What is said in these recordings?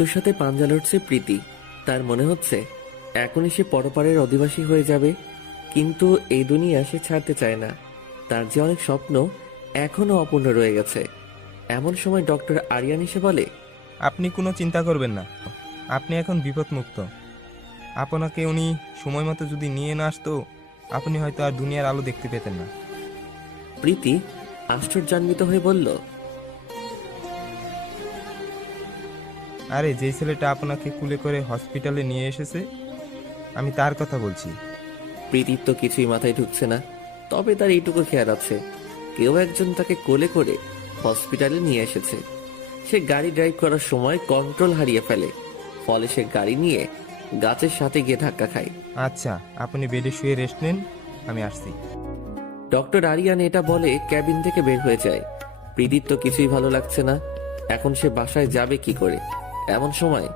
মৃত্যুর সাথে পাঞ্জা লড়ছে প্রীতি। তার মনে হচ্ছে এখনই সে পরপারের অধিবাসী হয়ে যাবে, কিন্তু এই দুনিয়া সে ছাড়তে চায় না। তার যে অনেক স্বপ্ন এখনো অপূর্ণ রয়ে গেছে। এমন সময় ডক্টর আরিয়ান এসে বলে, আপনি কোনো চিন্তা করবেন না, আপনি এখন বিপদমুক্ত। আপনাকে উনি সময় মতো যদি নিয়ে না আসতো, আপনি হয়তো আর দুনিয়ার আলো দেখতে পেতেন না। প্রীতি আশ্চর্যান্বিত হয়ে বলল, আরে যেই ছেলেটা আপনাকে কুলে করে হসপিটালে নিয়ে এসেছে, আমি তার কথা বলছি। প্রীতির তো কিছুই মাথায় ঢুকছে না। তবে তার এইটুকু খেয়াল আছে, কেউ একজন তাকে কোলে করে হসপিটালে নিয়ে এসেছে। সে গাড়ি ড্রাইভ করার সময় কন্ট্রোল হারিয়ে ফেলে, ফলে সে গাড়ি নিয়ে গাছের সাথে গিয়ে ধাক্কা খায়। আচ্ছা, আপনি বেডে শুয়ে রেস্ট নেন, আমি আসছি। ডক্টর আরিয়ান এটা বলে ক্যাবিন থেকে বের হয়ে যায়। প্রীতির তো কিছুই ভালো লাগছে না। এখন সে বাসায় যাবে কি করে? এমন সময়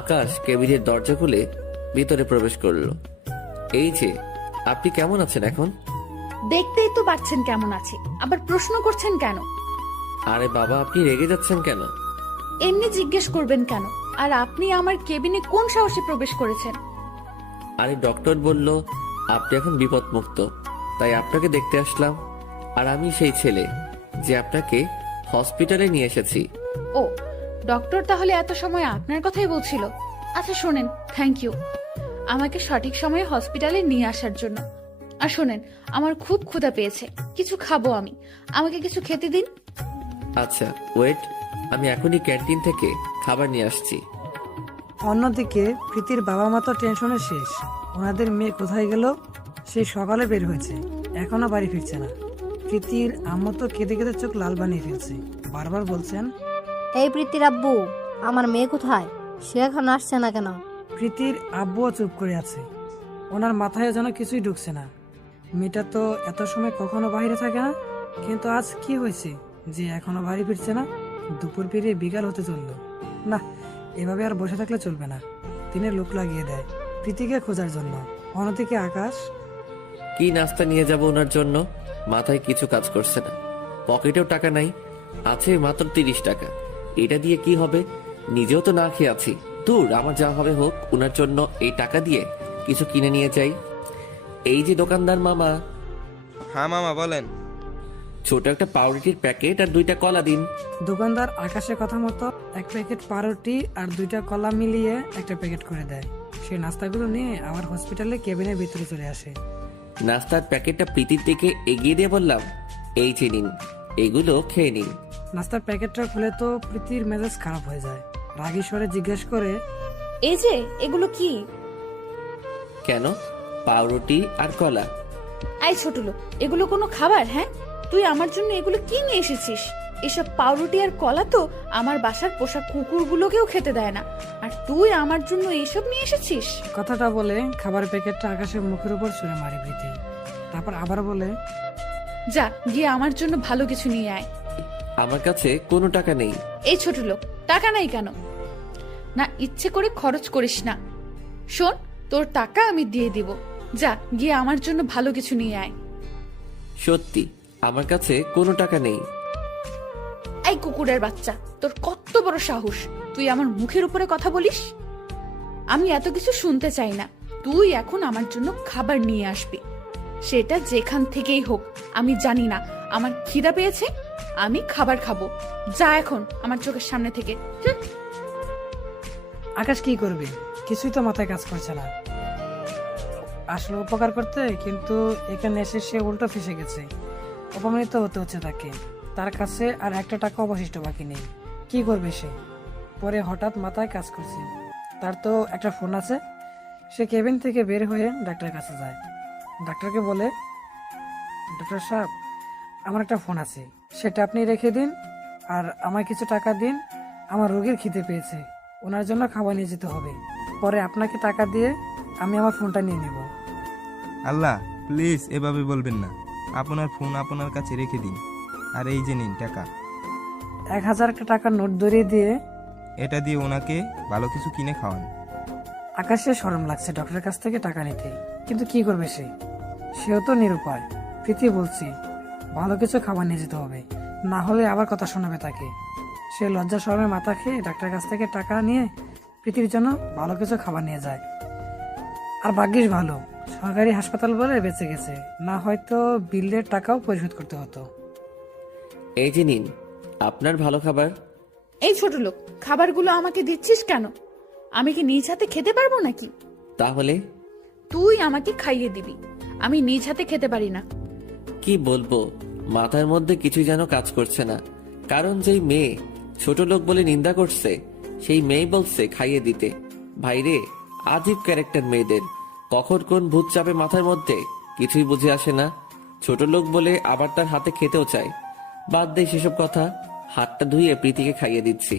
আকাশ কেবিনের দরজা খুলে ভিতরে প্রবেশ করলো। এই যে, আপনি কেমন আছেন এখন? দেখতেই তো পাচ্ছেন কেমন আছি, আবার প্রশ্ন করছেন কেন? আরে বাবা, আপনি রেগে যাচ্ছেন কেন? এমনি জিজ্ঞেস করবেন কেন? আর আপনি আমার কেবিনে কোন সাহসে প্রবেশ করেছেন? আরে ডক্টর বলল আপনি এখন বিপদমুক্ত, তাই আপনাকে দেখতে আসলাম। আর আমি সেই ছেলে যে আপনাকে হসপিটালে নিয়ে এসেছি। ও, ডক্টর তাহলে এত সময় আপনার কথাই বলছিল। আচ্ছা শোনেন, থ্যাংক ইউ আমাকে সঠিক সময়ে হসপিটালে নিয়ে আসার জন্য। আর শোনেন, আমার খুব ক্ষুধা পেয়েছে, কিছু খাবো আমি, আমাকে কিছু খেতে দিন। আচ্ছা ওয়েট, আমি এখনই ক্যান্টিন থেকে খাবার নিয়ে আসছি। অন্যদিকে প্রীতির বাবা মা তো টেনশনে শেষ। ওনাদের মেয়ে কোথায় গেল? সেই সকালে বের হয়েছে, এখনো বাড়ি ফিরছে না। প্রীতির আম্মু তো কেঁদে কেঁদে চোখ লাল বানিয়ে ফেলছে, বারবার বলছেন, এই প্রীতির আব্বু, আমার মেয়ে কোথায়? সে এখন আসছে না কেন? প্রীতির আব্বুও চুপ করে আছে, ওনার মাথায় যেন কিছুই ঢুকছে না। মেয়েটা তো এত সময় কখনো বাইরে থাকে না, কিন্তু আজ কি হয়েছে যে এখনো বাড়ি ফিরছে না? দুপুর পেরিয়ে বিকাল হতে চললো। না, এভাবে আর বসে থাকলে চলবে না। তিনি লোক লাগিয়ে দেয় প্রীতিকে খোঁজার জন্য। অন্যদিকে আকাশ, কি নাস্তা নিয়ে যাব ওনার জন্য? মাথায় কিছু কাজ করছে না, পকেটেও টাকা নাই, আছে মাত্র 30 টাকা। এটা দিয়ে কি হবে? নিজেও তো না খেয়ে আছি। দূর, আমার যা হবে হোক, ওনার জন্য এই টাকা দিয়ে কিছু কিনে নিয়ে যাই। এই যে দোকানদার মামা, হ্যাঁ মামা বলেন। ছোট একটা পাউরুটির প্যাকেট আর 2টা কলা দিন। দোকানদার আকাশের কথা মতো এক প্যাকেট পাউরুটি আর 2টা কলা মিলিয়ে একটা প্যাকেট করে দেয়। সে নাস্তাগুলো নিয়ে আবার হসপিটালে কেবিনের ভিতরে চলে আসে। নাস্তার প্যাকেটটা প্রীতির দিকে এগিয়ে দিয়ে বললাম, এই যে নিন, এগুলো খেয়ে নিন। নাস্তার প্যাকেটটা খুলে তো প্রীতির মেজাজ খারাপ হয়ে যায়। রাগী স্বরে জিজ্ঞেস করে, এই যে এগুলো কি? কেন? পাউরুটি আর কলা। এই ছোট লোক, এগুলো কোনো খাবার? হ্যাঁ, তুই আমার জন্য এগুলো কি নিয়ে এসেছিস? এসব পাউরুটি আর কলা তো আমার বাসার পোষা কুকুরগুলোকেও খেতে দেয় না, আর তুই আমার জন্য এইসব নিয়ে এসেছিস? কথাটা বলে খাবার প্যাকেটটা আকাশের মুখের উপর ছুঁড়ে মারে প্রীতি। তারপর আবার বলে, যা গিয়ে আমার জন্য ভালো কিছু নিয়ে আয়। আমার কাছে কোনো টাকা নেই। এই ছোট লোক, টাকা নাই কেন? না, ইচ্ছে করে খরচ করিস না। শোন, তোর টাকা আমি দিয়ে দিব, যা গিয়ে আমার জন্য ভালো কিছু নিয়ে আয়। সত্যি আমার কাছে কোনো টাকা নেই। এই কুকুরের বাচ্চা, তোর কত বড় সাহস, তুই আমার মুখের উপরে কথা বলিস? আমি এত কিছু শুনতে চাই না। তুই এখন আমার জন্য খাবার নিয়ে আসবি, সেটা যেখান থেকেই হোক। আমি জানি না, আমার খিদা পেয়েছে, আমি খাবার খাবো। যা এখন আমার চোখের সামনে থেকে। হুঁ। আকাশ কি করবে? কিছুই তো মাথায় কাজ করছে না। আসলে উপকার করতে, কিন্তু এখানে এসে সে উল্টো ফেসে গেছে। অপমানিত হতে হচ্ছে তাকে। তার কাছে আর একটা টাকা অবশিষ্ট বাকি নেই। কি করবে সে? পরে হঠাৎ মাথায় কাজ করছে, তার তো একটা ফোন আছে। সে কেবিন থেকে বের হয়ে ডাক্তারের কাছে যায়। ডাক্তারকে বলে, ডাক্তার সাহেব, আমার একটা ফোন আছে, সেটা আপনি রেখে দিন আর আমায় কিছু টাকা দিন। আমার রোগীর খিদে পেয়েছে, ওনার জন্য খাবার নিয়ে যেতে হবে। পরে আপনাকে টাকা দিয়ে আমি আমার ফোনটা নিয়ে নেব। আল্লাহ, প্লিজ এভাবে বলবেন না। আপনার ফোন আপনার কাছে রেখে দিন, আর এই যে নিন টাকা। 1000 টাকার নোট ধরিয়ে দিয়ে এটা দিয়ে ওনাকে ভালো কিছু কিনে খাওয়ান। আকাশের শরম লাগছে ডক্টরের কাছ থেকে টাকা নিতে, কিন্তু কি করবে সে? সেও তো নিরুপায়। প্রীতি বলছি, ভালো কিছু খাবার নিয়ে যেতে হবে, না হলে আবার কথা শোনাবে তাকে। সে লজ্জা শরমে মাথা খেয়ে ডাক্তারের কাছ থেকে টাকা নিয়ে প্রীতির জন্য ভালো কিছু খাবার নিয়ে যায়। আর ভাগ্যিস ভালো সরকারি হাসপাতাল বলে বেঁচে গেছে, না হয়তো বিলের টাকাও পরিশোধ করতে হতো। এই যে নিন আপনার ভালো খাবার। এই ছোট লোক, খাবারগুলো আমাকে দিচ্ছিস কেন? আমি কি নিজ হাতে খেতে পারবো নাকি? তাহলে তুই আমাকে খাইয়ে দিবি, আমি নিজ হাতে খেতে পারি না। কি বলবো, মাথার মধ্যে কিছুই যেন কাজ করছে না। কারণ যেই মেয়ে ছোট লোক বলে নিন্দা করছে, সেই মেয়ে বলছে খাইয়ে দিতে। ভাইরে, আজীব ক্যারেক্টার মেয়েদের, কখন কোন ভূত চাপে মাথার মধ্যে কিছুই বুঝে আসে না। ছোট লোক বলে আবার তার হাতে খেতেও চায়। বাদ দে সেসব কথা, হাতটা ধুয়ে প্রীতিকে খাইয়ে দিচ্ছি।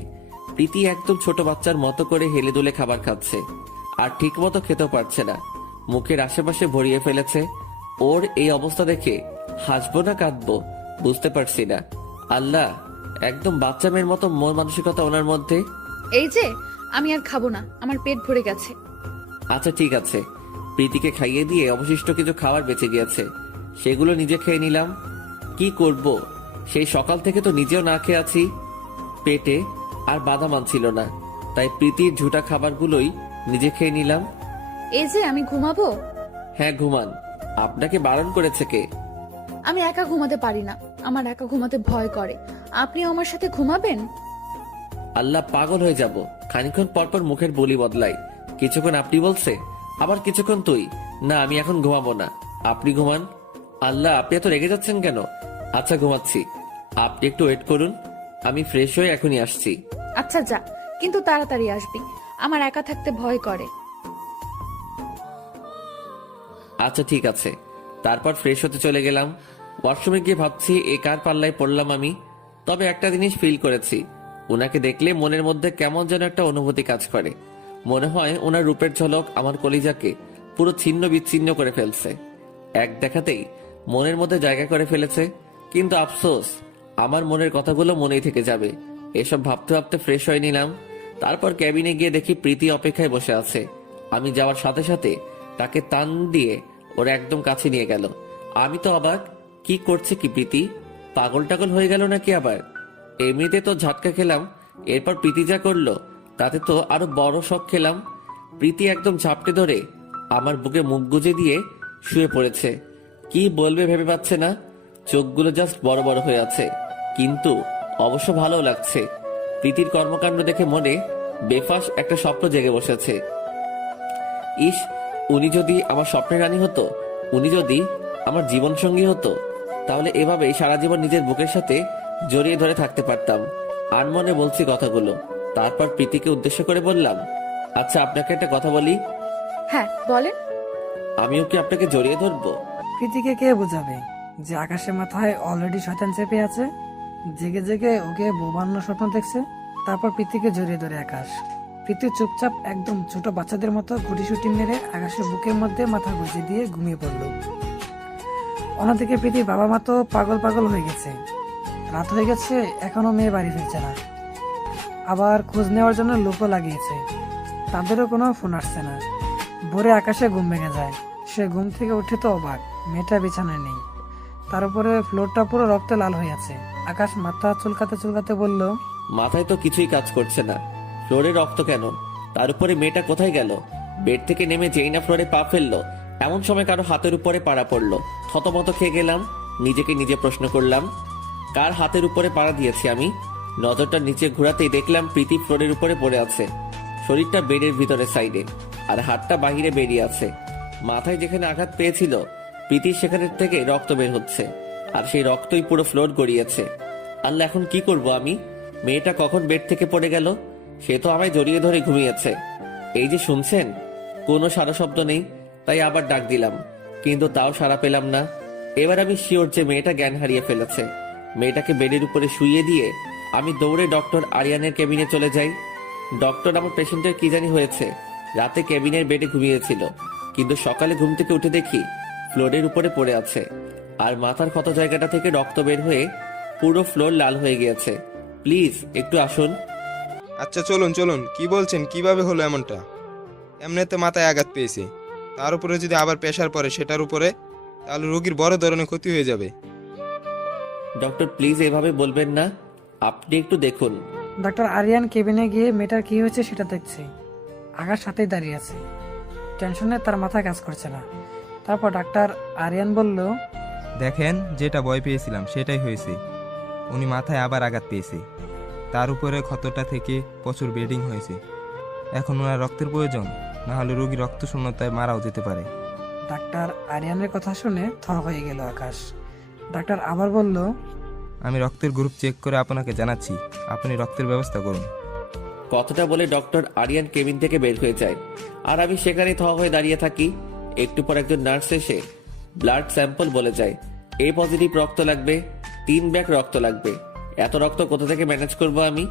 প্রীতি একদম ছোট বাচ্চার মতো করে হেলে দুলে খাবার খাচ্ছে, আর ঠিক মতো খেতেও পারছে না। মুখের আশেপাশে ভরিয়ে ফেলেছে। ওর এই অবস্থা দেখে হাসবো না কাঁদবো বুঝতে পারছি না। আল্লাহ, একদম বাচ্চা মেয়ের মতো মন মানসিকতা ওনার মধ্যে। এই যে, আমি আর খাবো না, আমার পেট ভরে গেছে। আচ্ছা ঠিক আছে। প্রীতিকে খাইয়ে দিয়ে অবশিষ্ট কিছু খাবার বেঁচে গিয়েছে, সেগুলো নিজে খেয়ে নিলাম। কি করব, সেই সকাল থেকে তো নিজেও না খেয়ে আছি। পেটে আর বাদাম আনছিল না, তাই প্রীতির ঝুটা খাবারগুলোই নিজে খেয়ে নিলাম। এই যে, আমি ঘুমাবো। হ্যাঁ ঘুমান। আপনাকে বারণ করেছে কে? আমি একা ঘুমাতে পারি না, আমার একা ঘুমাতে ভয় করে। আপনি আমার সাথে ঘুমাবেন? আল্লাহ, পাগল হয়ে যাব। খানিকক্ষণ পরপর মুখের বলি বদলাই। কিছুক্ষণ আপনি বলছে, আবার কিছুক্ষণ তুই। না, আমি এখন ঘুমাবো না, আপনি ঘুমান। আল্লাহ, আপনি এত রেগে যাচ্ছেন কেন? আচ্ছা ঘুমাচ্ছি, আপনি একটু ওয়েট করুন, আমি ফ্রেশ হয়ে এখনই আসছি। আচ্ছা যা, কিন্তু তাড়াতাড়ি আসবি, আমার একা থাকতে ভয় করে। আচ্ছা ঠিক আছে। তারপর ফ্রেশ হতে চলে গেলাম। ওয়াশরুমে গিয়ে ভাবছি এ কার পাল্লায় পড়লাম আমি। তবে একটা জিনিস ফিল করেছি, ওনাকে দেখলে মনের মধ্যে কেমন যেন একটা অনুভূতি কাজ করে। মনে হয় ওনার রূপের ঝলক আমার কলিজাকে পুরো ছিন্ন বিচ্ছিন্ন করে ফেলছে। এক দেখাতেই মনের মধ্যে জায়গা করে ফেলেছে। কিন্তু আফসোস, আমার মনের কথাগুলো মনেই থেকে যাবে। এসব ভাবতে ভাবতে ফ্রেশ হয়ে নিলাম। তারপর ক্যাবিনে গিয়ে দেখি প্রীতি অপেক্ষায় বসে আছে। আমি যাওয়ার সাথে সাথে তাকে টান দিয়ে ওর একদম কাছে নিয়ে গেল। আমি তো অবাক, কি করছে কি প্রীতি? পাগল টাগল হয়ে গেল নাকি আবার? এমনিতে তো ঝাটকা খেলাম, এরপর প্রীতি যা করলো তাতে তো আরো বড় শখ খেলাম। প্রীতি একদম ঝাপটে ধরে আমার বুকে মুখ গুজে দিয়ে শুয়ে পড়েছে। কি বলবে ভেবে পাচ্ছে না, চোখগুলো জাস্ট বড় বড় হয়ে আছে। কিন্তু অবশ্য ভালো লাগছে। প্রীতির কর্মকাণ্ড দেখে মনে বেফাস একটা স্বপ্ন জেগে বসেছে। ইস, উনি যদি আমার স্বপ্নের রানী হতো, উনি যদি আমার জীবন সঙ্গী হতো, তাহলে এভাবেই সারা জীবন নিজের বুকের সাথে জড়িয়ে ধরে থাকতে পারতাম। আনমনে বলছি কথাগুলো। তারপর প্রীতিকে উদ্দেশ্য করে বললাম, আচ্ছা আপনাকে একটা কথা বলি। হ্যাঁ বলেন। আমিও কি আপনাকে জড়িয়ে ধরবো? প্রীতিকে কে বোঝাবে যে আকাশের মাথায় অলরেডি শয়তান চেপে আছে, জেগে জেগে ওকে বউ বানানোর স্বপ্ন দেখছে। তারপর প্রীতিকে জড়িয়ে ধরে আকাশ। প্রীতি চুপচাপ একদম ছোট বাচ্চাদের মতো গুটিসুটি মেরে আকাশের বুকের মধ্যে মাথা গুঁজে দিয়ে ঘুমিয়ে পড়ল। অন্যদিকে প্রীতির বাবা মা তো পাগল পাগল হয়ে গেছে। রাত হয়ে গেছে, এখনো মেয়ে বাড়ি ফিরছে না। আবার খোঁজ নেওয়ার জন্য লোকও লাগিয়েছে, তাদেরও কোনো ফোন আসছে না। ভোরে আকাশে ঘুম ভেঙে যায়। সে ঘুম থেকে উঠে তো অবাক, মেয়েটা বিছানায় নেই। তার উপরে ফ্লোরটা পুরো রক্তে লাল হয়ে আছে। আকাশ মাথা চুলকাতে চুলকাতে বলল, মাথায় তো কিছুই কাজ করছে না, ফ্লোরে রক্ত কেন? তার উপরে মেয়েটা কোথায় গেল? বেড থেকে নেমে যেই না ফ্লোরে পা ফেললো, এমন সময় কারো হাতের উপরে পাড়া পড়লো। থতমত খেয়ে গেলাম, নিজেকে নিজে প্রশ্ন করলাম, কার হাতের উপরে পাড়া দিয়েছি আমি? নজরটা নিচে ঘোরাতেই দেখলাম প্রীতি ফ্লোরের উপরে পড়ে আছে, শরীরটা বেডের ভিতরে সাইডে, আর হাতটা বাহিরে বেরিয়ে আছে। মাথায় যেখানে আঘাত পেয়েছিল প্রীতির সেখানের থেকে রক্ত বের হচ্ছে, আর সেই রক্তই পুরো ফ্লোর গড়িয়েছে। আল্লাহ, এখন কি করব আমি? মেয়েটা কখন বেড থেকে পড়ে গেল? সে তো আমায় জড়িয়ে ধরে ঘুমিয়েছে। এই যে শুনছেন, কোনো সারা শব্দ নেই, তাই আবার ডাক দিলাম, কিন্তু তাও সাড়া পেলাম না। এবার আমি শিওর যে মেয়েটা জ্ঞান হারিয়ে ফেলেছে। মেয়েটাকে বেডের উপরে শুইয়ে দিয়ে আমি দৌড়ে ডক্টর আরিয়ানের কেবিনে চলে যাই। ডক্টর আমার পেশেন্টের কি জানি হয়েছে, রাতে কেবিনের বেডে ঘুমিয়েছিল, কিন্তু সকালে ঘুম থেকে উঠে দেখি ফ্লোরের উপরে পড়ে আছে, আর মাথার ক্ষত জায়গাটা থেকে রক্ত বের হয়ে পুরো ফ্লোর লাল হয়ে গিয়েছে। প্লিজ একটু আসুন। আচ্ছা চলুন চলুন, কি বলছেন, কিভাবে হলো এমনটা? এমনিতে মাথায় আঘাত পেয়েছে, তার উপরে যদি আবার প্রেশার পড়ে সেটার উপরে, তাহলে রোগীর বড় ধরনের ক্ষতি হয়ে যাবে। ডক্টর প্লিজ এভাবে বলবেন না, আপনি একটু দেখুন। ডাক্তার আরিয়ান কেবিনে গিয়ে মেয়েটার কি হয়েছে সেটা দেখছে। আকাশ সাথেই দাঁড়িয়ে আছে। টেনশনে তার মাথা কাজ করছে না। তারপর ডাক্তার আরিয়ান বলল, দেখেন, যেটা ভয় পেয়েছিলাম সেটাই হয়েছে। উনি মাথায় আবার আঘাত পেয়েছে, তার উপরে ক্ষতটা থেকে প্রচুর ব্লিডিং হয়েছে। এখন ওনার রক্তের প্রয়োজন, না হলে রোগী রক্ত শূন্যতায় মারাও যেতে পারে। ডাক্তার আরিয়ানের কথা শুনে থ হয়ে গেল আকাশ। ডাক্তার আবার বলল, আমি রক্তের গ্রুপ চেক করে আপনাকে জানাচ্ছি, আপনি রক্তের ব্যবস্থা করুন। কথাটা বলে ডক্টর আরিয়ান কেবিন থেকে বের হয়ে যায়, আর আমি সেখানে থ হয়ে দাঁড়িয়ে থাকি। একটু পর একজন নার্স এসে ব্লাড স্যাম্পল বলে যায়, এ পজিটিভ রক্ত লাগবে, 3 ব্যাগ রক্ত লাগবে। এত রক্ত কোথা থেকে ম্যানেজ করব আমি?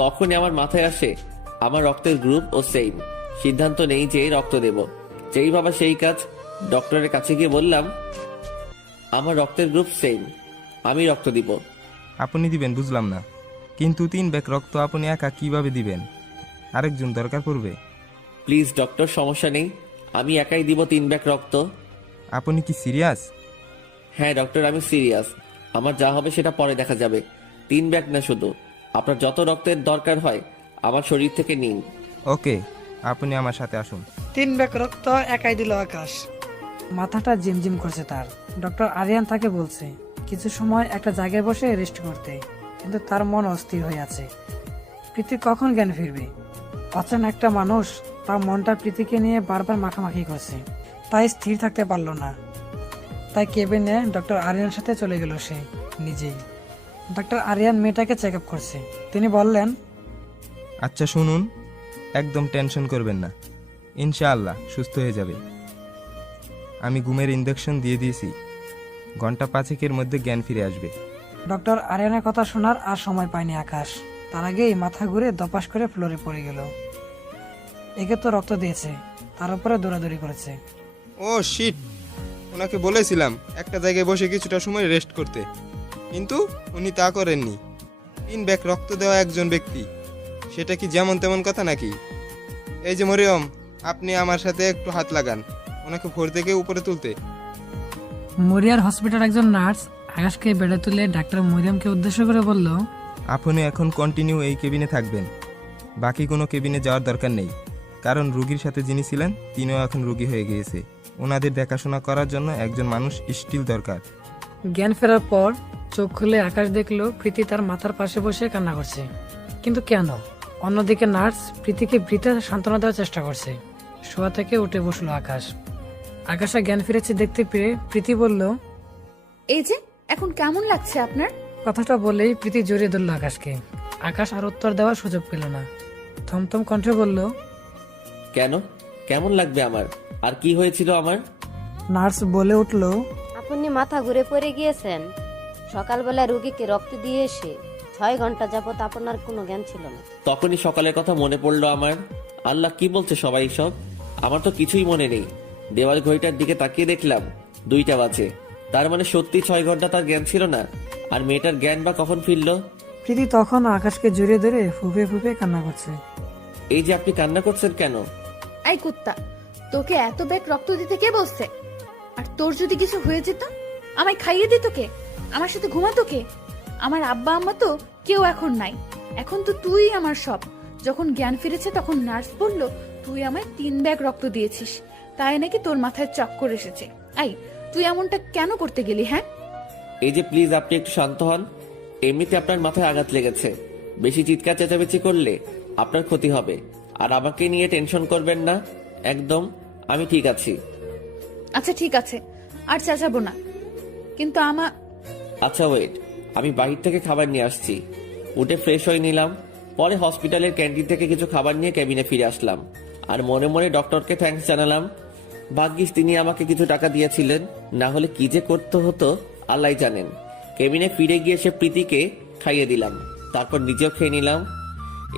তখনই আমার মাথায় আসে আমার রক্তের গ্রুপ ও সেম। সিদ্ধান্ত নেই যে রক্ত দেব। যেই ভাবা সেই কাজ। ডক্টরের কাছে গিয়ে বললাম, আমার রক্তের গ্রুপ সেম, আমি রক্ত দিব। আপনি দিবেন বুঝলাম না, কিন্তু 3 ব্যাগ রক্ত আপনি একা কিভাবে দিবেন? আরেকজন দরকার পড়বে। প্লিজ ডক্টর, সমস্যা নেই, আমি একাই দিব 3 ব্যাগ রক্ত। আপনি কি সিরিয়াস? হ্যাঁ ডক্টর, আমি সিরিয়াস। আমার যা হবে সেটা পরে দেখা যাবে। 3 ব্যাগ না, শুধু আপনার যত রক্তের দরকার হয় আমার শরীর থেকে নিন। ওকে, আপনি আমার সাথে আসুন। 3 ব্যাগ রক্ত একাই দিল আকাশ। মাথাটা জিমজিম করছে তার। ডক্টর আরিয়ান তাকে বলছে কিছু সময় একটা জায়গায় বসে রেস্ট করতে, কিন্তু তার মন অস্থির হয়ে আছে। প্রীতি কখন জ্ঞান ফিরবে? অচেনা একটা মানুষ, তার মনটা প্রীতিকে নিয়ে বারবার মাখামাখি করছে, তাই স্থির থাকতে পারলো না। তাই কেবিনে ডক্টর আরিয়ানের সাথে চলে গেল সে নিজেই। ডক্টর আরিয়ান মেয়েটাকে চেক আপ করছে। তিনি বললেন, আচ্ছা শুনুন, একদম টেনশন করবেন না, ইনশাআল্লাহ সুস্থ হয়ে যাবে। আমি ঘুমের ইনজেকশন দিয়ে দিয়েছি, ঘন্টা 5-এর মধ্যে জ্ঞান ফিরে আসবে। ডক্টর আরিয়ানের কথা শোনার আর সময় পায়নি আকাশ। তার আগেই মাথা ঘুরে দপাস করে ফ্লোরে পড়ে গেল। একে তো রক্ত দিয়েছে, তার উপরে দৌড়াদৌড়ি করেছে। ও শিট, ওনাকে বলেছিলাম একটা জায়গায় বসে কিছুটা সময় রেস্ট করতে, কিন্তু উনি তা করেননি। 3 ব্যাগ রক্ত দেওয়া একজন ব্যক্তি, সেটা কি যেমন তেমন কথা নাকি? এই যে মরিয়ম, আপনি আমার সাথে একটু হাত লাগান ওনাকে ভোর থেকে উপরে তুলতে। মরিয়ার হসপিটাল একজন নার্স আকাশকে বেড়ে তুলে ডাক্তার মরিয়মকে উদ্দেশ্য করে বলল, আপনি এখন কন্টিনিউ এই কেবিনে থাকবেন, বাকি কোনো কেবিনে যাওয়ার দরকার নেই, কারণ রুগীর সাথে যিনি ছিলেন তিনিও এখন রুগী হয়ে গিয়েছে। ওনাদের দেখাশোনা করার জন্য একজন মানুষ স্টিল দরকার। জ্ঞান ফেরার পর চোখ খুলে আকাশ দেখলো প্রীতি তার মাথার পাশে বসে কান্না করছে। কিন্তু কেন? অন্যদিকে নার্স প্রীতিকে বৃথা সান্ত্বনা দেওয়ার চেষ্টা করছে। শোয়া থেকে উঠে বসলো আকাশ। আকাশে জ্ঞান ফিরেছে দেখতে পেয়ে প্রীতি বলল, এই যে এখন কেমন লাগছে আপনার? কথাটা বলেই প্রীতি জড়িয়ে ধরল আকাশকে। আকাশ আর উত্তর দেওয়ার সুযোগ পেল না। থমথম কণ্ঠে বলল, কেন? কেমন লাগবে আমার? আর কি হয়েছিল আমার? নার্স বলে উঠল, আপনি মাথা ঘুরে পড়ে গিয়েছেন। সকালবেলা রোগীকে রক্ত দিয়ে এসে 6 ঘন্টা যাবত আপনার কোনো জ্ঞান ছিল না। তখনই সকালের কথা মনে পড়লো আমার। আল্লাহ, কি বলছে সবাই সব? আমার তো কিছুই মনে নেই। দেওয়াল ঘড়িটার দিকে তাকিয়ে দেখলাম 2টা বাজে। তার মানে সত্যি 6 ঘন্টা তার জ্ঞান ছিল না। আর মেয়েটার জ্ঞান বা কখন ফিরলো? প্রীতি তখন আকাশকে জড়িয়ে ধরে ফুঁপে ফুঁপে কান্না করছে। এই যে আপনি কান্না করছেন কেন? এই কুত্তা, তোকে এত ব্যাগ রক্ত দিতে কে বলছে? আর তোর যদি কিছু হয়ে যেত, আমায় খাইয়ে দিত কে? আমার সাথে ঘুমাতো কে? আমার আব্বা আম্মা তো কেউ এখন নাই। এখন তো তুই আমার সব। যখন জ্ঞান ফিরেছে তখন নার্স বলল তুই আমায় 3 ব্যাগ রক্ত দিয়েছিস, তাই নাকি তোর মাথায় চক্কর এসেছে। আই, তুই এমনটা কেন করতে গেলি? হ্যাঁ, এই যে প্লিজ আপনি একটু শান্ত হন। এমনিতে আপনার মাথায় আঘাত লেগেছে, বেশি চিৎকার চেঁচামেচি করলে আপনার ক্ষতি হবে। আর আমাকে নিয়ে টেনশন করবেন না, একদম আমি ঠিক আছি। আচ্ছা ঠিক আছে, আর চেঁচাবো না। কিন্তু আচ্ছা ওয়েট, আমি বাহির থেকে খাবার নিয়ে আসছি। উঠে ফ্রেশ হয়ে নিলাম, পরে হসপিটালের ক্যান্টিন থেকে কিছু খাবার নিয়ে ক্যাবিনে ফিরে আসলাম। আর মনে মনে ডক্টরকে থ্যাঙ্কস জানালাম। ভাগ্যিস তিনি আমাকে কিছু টাকা দিয়েছিলেন, না হলে কি যে করতে হতো আল্লাহ জানেন। কেবিনে ফিরে গিয়ে সে প্রীতিকে খাইয়ে দিলাম, তারপর নিজেও খেয়ে নিলাম।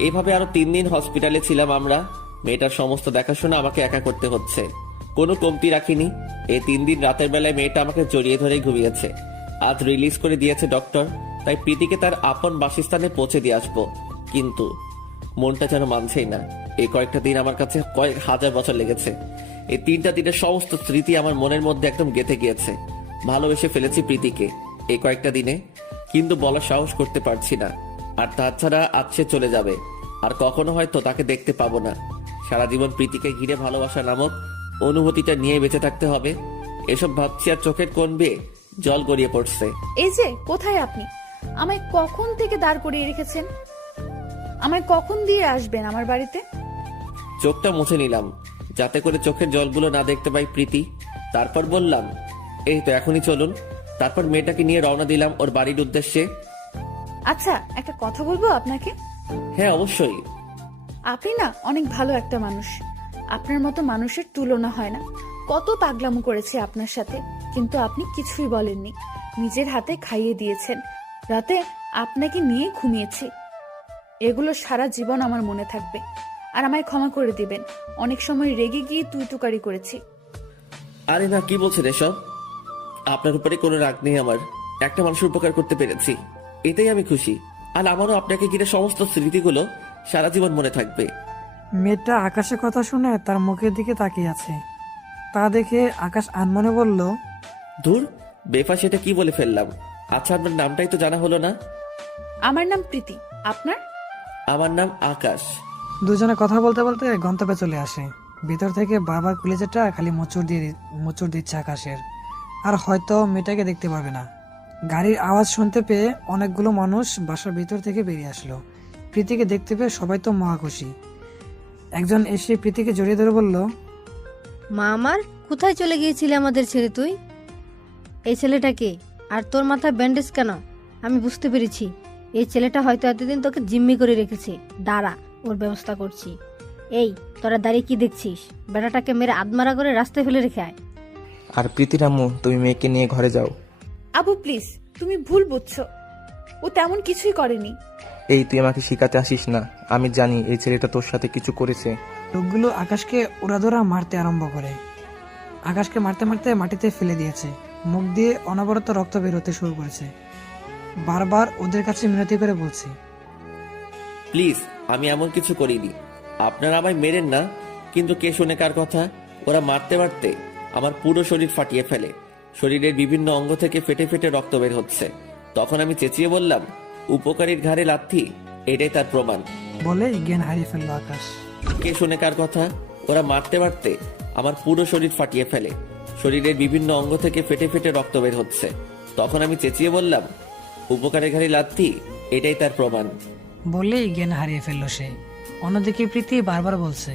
এইভাবে আরো 3 দিন হসপিটালে ছিলাম আমরা। মেয়েটার সমস্ত দেখাশোনা আমাকে একা করতে হচ্ছে, কোনো কমতি রাখিনি। এই 3 দিন রাতের বেলায় মেয়েটা আমাকে জড়িয়ে ধরে ঘুমিয়েছে। আজ রিলিজ করে দিয়েছে ডক্টর, তাই প্রীতিকে তার আপন বাসস্থানে পৌঁছে দিয়ে আসবো। কিন্তু মনটা যেন মানছেই না। এই কয়েকটা দিন আমার কাছে কয়েক হাজার বছর লেগেছে। এই 3টা দিনের সমস্ত স্মৃতি আমার মনের মধ্যে একদম গেঁথে গিয়েছে। ভালোবেসে ফেলেছি প্রীতিকে এই কয়েকটা দিনে, কিন্তু বলার সাহস করতে পারছি না। আর তাছাড়া আজ সে চলে যাবে, আর কখনো হয়তো তাকে দেখতে পাবো না। সারা জীবন প্রীতিকে ঘিরে ভালোবাসা নামক অনুভূতিটা নিয়ে বেঁচে থাকতে হবে। এসব ভাবছি আর চোখের কোণ বেয়ে জল গড়িয়ে পড়ছে। এই যে কোথায় আপনি? আমায় কখন থেকে দাঁড় করিয়ে রেখেছেন? আমায় কখন দিয়ে আসবেন আমার বাড়িতে? চোখটা মুছে নিলাম যাতে করে চোখের জলগুলো না দেখতে পাই প্রীতি। তারপর বললাম, এই তো এখনই চলুন। তারপর মেয়েটাকে নিয়ে রওনা দিলাম ওর বাড়ির উদ্দেশ্যে। আচ্ছা, একটা কথা বলবো আপনাকে। হ্যাঁ, অবশ্যই। আপনি না অনেক ভালো একটা মানুষ। আপনার মতো মানুষের তুলনা হয় না। কত পাগলামো করেছে আপনার সাথে, কিন্তু আপনি কিছুই বলেননি। নিজের হাতে খাইয়ে দিয়েছেন, রাতে আপনাকে নিয়ে ঘুমিয়েছি। এগুলো সারা জীবন আমার মনে থাকবে। আর আমায় ক্ষমা করে দিবেন, অনেক সময় রেগে গিয়ে তুই তুকারি করেছি। আরে না, কি বলছেন এসব? আপনার উপরে কোনো রাগ নেই আমার। একটা মানুষের উপকার করতে পেরেছি, এতেই আমি খুশি। আর আমারও আপনাকে ঘিরে সমস্ত স্মৃতিগুলো সারা জীবন মনে থাকবে। মেয়েটা আকাশের কথা শুনে তার মুখের দিকে তাকিয়ে আছে। তা দেখে আকাশ আনমনে বলল, ধুর, বেফা সেটা কি বলে ফেললাম। আচ্ছা, আপনার নামটাই তো জানা হলো না। আমার নাম প্রীতি, আপনার? আমার নাম আকাশ। দুজনে কথা বলতে বলতে গন্তব্যে চলে আসে। ভিতর থেকে বারবার কলেজেটা খালি মোচড় দিচ্ছে আকাশের। আর হয়তো মেয়েটাকে দেখতে পারবে না। গাড়ির আওয়াজ শুনতে পেয়ে অনেকগুলো মানুষ বাসার ভিতর থেকে বেরিয়ে আসলো। প্রীতিকে দেখতে পেয়ে সবাই তো মহা খুশি। একজন এসে প্রীতিকে জড়িয়ে ধরে বলল, মা আমার, কোথায় চলে গিয়েছিলে আমাদের ছেড়ে তুই? এই ছেলেটাকে আর তোর মাথায় ব্যান্ডেজ কেন? আমি বুঝতে পেরেছি, এই ছেলেটা হয়তো এতদিন তোকে জিম্মি করে রেখেছে। দাঁড়া, ওর ব্যবস্থা করছি। এই, তোরা দাঁড়িয়ে কি দেখছিস? বেটাটাকে মেরে আদমারা করে রাস্তায় ফেলে রেখে আয়। আর প্রীতির আম্মু, তুমি মেয়েকে নিয়ে ঘরে যাও। আবু প্লিজ, তুমি ভুল বুঝছো। ও তেমন কিছুই করেনি। এই, তুই আমাকে শিখাতে আসিস না। আমি জানি এই ছেলেটা তোর সাথে কিছু করেছে। লোকগুলো আকাশকে উড়াধরা মারতে আরম্ভ করে। আকাশকে মারতে মারতে মাটিতে ফেলে দিয়েছে। মুখ দিয়ে অনবরত রক্ত বের হতে শুরু করেছে। বারবার ওদের কাছে মিনতি করে বলছে, প্লিজ, আমি এমন কিছু করিনি। আপনারা আমায় মেরেন না, কিন্তু কে শুনে কার কথা? ওরা মারতে মারতে আমার পুরো শরীর ফাটিয়ে ফেলে। শরীরের বিভিন্ন অঙ্গ থেকে ফেটে ফেটে রক্ত বের হচ্ছে। তখন আমি চেঁচিয়ে বললাম, উপকারীর ঘাড়ে লাথি, এটাই তার প্রমাণ। বলে জ্ঞান হারিয়ে ফেললো আকাশ। কে শুনে কার কথা? ওরা মারতে মারতে আমার পুরো শরীর ফাটিয়ে ফেলে। শরীরের বিভিন্ন অঙ্গ থেকে ফেটে ফেটে রক্ত বের হচ্ছে। তখন আমি চেঁচিয়ে বললাম, উপকারের ঘাড়ে লাথি, এটাই তার প্রমাণ। বলেই জ্ঞান হারিয়ে ফেললো সে। অন্যদিকে প্রীতি বারবার বলছে,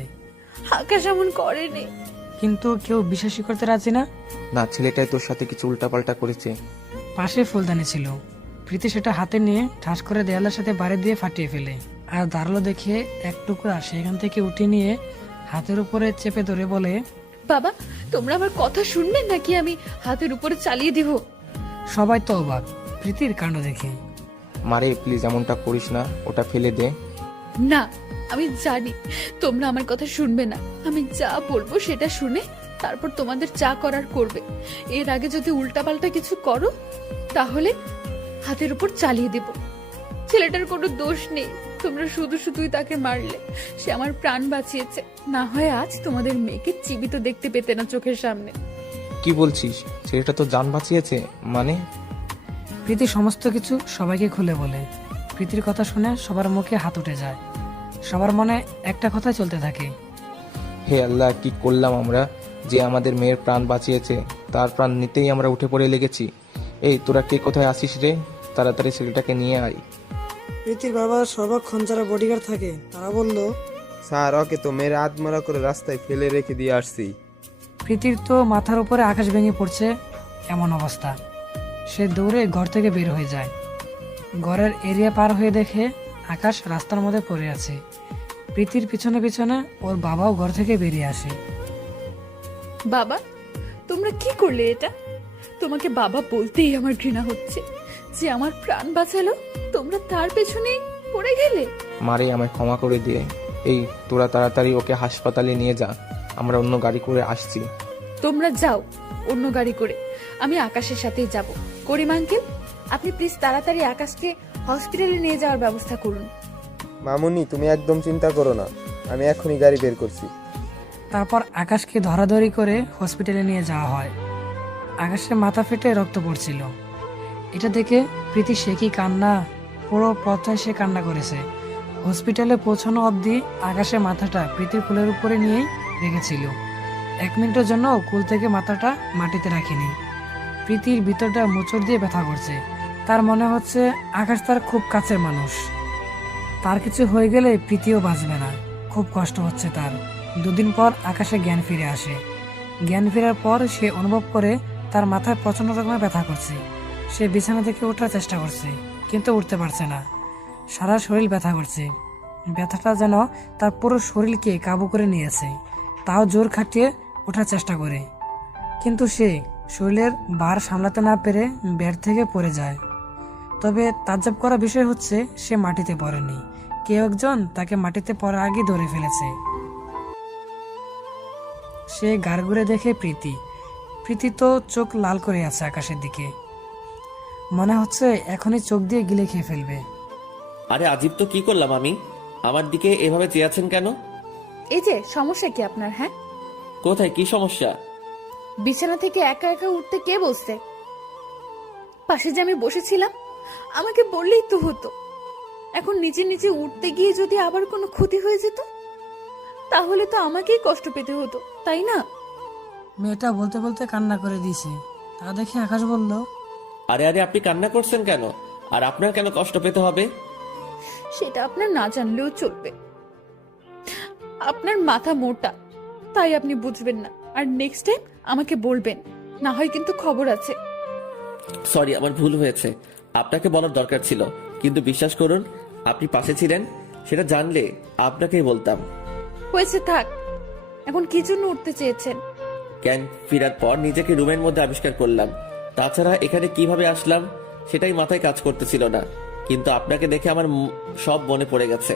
আকাশ এমন করেনি। কিন্তু কেউ বিশ্বাসই করতে রাজি না। না, ছেলেটাই তোর সাথে কিছু উল্টাপাল্টা করেছে। পাশে ফুলদানি ছিল। প্রীতি সেটা হাতে নিয়ে ঠাস করে দেয়ালের সাথে বাড়ি দিয়ে ফাটিয়ে ফেলে। আর দাঁড়ালো দেখে এক টুকরা সেখান থেকে উঠে নিয়ে হাতের উপরে চেপে ধরে বলে, বাবা, তোমরা আমার কথা শুনবেন নাকি আমি হাতের উপরে চালিয়ে দিব? সবাই তো অবাক প্রীতির কাণ্ড দেখে। মারে, প্লিজ এমনটা করিস না, ওটা ফেলে দে। না, আমি জানি তোমরা আমার কথা শুনবে না। আমি যা বলবো সেটা শুনে তারপর তোমাদের যা করার করবে। এর আগে যদি উল্টাপাল্টা কিছু করো তাহলে হাতের উপর চালিয়ে দেব। ছেলেটার কোনো দোষ নেই, তোমরা শুধু শুধুই তাকে মারলে। সে আমার প্রাণ বাঁচিয়েছে, না হয় আজ তোমাদের মেয়েকে জীবিত দেখতে পেতে না চোখের সামনে। কি বলছিস? ছেলেটা তো জান বাঁচিয়েছে মানে? প্রীতি সমস্ত কিছু সবাইকে খুলে বলে। প্রীতির কথা শুনে সবার মুখে হাত উঠে যায়। সবার মনে একটা কথা চলতে থাকে, হে আল্লাহ, কি করলাম আমরা যে আমাদের মেয়ের প্রাণ বাঁচিয়েছে, তার প্রাণ নিতেই আমরা উঠে পড়ে লেগেছি। এই, তোরা কে কোথায় আসিস রে? তাড়াতাড়ি ছেলেটাকে নিয়ে আয়। প্রীতির বাবার সর্বক্ষণ যারা বডিগার্ড থাকে তারা বলল, স্যার, ওকে তো মেরে আধমরা করে রাস্তায় ফেলে রেখে দিয়ে আসছি। প্রীতির তো মাথার উপরে আকাশ ভেঙে পড়ছে এমন অবস্থা। সে দৌড়ে ঘর থেকে বের হয়ে যায়। ঘরের এরিয়া পার হয়ে দেখে আকাশ রাস্তার মধ্যে পড়ে আছে। প্রীতির পিছনে পিছনে ওর বাবাও ঘর থেকে বেরিয়ে আসে। বাবা, তোমরা কি করলে এটা? তোমাকে বাবা বলতেই আমার ঘৃণা হচ্ছে। যে আমার প্রাণ বাঁচালো, তোমরা তার পেছনেই পড়ে গেলে। মারে, আমায় ক্ষমা করে দিয়ে। এই, তোরা তাড়াতাড়ি ওকে হাসপাতালে নিয়ে যা, আমরা অন্য গাড়ি করে আসছি। তোমরা যাও অন্য গাড়ি করে, আমি আকাশের সাথেই যাব। করিম আঙ্কেল, আপনি প্লিজ তাড়াতাড়ি আকাশকে হসপিটালে নিয়ে যাওয়ার ব্যবস্থা করুন। মামুনি, তুমি একদম চিন্তা করো না, আমি এখনই গাড়ি বের করছি। তারপর আকাশকে ধরাধরি করে হসপিটালে নিয়ে যাওয়া হয়। আকাশের মাথা ফেটে রক্ত পড়ছিল। এটা দেখে প্রীতি সে কি কান্না! পুরো পথে সে কান্না করেছে। হসপিটালে পৌঁছানো অবধি আকাশে মাথাটা প্রীতির কোলের উপরে নিয়েই রেখেছিল। 1 মিনিটের জন্য কোল থেকে মাথাটা মাটিতে রাখেনি। প্রীতির ভিতরটা মোচড় দিয়ে ব্যথা করছে। তার মনে হচ্ছে আকাশ তার খুব কাছের মানুষ। তার কিছু হয়ে গেলে প্রীতিও বাঁচবে না। খুব কষ্ট হচ্ছে তার। 2 দিন পর আকাশে জ্ঞান ফিরে আসে। জ্ঞান ফেরার পর সে অনুভব করে তার মাথায় প্রচন্ড রকমের ব্যথা করছে। সে বিছানা থেকে ওঠার চেষ্টা করছে, কিন্তু উঠতে পারছে না। সারা শরীর ব্যথা করছে। ব্যথাটা যেন তার পুরো শরীরকে কাবু করে নিয়েছে। তাও জোর খাটিয়ে ওঠার চেষ্টা করে, কিন্তু সে শরীরের ভার সামলাতে না পেরে বেড থেকে পড়ে যায়। তবে তাজ্জব করা বিষয় হচ্ছে সে মাটিতে পড়েনি। কেউ একজন তাকে মাটিতে পড়ার আগে ধরে ফেলেছে। সে গাড় ঘুরে দেখে প্রীতি। প্রীতি তো চোখ লাল করে আছে আকাশের দিকে। মনে হচ্ছে এখনই চোখ দিয়ে গিলে খেয়ে ফেলবে। আরে আজীব তো, কি করলাম আমি? আমার দিকে এভাবে চেয়ে আছেন কেন? এই যে সমস্যা কি আপনার? হ্যাঁ, কোথায় কি সমস্যা? বিছানা থেকে একা একা উঠতে কে বলছে? পাশে যে আমি বসেছিলাম, আমাকে বললেই তো হতো। এখন নিচে নিচে উঠতে গিয়ে যদি আবার কোনো ক্ষতি হয়ে যেত, তাহলে তো আমাকেই কষ্ট পেতে হতো, তাই না? মেয়েটা বলতে বলতে কান্না করে দিয়েছে। তা দেখে আকাশ বলল, আরে আরে, আপনি কান্না করছেন কেন? আর আপনার কেন কষ্ট পেতে হবে? সেটা আপনার না জানলেও চলবে। আপনার মাথা মোটা, তাই আপনি বুঝবেন না। আর নেক্সট টাইম আমাকে বলবেন, না হয় কিন্তু খবর আছে। সরি, আমার ভুল হয়েছে। আপনাকে বলার দরকার ছিল, কিন্তু বিশ্বাস করুন, আপনি পাশে ছিলেন সেটা জানলে আপনাকেই বলতাম। হয়েছে, থাক। এখন কি জন্য উঠতে চেয়েছেন? জ্ঞান ফেরার পর নিজেকে রুমের মধ্যে আবিষ্কার করলাম। তাছাড়া এখানে কিভাবে আসলাম সেটাই মাথায় কাজ করতেছিল না। কিন্তু আপনাকে দেখে আমার সব মনে পড়ে গেছে।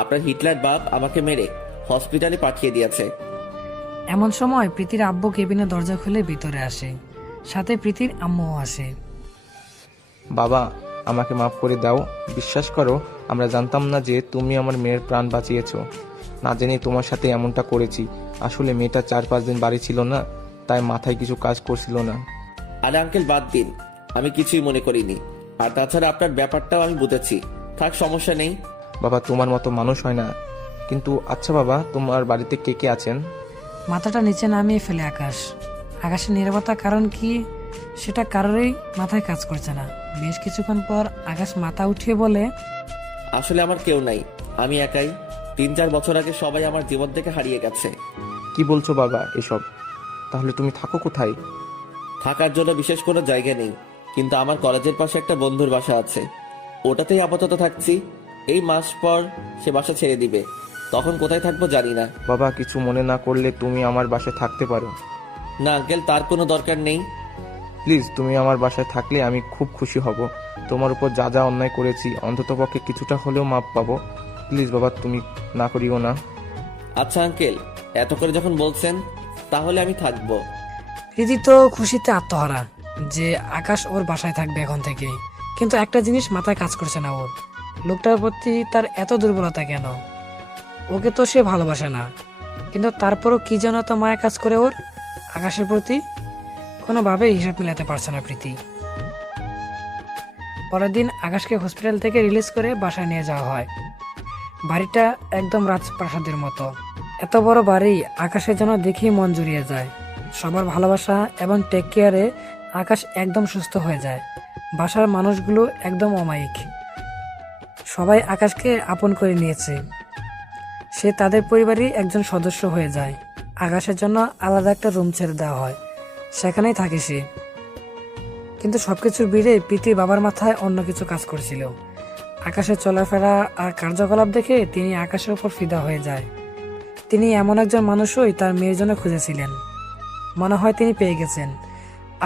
আপনার হিটলার বাপ আমাকে মেরে হসপিটালে পাঠিয়ে দিয়েছে। এমন সময় প্রীতির আব্বু কেবিনের দরজা খুলে ভিতরে আসে। সাথে প্রীতির আম্মুও আসে। বাবা, আমাকে মাফ করে দাও। বিশ্বাস করো, আমরা জানতাম না যে তুমি আমার মেয়ের প্রাণ বাঁচিয়েছো। না জেনে তোমার সাথে এমনটা করেছি। আসলে মেয়েটা 4-5 দিন বাড়ি ছিল না, তাই মাথায় কিছু কাজ করছিল না। আরে আঙ্কেল, বাদ দিন, আমি কিছুই মনে করিনি। আর তাছাড়া আপনার ব্যাপারটাও আমি বুঝেছি। থাক, সমস্যা নেই। বাবা, তোমার মতো মানুষ হয় না। কিন্তু আচ্ছা বাবা, তোমার বাড়িতে কে কে আছেন? মাথাটা নিচে নামিয়ে ফেলে আকাশ। আকাশের নীরবতার কারণ কি সেটা কারোরই মাথায় কাজ করছে না। বেশ কিছুক্ষণ পর আকাশ মাথা উঠিয়ে বলে, আসলে আমার কেউ নাই, আমি একাই। 3-4 বছর আগে সবাই আমার জীবন থেকে হারিয়ে গেছে। কি বলছো বাবা এসব? তাহলে তুমি থাকো কোথায়? থাকার জন্য বিশেষ কোনো জায়গা নেই, কিন্তু আমার কলেজের পাশে একটা বন্ধুর বাসা আছে, ওটাতেই আপাতত থাকছি। এই মাস পর সে বাসা ছেড়ে দিবে, তখন কোথায় থাকবো জানি না। বাবা, কিছু মনে না করলে তুমি আমার বাসায় থাকতে পারো। না আঙ্কেল, তার কোনো দরকার নেই। প্লিজ, তুমি আমার বাসায় থাকলে আমি খুব খুশি হব। তোমার উপর যা যা অন্যায় করেছি অন্ততপক্ষে কিছুটা হলেও মাপ পাবো। প্লিজ বাবা, তুমি না করিও না। আচ্ছা আঙ্কেল, এত করে যখন বলছেন তাহলে আমি থাকবো। প্রীতি তো খুশিতে আত্মহারা যে আকাশ ওর বাসায় থাকবে এখন থেকে। কিন্তু একটা জিনিস মাথায় কাজ করছে না ওর, লোকটার প্রতি তার এত দুর্বলতা কেন? ওকে তো সে ভালোবাসে না, কিন্তু তারপরও কি যেন তো মায়া কাজ করে ওর আকাশের প্রতি। কোনোভাবেই হিসাব মিলাতে পারছে না প্রীতি। পরের দিন আকাশকে হসপিটাল থেকে রিলিজ করে বাসায় নিয়ে যাওয়া হয়। বাড়িটা একদম রাজপ্রাসাদের মতো। এত বড় বাড়ি আকাশের যেন দেখেই মন জুড়িয়ে যায়। সবার ভালোবাসা এবং টেক কেয়ারে আকাশ একদম সুস্থ হয়ে যায়। বাসার মানুষগুলো একদম অমায়িক। সবাই আকাশকে আপন করে নিয়েছে। সে তাদের পরিবারই একজন সদস্য হয়ে যায়। আকাশের জন্য আলাদা একটা রুম ছেড়ে দেওয়া হয়, সেখানেই থাকে সে। কিন্তু সবকিছুর ভিড়ে প্রীতির বাবার মাথায় অন্য কিছু কাজ করছিল। আকাশের চলাফেরা আর কার্যকলাপ দেখে তিনি আকাশের উপর ফিদা হয়ে যায়। তিনি এমন একজন মানুষই তার মেয়ের জন্য খুঁজেছিলেন। মনে হয় তিনি পেয়ে গেছেন।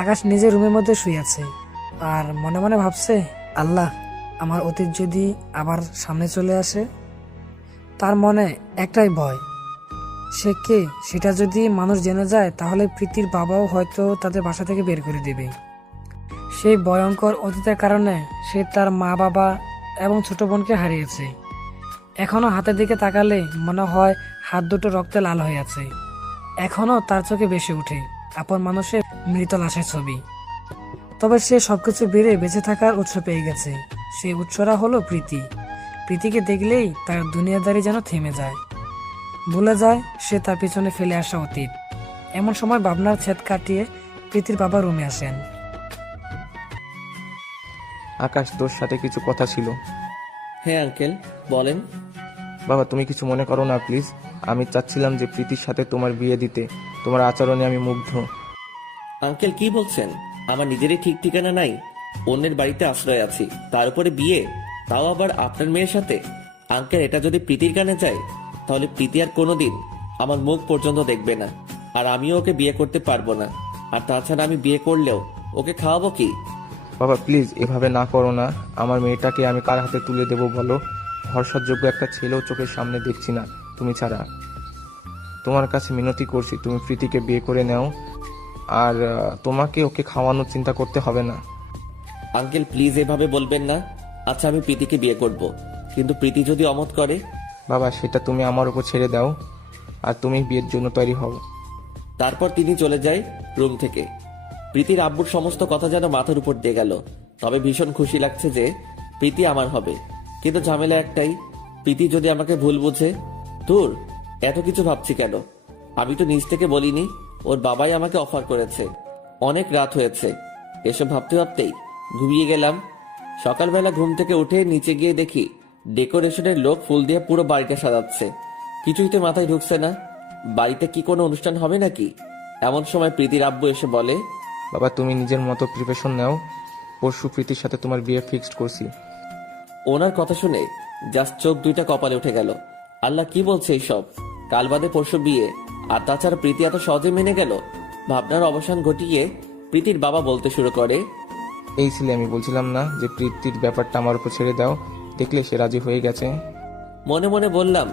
আকাশ নিজের রুমের মধ্যে শুয়ে আছে আর মনে মনে ভাবছে, আল্লাহ, আমার অতীত যদি আবার সামনে চলে আসে। তার মনে একটাই ভয়, সে কে সেটা যদি মানুষ জেনে যায় তাহলে প্রীতির বাবাও হয়তো তাদের বাসা থেকে বের করে দেবে। সেই ভয়ঙ্কর অতীতের কারণে সে তার মা বাবা এবং ছোট বোনকে হারিয়েছে। এখনো হাতের দিকে তাকালে মনে হয় হাত দুটো রক্তে লাল হয়ে আছে। এখনো তার চোখে ভেসে ওঠে আপন মানুষের মৃত লাশের ছবি। তবে সে সবকিছু বেড়ে বেঁচে থাকার উৎস পেয়ে গেছে। সেই উৎসরা হলো প্রীতি। প্রীতিকে দেখলেই তার দুনিয়াদারি যেন থেমে যায়, ভুলে যায় সে তার পিছনে ফেলে আসা অতীত। এমন সময় ভাবনার ছেদ কাটিয়ে প্রীতির বাবা রুমে আসেন। আকাশ, তোর সাথে কিছু কথা ছিল। হ্যাঁ আঙ্কেল, বলেন। বাবা, তুমি কিছু মনে করো না প্লিজ। আমি চাচ্ছিলাম যে প্রীতির সাথে তোমার বিয়ে দিতে। তোমার আচরণে আমি মুগ্ধ। আঙ্কেল কি বলছেন? আমার নিজেরই ঠিক ঠিকানা নাই, অন্যের বাড়িতে আশ্রয় আছি, তার উপরে বিয়ে, তাও আবার আপনার মেয়ের সাথে। আঙ্কেল, এটা যদি প্রীতির কানে যায় তাহলে প্রীতি আর কোনোদিন আমার মুখ পর্যন্ত দেখবে না, আর আমিও ওকে বিয়ে করতে পারবো না। আর তাছাড়া আমি বিয়ে করলেও ওকে খাওয়াবো কি? বাবা প্লিজ এভাবে না করো না। আমার মেয়েটাকে আমি কার হাতে তুলে দেবো বলো? ভরসাযোগ্য একটা ছেলেও চোখের সামনে দেখছি না তুমি ছাড়া। তোমার কাছে মিনতি করছি, তুমি প্রীতিকে বিয়ে করে নাও, আর তোমাকে ওকে খাওয়ানোর চিন্তা করতে হবে না। আঙ্কেল প্লিজ এভাবে বলবেন না। আচ্ছা আমি প্রীতিকে বিয়ে করব, কিন্তু প্রীতি যদি অমত করে? বাবা, সেটা তুমি আমার উপর ছেড়ে দাও, আর তুমি বিয়ের জন্য তৈরি হও। তারপর তিনি চলে যায় রুম থেকে। প্রীতির আব্বুর সমস্ত কথা যেন মাথার উপর দিয়ে গেল। তবে ভীষণ খুশি লাগছে যে প্রীতি আমার হবে, কিন্তু ঝামেলা একটাই, প্রীতি যদি আমাকে ভুল বুঝে। তোর এত কিছু ভাবছি কেন? আমি তো নিজ থেকে বলিনি, ওর বাবাই আমাকে অফার করেছে। অনেক রাত হয়েছে, এসব ভাবতে ভাবতেই ঘুমিয়ে গেলাম। সকালবেলা ঘুম থেকে উঠে নিচে গিয়ে দেখি ডেকোরেশনের লোক ফুল দিয়ে পুরো বাড়িটা সাজাচ্ছে। কিছুই তো মাথায় ঢুকছে না, বাড়িতে কি কোনো অনুষ্ঠান হবে নাকি? এমন সময় প্রীতির আব্বু এসে বলে, বাবা, তুমি নিজের মতো প্রিপারেশন নাও, পরশু প্রীতির সাথে তোমার বিয়ে ফিক্সড করছি। ওনার কথা শুনে জাস্ট চোখ দুইটা কপালে উঠে গেল। আল্লাহ কি বলছে এইসব? কাল বাদে পরশু বিয়ে, আর তাছাড়া প্রীতি এত সহজে মেনে গেল? ভাবনার অবসান ঘটিয়ে প্রীতির বাবা বলতে শুরু করে, এই ছেলে, আমি বলছিলাম না যে প্রীতির ব্যাপারটা আমার উপর ছেড়ে দাও? দেখলে সে রাজি হয়ে গেছে। মনে মনে বললাম,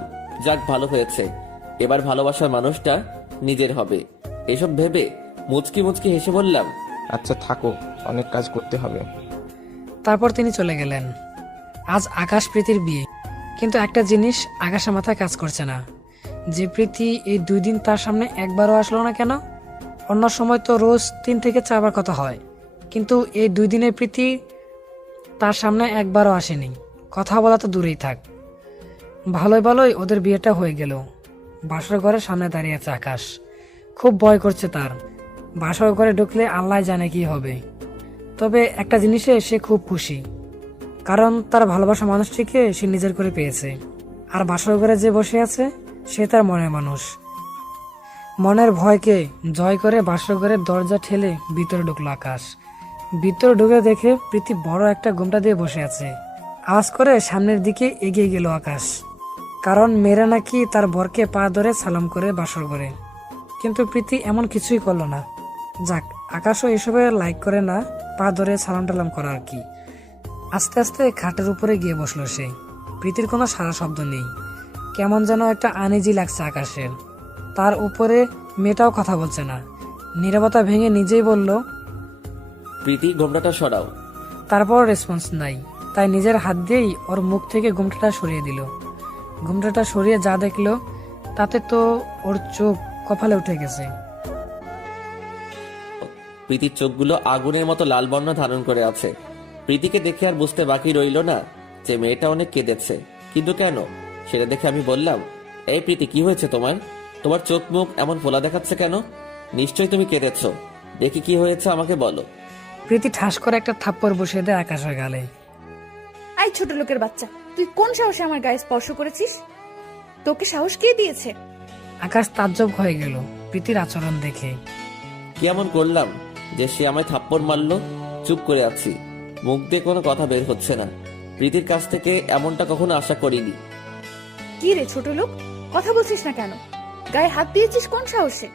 যাক ভালো হয়েছে, এবার ভালোবাসার মানুষটা নিজের হবে। এসব ভেবে মুচকি মুচকি হেসে বললাম, আচ্ছা থাকো, অনেক কাজ করতে হবে। তারপর তিনি চলে গেলেন। আজ আকাশ প্রীতির বিয়ে, কিন্তু একটা জিনিস আকাশের মাথায় কাজ করছে না, যে প্রীতি এই 2 দিন তার সামনে একবারও আসলো না কেন? অন্য সময় তো রোজ 3 থেকে 4 বার কথা হয়, কিন্তু এই 2 দিনের প্রীতি তার সামনে একবারও আসেনি। কথা বলা তো দূরেই থাক, ভালোই ভালোই ওদের বিয়েটা হয়ে গেল। বাসর ঘরের সামনে দাঁড়িয়ে আছে আকাশ। খুব ভয় করছে তার, বাসর ঘরে ঢুকলে আল্লাহ জানে কি হবে। তবে একটা জিনিসে সে খুব খুশি, কারণ তার ভালোবাসা মানুষটিকে সে নিজের করে পেয়েছে। আর বাসর ঘরে যে বসে আছে সে তার মনের মানুষ। মনের ভয়কে জয় করে বাসর ঘরের দরজা ঠেলে ভিতরে ঢুকলো আকাশ। ভিতরে ঢুকে দেখে প্রীতি বড় একটা ঘোমটা দিয়ে বসে আছে। আওয়াজ করে সামনের দিকে এগিয়ে গেল আকাশ, কারণ মেয়েরা নাকি তার বরকে পা ধরে সালাম করে বাসর ঘরে। কিন্তু প্রীতি এমন কিছুই করলো না। যাক, আকাশও এসবে লাইক করে না, পা ধরে সালাম টালাম করা আর কি। আস্তে আস্তে খাটের উপরে গিয়ে বসলো সে। প্রীতির কোনো সারা শব্দ নেই, কেমন যেন একটা আনইজি লাগছে আকাশের। তার উপরে মেয়েটাও কথা বলছে না, নীরবতা ভেঙে নিজেই বলল, প্রীতি ঘোমটাটা সরাও। তারপর রেসপন্স নাই, তাই নিজের হাত দিয়েই ওর মুখ থেকে ঘুমটাটা সরিয়ে দিল। ঘুমটাটা সরিয়ে যা দেখলো তাতে তো ওর চোখ কপালে উঠে গেছে। প্রীতির চোখগুলো আগুনের মতো লাল বর্ণ ধারণ করে আছে। প্রীতিকে দেখে আর বুঝতে বাকি রইল না যে মেয়েটা অনেক কেঁদেছে। কিন্তু কেন, সেটা দেখে আমি বললাম, এই প্রীতি কি হয়েছে তোমার? তোমার চোখ মুখ এমন ফোলা দেখাচ্ছে কেন? নিশ্চয়ই তুমি কেঁদেছ, দেখি কি হয়েছে আমাকে বলো। প্রীতি ঠাস করে একটা থাপ্পড় বসিয়ে দেয় আকাশের গালে। আই ছোট লোকের বাচ্চা, তুই কোন সাহসে আমার গায়ে স্পর্শ করেছিস? তোকে সাহস কে দিয়েছে? আকাশ তাজ্জব হয়ে গেল প্রীতির আচরণ দেখে। কি এমন করলাম যে সে আমায় থাপ্পড় মারলো? চুপ করে আছি, মুখ দিয়ে কোনো কথা বের হচ্ছে না। প্রীতির কাছ থেকে এমনটা কখনো আশা করিনি। কি রে ছোট লোক, কথা বলছিস না কেন? গায়ে হাত দিয়েছিস কোন সাহসে?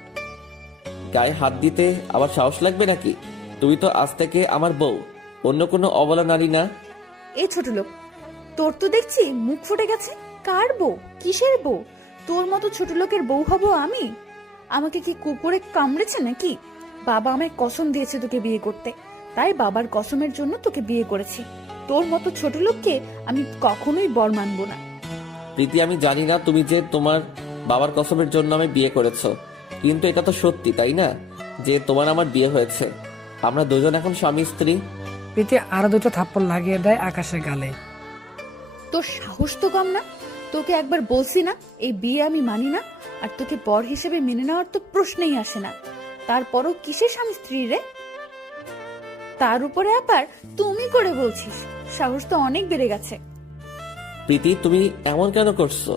গায়ে হাত দিতে আবার সাহস লাগবে নাকি? তুমি তো আজ থেকে আমার বউ, অন্য কোনো অবলা নারী না। এই ছোট লোক, তোর তো দেখছি মুখ ফুটে গেছে। কার বউ? কিসের বউ? তোর মতো ছোট লোকের বউ হব আমি? আমাকে কি কুকুরে কামড়েছে নাকি? বাবা আমায় কসম দিয়েছে তোকে বিয়ে করতে, তাই বাবার কসমের জন্য তোকে বিয়ে করেছি। তোর মতো ছোট লোককে আমি কখনোই বর মানবো না। প্রীতি, আমি জানি না তুমি যে তোমার বাবার কসমের জন্য আমি বিয়ে করেছো, কিন্তু এটা তো সত্যি তাই না যে তোমার আমার বিয়ে হয়েছে? আমরা দুজন এখন স্বামী স্ত্রী। প্রীতি আরো 2টো থাপ্পড় লাগিয়ে দেয় আকাশের গালে। তোর সাহস তো কম না। তোকে একবার বলছি না এই বিয়ে আমি মানি না, আর তোকে বর হিসেবে মেনে নেওয়ার তো প্রশ্নই আসে না। তারপরও কিসের স্বামী স্ত্রী রে? তার উপরে আবার তুমি করে বলছিস, সাহস তো অনেক বেড়ে গেছে। প্রীতি, তুমি এমন কেন করছো?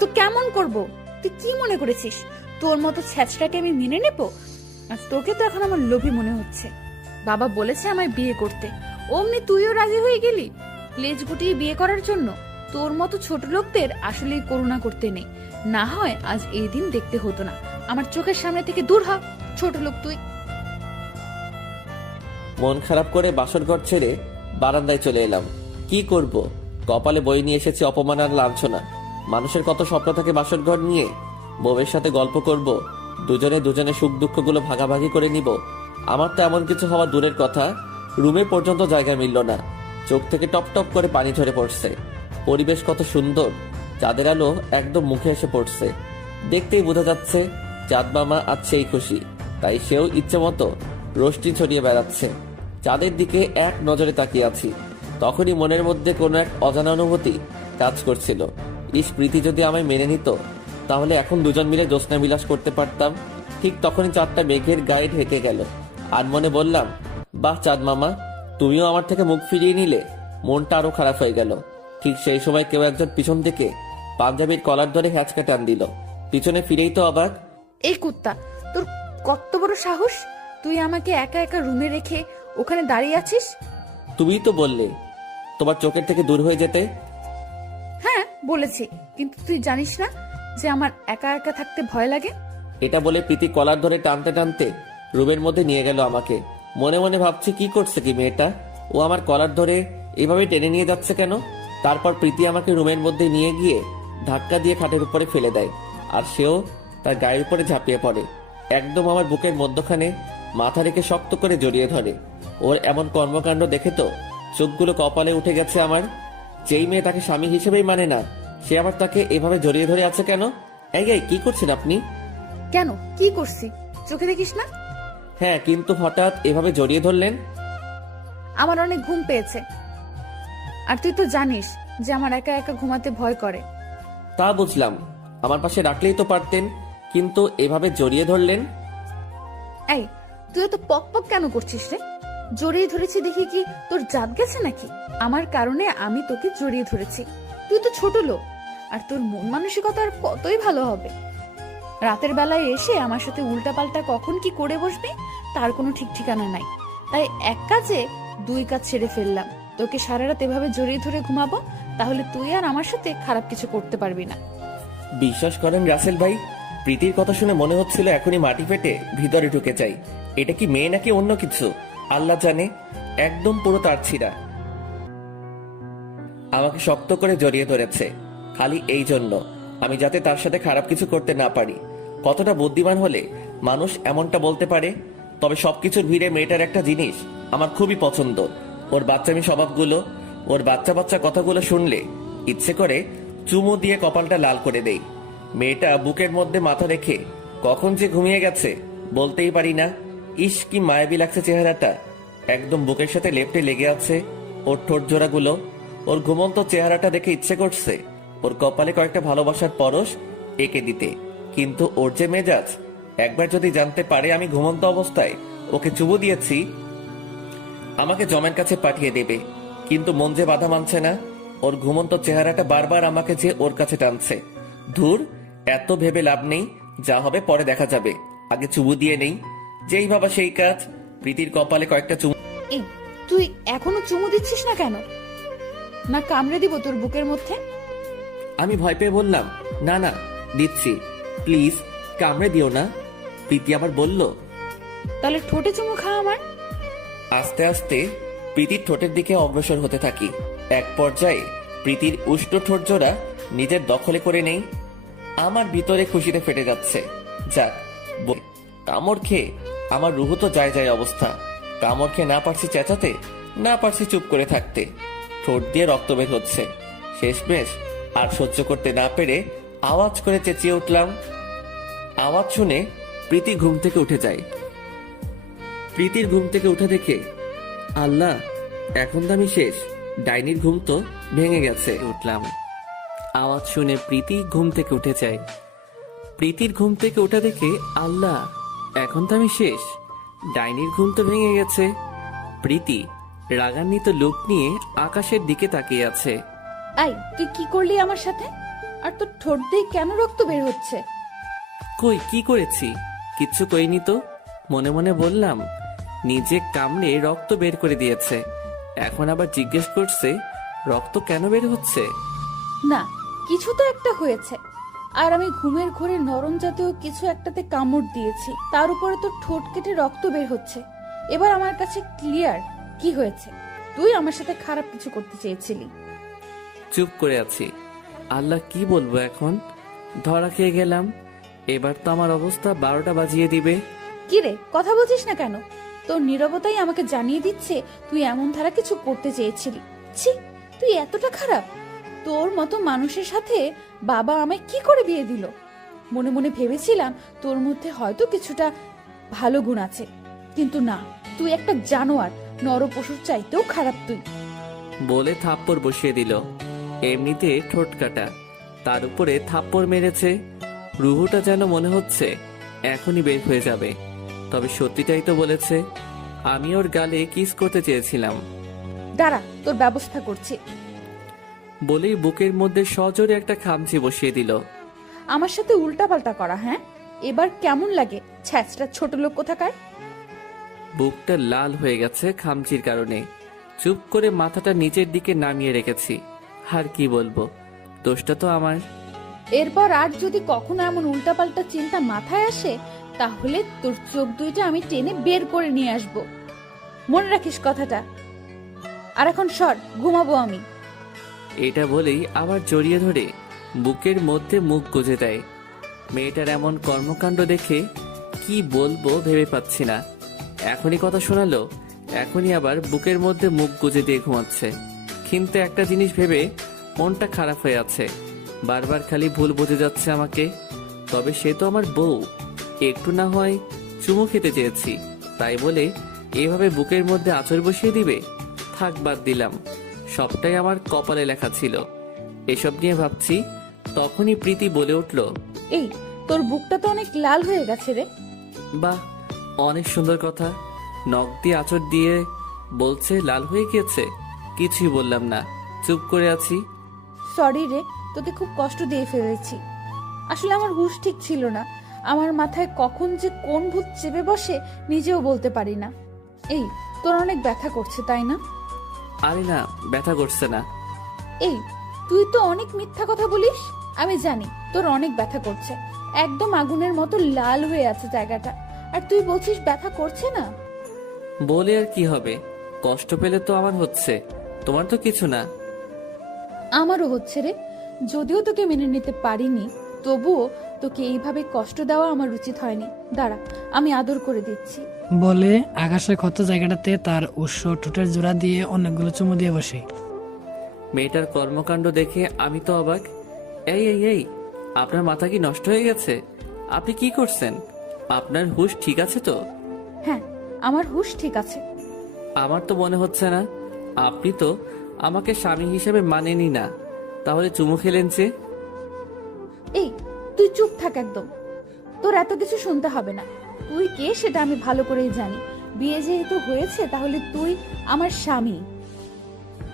তো কেমন করব? তুই কি মনে করেছিস তোর মতো ছ্যাচটাকে আমি মেনে নেব? আর তোকে তো এখন আমার লোভী মনে হচ্ছে। বাবা বলেছে আমায় বিয়ে করতে, অমনি তুইও রাজি হয়ে গেলি লেজ গুটিয়ে বিয়ে করার জন্য। তোর মতো ছোট লোকদের আসলেই করুণা করতে নেই, না হয় আজ এই দিন দেখতে হতো না। আমার চোখের সামনে থেকে দূর হ, ছোট লোক তুই। মন খারাপ করে বাসর ঘর ছেড়ে বারান্দায় চলে এলাম। কি করব? কপালে বই নিয়ে এসেছি অপমান আর লাঞ্ছনা। মানুষের কত স্বপ্ন থাকে বাসর ঘর নিয়ে। বউয়ের সাথে গল্প করব, দুজনে দুজনে সুখ দুঃখগুলো ভাগাভাগি করে নিব। আমার তো এমন কিছু হওয়া দূরের কথা, রুমে পর্যন্ত জায়গা মিলল না। চোখ থেকে টপ টপ করে পানি ঝরে পড়ছে। পরিবেশ কত সুন্দর, চাঁদের আলো একদম মুখে এসে পড়ছে। দেখতেই বোঝা যাচ্ছে চাঁদ মামা আজ সেই খুশি, তাই সেও ইচ্ছে মতো রোশনি ছড়িয়ে বেড়াচ্ছে। চাঁদের দিকে এক নজরে তাকিয়ে আছি, তখনই মনের মধ্যে কোনো এক অজানা অনুভূতি কাজ করছিল। প্রীতি যদি আমায় মেনে নিত, তাহলে এখন দুজন মিলে জ্যোৎস্না বিলাস করতে পারতাম। ঠিক তখনই চাঁদটা মেঘের গায়ে ঢেকে গেল, আর মনে বললাম, বাহ চাঁদ মামা, তুমিও আমার থেকে মুখ ফিরিয়ে নিলে। মনটা আরো খারাপ হয়ে গেল। ঠিক সেই সময় কেউ একজন পিছন থেকে পাঞ্জাবির কলার ধরে হ্যাঁচকা টান দিল। পিছনে ফিরেই তো অবাক। এই কুত্তা, তোর কত বড় সাহস! তুই আমাকে একা একা রুমে রেখে ওখানে দাঁড়িয়ে আছিস? তুমিই তো বললে তোমার চোখের থেকে দূর হয়ে যেতে। হ্যাঁ বলেছি, কিন্তু তুই জানিস না যে আমার একা একা থাকতে ভয় লাগে। এটা বলে প্রীতি কলার ধরে টানতে টানতে রুমের মধ্যে নিয়ে গেল আমাকে। মনে মনে ভাবছি, কি করছে কি মেয়েটা? ও আমার কলার ধরে এভাবে টেনে নিয়ে যাচ্ছে কেন? তারপর প্রীতি আমাকে রুমের মধ্যে নিয়ে গিয়ে ধাক্কা দিয়ে খাটের উপরে ফেলে দেয়, আর সেও তার গায়ের উপরে ঝাঁপিয়ে পড়ে। একদম আমার বুকের মধ্যখানে মাথা রেখে শক্ত করে জড়িয়ে ধরে। ওর এমন কর্মকাণ্ড দেখে তো চোখগুলো কপালে উঠে গেছে আমার। যেই মেয়ে তাকে স্বামী হিসেবেই মানে না, সে আবার তাকে এভাবে জড়িয়ে ধরে আছে কেন? এই কি করছেন আপনি? কেন, কি করছি চোখে দেখিস না? হ্যাঁ, কিন্তু হঠাৎ এভাবে জড়িয়ে ধরলেন। আমার অনেক ঘুম পেয়েছে, আর তুই তো জানিস যে আমার একা একা ঘুমাতে ভয় করে। তা বুঝলাম, আমার পাশে রাখলেই তো পারতেন, কিন্তু এভাবে জড়িয়ে ধরলেন। এই, তুই তো পক পক কেন করছিস রে? জড়িয়ে ধরেছি দেখি কি তোর জাত গেছে নাকি? আমার কারণে আমি তোকে জড়িয়ে ধরেছি। তুই তো ছোট লোক, আর তোর মন মানসিকতা আর কতই ভালো হবে। রাতের বেলায় এসে আমার সাথে উল্টাপাল্টা কখন কি করে বসবি তার কোনো ঠিক ঠিকানা নাই। তাই এক কাজে দুই কাজ ছেড়ে ফেললাম। তোকে সারা রাত এভাবে জড়িয়ে ধরে ঘুমাবো, তাহলে তুই আর আমার সাথে খারাপ কিছু করতে পারবি না। বিশ্বাস করেন রাসেল ভাই, প্রীতির কথা শুনে মনে হচ্ছিল এখনই মাটি ফেটে ভিতরে ঢুকে যাই। এটা কি মেয়ে নাকি অন্য কিছু আল্লাহ জানে। একদম পুরো তার ছিঁড়া। আমাকে শক্ত করে জড়িয়ে ধরেছে খালি এই জন্য আমি যাতে তার সাথে খারাপ কিছু করতে না পারি। কতটা বুদ্ধিমান হলে মানুষ এমনটা বলতে পারে। তবে সবকিছুর ভিড়ে মেয়েটার একটা জিনিস আমার খুবই পছন্দ, ওর বাচ্চামি স্বভাবগুলো। ওর বাচ্চা বাচ্চা কথাগুলো শুনলে ইচ্ছে করে চুমু দিয়ে কপালটা লাল করে দেই। মেয়েটা বুকের মধ্যে মাথা রেখে কখন যে ঘুমিয়ে গেছে বলতেই পারি না। ইস, কি মায়াবী লাগছে চেহারাটা, একদম বুকের সাথে লেপটে লেগে আছে ওর ঠোঁট জোড়াগুলো। ওর ঘুমন্ত চেহারাটা দেখে ইচ্ছে করছে ওর কপালে কয়েকটা ভালোবাসার পরশ এঁকে দিতে। কিন্তু ওর যে মেজাজ, একবার যদি জানতে পারে আমি ঘুমন্ত অবস্থায় ওকে চুমু দিয়েছি, আমাকে জমের কাছে পাঠিয়ে দেবে। কিন্তু মন যে বাধা মানছে না, ওর ঘুমন্ত চেহারাটা বারবার আমাকে যে ওর কাছে টানছে। ধুর, এত ভেবে লাভ নেই, যা হবে পরে দেখা যাবে, আগে চুমু দিয়ে নেই। যেই ভাবা সেই কাজ। প্রীতির কপালে কয়েকটা চুমু। এই, তুই এখনো চুমু দিচ্ছিস না কেন? না কামড়ে দিব তোর বুকের মধ্যে? আমি ভয় পেয়ে বললাম, না না, দিচ্ছি, প্লিজ কামড়ে দিও না। প্রীতি আবার বলল, তাহলে ঠোঁটে চুমু খা আমার। আস্তে আস্তে প্রীতির ঠোঁটের দিকে অগ্রসর হতে থাকি। এক পর্যায়ে প্রীতির উষ্ণ ঠোঁট জোড়া নিজের দখলে করে নেই। আমার ভিতরে খুশিতে ফেটে যাচ্ছে। যাক, কামড় খেয়ে আমার রুহু তো যায় যায় অবস্থা। কামড় খেয়ে না পারছি চেঁচাতে, না পারছি চুপ করে থাকতে। ঠোঁট দিয়ে রক্ত বের হচ্ছে। শেষমেশ আর সহ্য করতে না পেরে আওয়াজ করে চেঁচিয়ে উঠলাম। আওয়াজ শুনে প্রীতি ঘুম থেকে উঠে যায়। প্রীতির ঘুম থেকে উঠে দেখে, আল্লাহ, এখন তো আমি শেষ। ডাইনির ঘুম তো ভেঙে গেছে। উঠলাম, আওয়াজ শুনে প্রীতি ঘুম থেকে উঠে যায়। প্রীতির ঘুম থেকে ওঠা দেখে আল্লাহ, এখন তো আমি শেষ। ডাইনির ঘুম তো ভেঙে গেছে। প্রীতি রাগান্বিত লোক নিয়ে আকাশের দিকে তাকিয়ে আছে। আই, তুই কি করলি আমার সাথে? আর তোর ঠোঁট দিয়ে কেন রক্ত বের হচ্ছে? কই, কি করেছি? কিচ্ছু কইনি তো। মনে মনে বললাম, নিজে কামড়ে রক্ত বের করে দিয়েছে, এখন আবার জিজ্ঞেস করছে রক্ত কেন বের হচ্ছে। না, কিছু তো একটা হয়েছে। আর আমি ঘুমের ঘোরে নরম জাতীয় কিছু একটাতে কামড় দিয়েছি, তার উপরে তোর ঠোঁট কেটে রক্ত বের হচ্ছে। এবার আমার কাছে ক্লিয়ার কি হয়েছে। তুই আমার সাথে খারাপ কিছু করতে চেয়েছিলি। চুপ করে আছি। আল্লাহ, কি বলবো এখন? ধরা খেয়ে গেলাম। এবার তো আমার অবস্থা 12টা বাজিয়ে দিবে। কি রে, কথা বলছিস না কেন? তোর নীরবতাই আমাকে জানিয়ে দিচ্ছে তুই এমন ধারা কিছু করতে চেয়েছিলি। ছি, তুই এতটা খারাপ? তোর মতো মানুষের সাথে বাবা আমায় কি করে বিয়ে দিল? মনে মনে ভেবেছিলাম তোর মধ্যে হয়তো কিছুটা ভালো গুণ আছে, কিন্তু না, তুই একটা জানোয়ার, নরপশুর চাইতেও খারাপ তুই। বলে থাপ্পড় বসিয়ে দিল। এমনিতে ঠোঁট কাটা, তার উপরে থাপ্পড় মেরেছে। রুহুটা যেন মনে হচ্ছে এখনই বের হয়ে যাবে। তবে সত্যিটাই তো বলেছে। আমি ওর গালে কিস করতে চেয়েছিলাম। দাঁড়া, তোর ব্যবস্থা করছি। বলেই বুকের মধ্যে সজোরে একটা খামচি বসিয়ে দিল। আমার সাথে উল্টাপাল্টা করা, হ্যাঁ? এবার কেমন লাগে ছ্যাচটা ছোট লোক কোথাকার? বুকটা লাল হয়ে গেছে খামচির কারণে। চুপ করে মাথাটা নিচের দিকে নামিয়ে রেখেছি। আর কি বলবো, দোষটা তো আমার। এরপর আর যদি কখনো এমন উল্টাপাল্টা চিন্তা মাথায় আসে, তাহলে তোর চোখ দুইটা আমি টেনে বের করে নিয়ে আসব। মনে রাখিস কথাটা। আর এখন সর, ঘুমাবো আমি। এটা বলেই আবার জড়িয়ে ধরে বুকের মধ্যে মুখ গুজে দেয়। মেয়েটার এমন কর্মকাণ্ড দেখে কি বলবো ভেবে পাচ্ছি না। এখনই কথা শোনালো, এখনই আবার বুকের মধ্যে মুখ গুজে দিয়ে ঘুমাচ্ছে। কিন্তু একটা জিনিস ভেবে মনটা খারাপ হয়ে আছে। বারবার খালি ভুল বুঝে যাচ্ছে আমাকে। তবে সে তো আমার বউ, একটু না হয় চুমু খেতে চেয়েছি, তাই বলে এভাবে বুকের মধ্যে আঁচড় বসিয়ে দিবে? থাক, বাদ দিলাম। সবটাই আমার কপালে লেখা ছিল। এসব নিয়ে ভাবছি, তখনই প্রীতি বলে উঠল, এই, তোর বুকটা তো অনেক লাল হয়ে গেছে রে। বাহ, অনেক সুন্দর কথা। নখ দিয়ে আঁচড় দিয়ে বলছে লাল হয়ে গিয়েছে। কিছুই বললাম না, চুপ করে আছি। সরি রে, তোকে খুব কষ্ট দিয়ে ফেলেছি। আসলে আমার হুঁশ ঠিক ছিল না। আমার মাথায় কখন যে কোন ভূত চেপে বসে নিজেও বলতে পারি না। এই, তোর অনেক ব্যথা করছে তাই না? আরে না, ব্যথা করছে না। এই, তুই তো অনেক মিথ্যা কথা বলিস। আমি জানি তোর অনেক ব্যথা করছে, একদম আগুনের মতো লাল হয়ে আছে জায়গাটা, আর তুই বলছিস ব্যথা করছে না। বলে আর কি হবে? কষ্ট পেলে তো আমার হচ্ছে, তোমার তো কিছু না। আমারও হচ্ছে রে। যদিও তোকে মেনে নিতে পারিনি, তবুও তোকে এইভাবে কষ্ট দেওয়া আমার উচিত হয়নি। দাঁড়া, আমি আদর করে দিচ্ছি। বলে আকাশের ক্ষত জায়গাটাতে তার উৎস ঠোঁটের জোড়া দিয়ে অনেকগুলো চুমু দিয়ে বসে। মেয়েটার কর্মকাণ্ড দেখে আমি তো অবাক। এই এই এই, আপনার মাথা কি নষ্ট হয়ে গেছে? আপনি কি করছেন? আপনার হুঁশ ঠিক আছে তো? হ্যাঁ, আমার হুঁশ ঠিক আছে। আমার তো মনে হচ্ছে না। আপনি তো আমাকে স্বামী হিসেবে মানেনি না, তাহলে চুমু খেলেন যে? এই, তুই চুপ থাক একদম। তোর এত কিছু শুনতে হবে না। তুই কে সেটা আমি ভালো করেই জানি। বিয়ে যেহেতু হয়েছে, তাহলে তুই আমার স্বামী।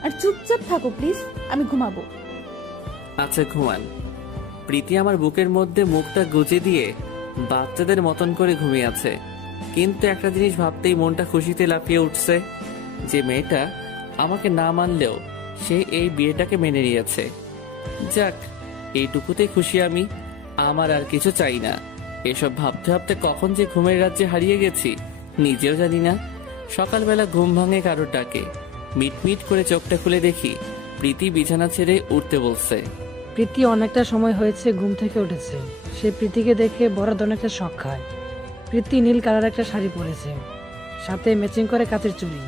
আর চুপচাপ থাকো প্লিজ, আমি ঘুমাবো। আচ্ছা, ঘুমান। প্রীতি আমার বুকের মধ্যে মুখটা গুজে দিয়ে বাচ্চাদের মতন করে ঘুমিয়ে আছে। কিন্তু একটা জিনিস ভাবতেই মনটা খুশিতে লাফিয়ে উঠছে, যে মেয়েটা আমাকে না মানলেও সে এই বিয়েটাকে মেনে নিয়েছে। যাক, এইটুকুতেই খুশি আমি। আমার আর কিছু চাই না। এসব ভাবতে ভাবতে কখন যে ঘুমের রাজ্যে হারিয়ে গেছি নিজেও জানি না। সকালবেলা ঘুম ভাঙে কারোর ডাকে। মিটমিট করে চোখটা খুলে দেখি প্রীতি বিছানা ছেড়ে উঠতে বলছে। প্রীতি অনেকটা সময় হয়েছে ঘুম থেকে উঠেছে। সে প্রীতিকে দেখে বড় ধরনের একটা শখ খায়। প্রীতি নীল কালার একটা শাড়ি পরেছে, সাথে ম্যাচিং করে কাচের চুড়ি,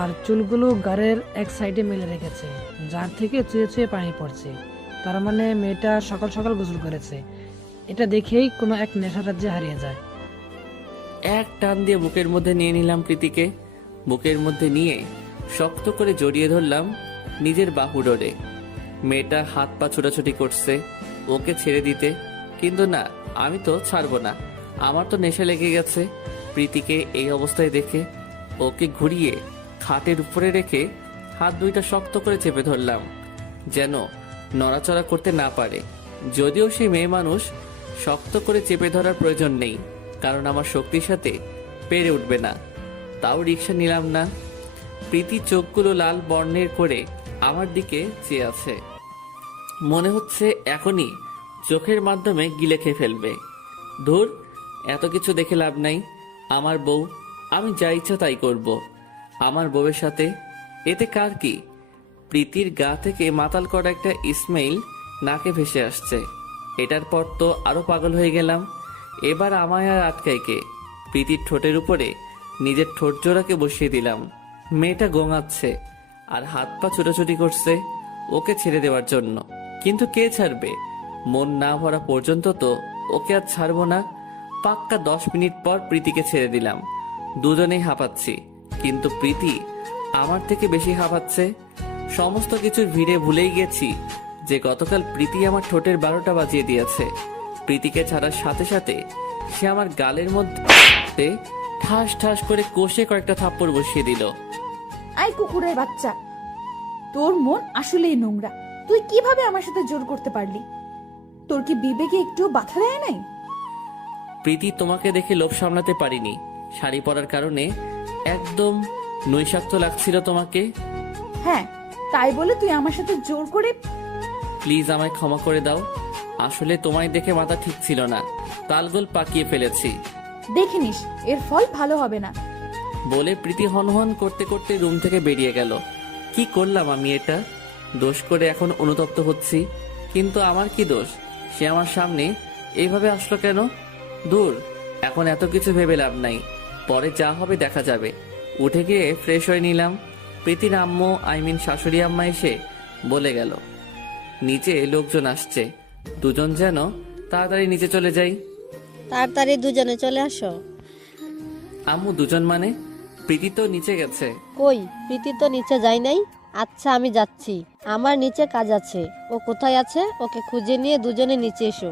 আর চুলগুলো গাড়ের এক সাইডে মেলে রেখেছে, যার থেকে চুয়ে চুয়ে পানি পড়ছে। তার মানে মেয়েটা সকাল সকাল গোসল করেছে। এটা দেখেই কোনো এক নেশা রাজ্যে হারিয়ে যায়। এক টান দিয়ে বুকের মধ্যে নিয়ে নিলাম প্রীতিকে। বুকের মধ্যে নিয়ে শক্ত করে জড়িয়ে ধরলাম নিজের বাহু ডোরে। মেয়েটা হাত পা ছোটাছুটি করছে ওকে ছেড়ে দিতে, কিন্তু না, আমি তো ছাড়বো না। আমার তো নেশা লেগে গেছে প্রীতিকে এই অবস্থায় দেখে। ওকে ঘুরিয়ে খাটের উপরে রেখে হাত দুইটা শক্ত করে চেপে ধরলাম, যেন নড়াচড়া করতে না পারে। যদিও সে মেয়ে মানুষ, শক্ত করে চেপে ধরার প্রয়োজন নেই, কারণ আমার শক্তির সাথে পেরে উঠবে না। তাও রিক্সা নিলাম না। প্রীতি চোখগুলো লাল বর্ণের করে আমার দিকে চেয়ে আছে। মনে হচ্ছে এখনই চোখের মাধ্যমে গিলে খেয়ে ফেলবে। ধুর, এত কিছু দেখে লাভ নাই। আমার বউ, আমি যা ইচ্ছা তাই করব। আমার বউয়ের সাথে এতে কার কি? প্রীতির গা থেকে মাতাল করা একটা ইসমাইল নাকে ভেসে আসছে। এটার পর তো আরো পাগল হয়ে গেলাম। এবার আমায় আর আটকায় কে? প্রীতির ঠোঁটের উপরে নিজের ঠোঁট জোড়াকে বসিয়ে দিলাম। মেয়েটা গোঙাচ্ছে আর হাত পা ছোটাছুটি করছে ওকে ছেড়ে দেওয়ার জন্য, কিন্তু কে ছাড়বে? মন না ভরা পর্যন্ত তো ওকে আর ছাড়বো না। পাক্কা 10 মিনিট পর প্রীতিকে ছেড়ে দিলাম। দুজনেই হাঁপাচ্ছি, কিন্তু প্রীতি আমার থেকে বেশি হাঁপাচ্ছে। সমস্ত কিছুর ভিড়ে ভুলেই গেছি যে গতকাল প্রীতি আমার ঠোঁটের 12টা বাজিয়ে দিয়েছে। প্রীতিকে ছাড়ার সাথে সাথে সে আমার গালের মধ্যে ঠাস ঠাস করে কষে কয়েকটা থাপ্পড় বসিয়ে দিল। আই কুকুরের বাচ্চা, তোর মন আসলেই নোংরা। তুই কিভাবে আমার সাথে জোর করতে পারলি? তোর কি বিবেকে একটু বাধা দেয় নাই? প্রীতি, তোমাকে দেখে লোভ সামলাতে পারিনি। শাড়ি পরার কারণে একদম নৈশাক্ত লাগছিল তোমাকে। হ্যাঁ, তাই বলে তুই আমার সাথে জোর করে? প্লিজ আমায় ক্ষমা করে দাও। আসলে তোমায় দেখে মাথা ঠিক ছিল না, তালগোল পাকিয়ে ফেলেছি। দেখে নিস, এর ফল ভালো হবে না। বলে প্রীতি হনহন করতে করতে রুম থেকে বেরিয়ে গেল। কি করলাম আমি এটা? দোষ করে এখন অনুতপ্ত হচ্ছি, কিন্তু আমার কি দোষ? সে আমার সামনে এইভাবে আসলো কেন? দূর, এখন এত কিছু ভেবে লাভ নাই। পরে যা হবে দেখা যাবে। উঠে গিয়ে ফ্রেশ হয়ে নিলাম। প্রীতির আম্মু, শাশুড়ি আম্মা এসে বলে গেল নিচে লোকজন আসছে, দুজন যেন তাড়াতাড়ি নিচে চলে যাই। তাড়াতাড়ি দুজনে চলে আসো। আম্মু, দুজন মানে? প্রীতি তো নিচে গেছে। কই, প্রীতি তো নিচে যায় নাই। আচ্ছা, আমি যাচ্ছি, আমার নিচে কাজ আছে। ও কোথায় আছে? ওকে খুঁজে নিয়ে দুজনে নিচে এসো।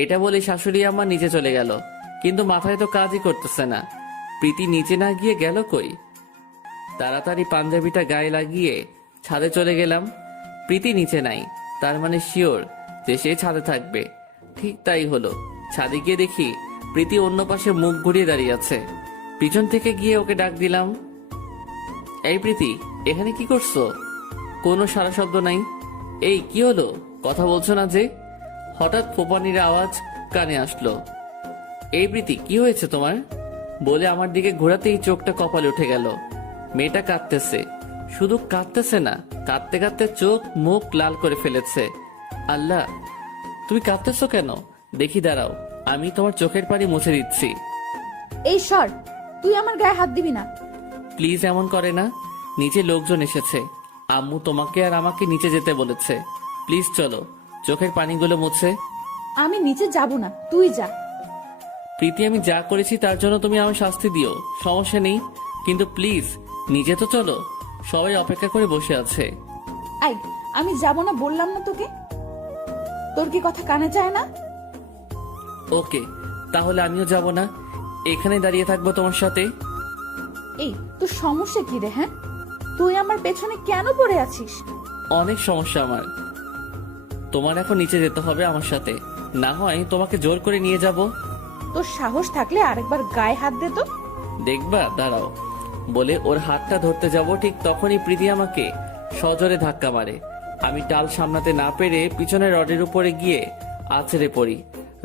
এটা বলে শাশুড়ি আম্মা নিচে চলে গেল, কিন্তু মাথায় তো কাজই করতেছে না। প্রীতি নিচে না গিয়ে গেল কই? তাড়াতাড়ি পাঞ্জাবিটা গায়ে লাগিয়ে ছাদে চলে গেলাম। প্রীতি নিচে নাই, তার মানে শিওর যে সে ছাদে থাকবে। ঠিক তাই হলো। ছাদে গিয়ে দেখি প্রীতি অন্য পাশে মুখ ঘুরিয়ে দাঁড়িয়ে আছে। পিছন থেকে গিয়ে ওকে ডাক দিলাম, এই প্রীতি, এখানে কি করছো? কোনো সারা শব্দ নাই। এই কি হলো, কথা বলছো না যে? হঠাৎ ফোপানির আওয়াজ কানে আসলো। এই প্রীতি, কি হয়েছে তোমার? বলে আমার দিকে ঘোরাতেই চোখটা কপালে উঠে গেল। মেয়েটা কাঁদতেছে, শুধু কাঁদতেছে না, কাঁদতে কাঁদতে চোখ মুখ লাল করে ফেলেছে। আল্লাহ, তুমি কাঁদতেছো কেন? দেখি, দাঁড়াও, আমি তোমার চোখের পানি মুছে দিচ্ছি। এই সর, তুই আমার গায়ে হাত দিবি না। প্লিজ এমন করে না। নিচে লোকজন এসেছে। আম্মু তোমাকে আর আমাকে নিচে যেতে বলেছে। প্লিজ চলো, চোখের পানিগুলো মুছে। আমি নিচে যাব না, তুই যা। প্রীতি, আমি যা করেছি তার জন্য তুমি আমার শাস্তি দিও, সমস্যা নেই, কিন্তু প্লিজ নিজে তো চলো। সবাই অপেক্ষা করে বসে আছে। আই, আমি যাব না বললাম না তোকে? তোর কি কথা কানে যায় না? ওকে, তাহলে আমিও যাব না, এখানে দাঁড়িয়ে থাকবো তোমার সাথে। এই, তোর সমস্যা কি রে? হ্যাঁ, তুই আমার পেছনে কেন পড়ে আছিস? অনেক সমস্যা আমার। তোমার এখন নিচে যেতে হবে আমার সাথে, না হয় তোমাকে জোর করে নিয়ে যাব। তোর সাহস থাকলে আরেকবার গায়ে হাত দে তো। দেখবা, দাঁড়াও। বলে ওর হাতটা ধরতে যাব, ঠিক তখনই প্রীতি আমাকে সজোরে ধাক্কা মারে। আমি টাল সামলাতে না পেরে পিছনে রডের উপরে গিয়ে আছড়ে পড়ি।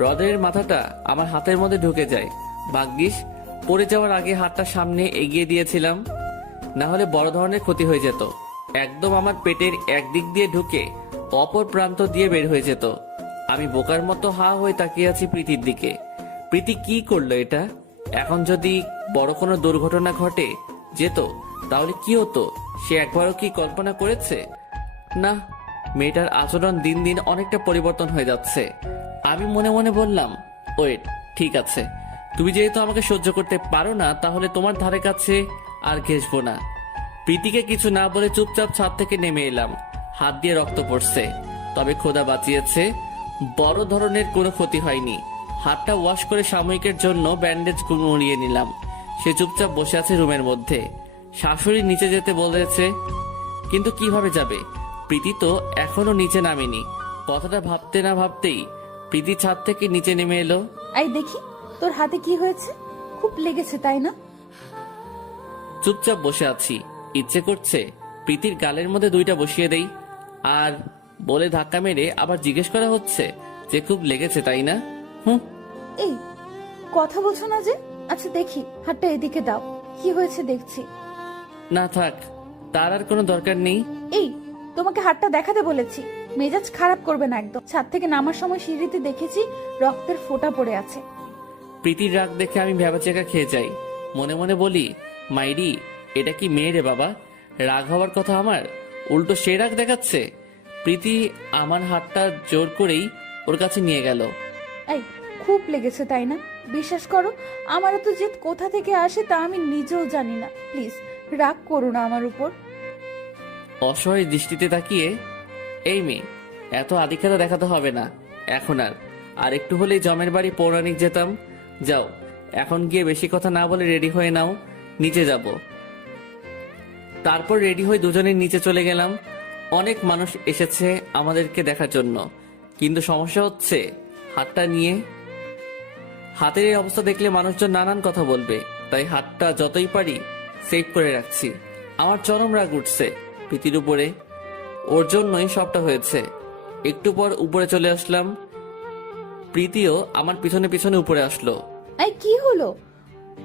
রডের মাথাটা আমার হাতের মধ্যে ঢুকে যায়। ভাগ্যিস পড়ে যাওয়ার আগে হাতটা সামনে এগিয়ে দিয়েছিলাম, না হলে বড় ধরনের ক্ষতি হয়ে যেত। একদম আমার পেটের একদিক দিয়ে ঢুকে অপর প্রান্ত দিয়ে বের হয়ে যেত। আমি বোকার মতো হা হয়ে তাকিয়ে আছি প্রীতির দিকে। প্রীতি কি করলো এটা? এখন যদি বড় কোনো দুর্ঘটনা ঘটে যেত তাহলে কি হতো? সে একবারও কি কল্পনা করেছে? না, মেয়েটার আচরণ দিন দিন অনেকটা পরিবর্তন হয়ে যাচ্ছে। আমি মনে মনে বললাম, ওয়েট, ঠিক আছে, তুমি যেহেতু আমাকে সহ্য করতে পারো না, তাহলে তোমার ধারে কাছে আর ঘেসবো না। প্রীতিকে কিছু না বলে চুপচাপ ছাদ থেকে নেমে এলাম। হাত দিয়ে রক্ত পড়ছে, তবে খোদা বাঁচিয়েছে, বড় ধরনের কোনো ক্ষতি হয়নি। হাতটা ওয়াশ করে সাময়িকের জন্য ব্যান্ডেজ মুড়িয়ে নিলাম। সে চুপচাপ বসে আছে রুমের মধ্যে। শাশুড়ি নিচে যেতে বলেছে, কিন্তু কিভাবে যাবে? প্রীতি তো এখনো নিচে নামেনি। কথাটা ভাবতে না ভাবতেই প্রীতি ছাদ থেকে নিচে নেমে এলো। এই দেখি তোর হাতে কি হয়েছে, খুব লেগেছে তাই না? চুপচাপ বসে আছি, ইচ্ছে করছে প্রীতির গালের মধ্যে দুইটা বসিয়ে দেই। আর বলে ধাক্কা মেরে আবার জিজ্ঞেস করা হচ্ছে যে খুব লেগেছে তাই না? এই কথা বলছো না যে? আচ্ছা দেখি হাতটা এদিকে দাও, কি হয়েছে দেখছি। না থাক, তার আর কোনো দরকার নেই। এই তোমাকে হাতটা দেখাতে বলেছি, মেজাজ খারাপ করবে না একদম। ছাদ থেকে নামার সময় সিঁড়িতে দেখেছি রক্তের ফোঁটা পড়ে আছে। প্রীতির রাগ দেখে আমি ভ্যাবাচেকা খেয়ে যাই। মনে মনে বলি, মাইরি এটা কি মেয়ে রে বাবা, রাগ হওয়ার কথা আমার, উল্টো সে রাগ দেখাচ্ছে। প্রীতি আমার হাতটা জোর করেই ওর কাছে নিয়ে গেল। এই খুব লেগেছে তাই না? বিশ্বাস করো আমার তো জেদ কোথা থেকে আসে তা আমি নিজেও জানি না। প্লিজ রাগ করো না আমার উপর। অসহায় দৃষ্টিতে তাকিয়ে, এই মেয়ে এত আদিক্ষেতা দেখাতে হবে না এখন। আর একটু হলেই জমের বাড়ি পৌরাণিক যেতাম। যাও এখন গিয়ে বেশি কথা না বলে রেডি হয়ে নাও, নিচে যাব। তারপর রেডি হয়ে দুজনে নিচে চলে গেলাম। অনেক মানুষ এসেছে আমাদেরকে দেখার জন্য, কিন্তু সমস্যা হচ্ছে হাতটা নিয়ে। হাতের এই অবস্থা দেখলে মানুষজন নানান কথা বলবে, তাই হাতটা যতই পারি সেভ করে রাখছি। আমার চরম রাগ উঠছে প্রীতির উপরে, ওর জন্যই সবটা হয়েছে। একটু পর উপরে চলে আসলাম, প্রীতিও আমার পিছনে পিছনে উপরে আসলো। এই কি হলো,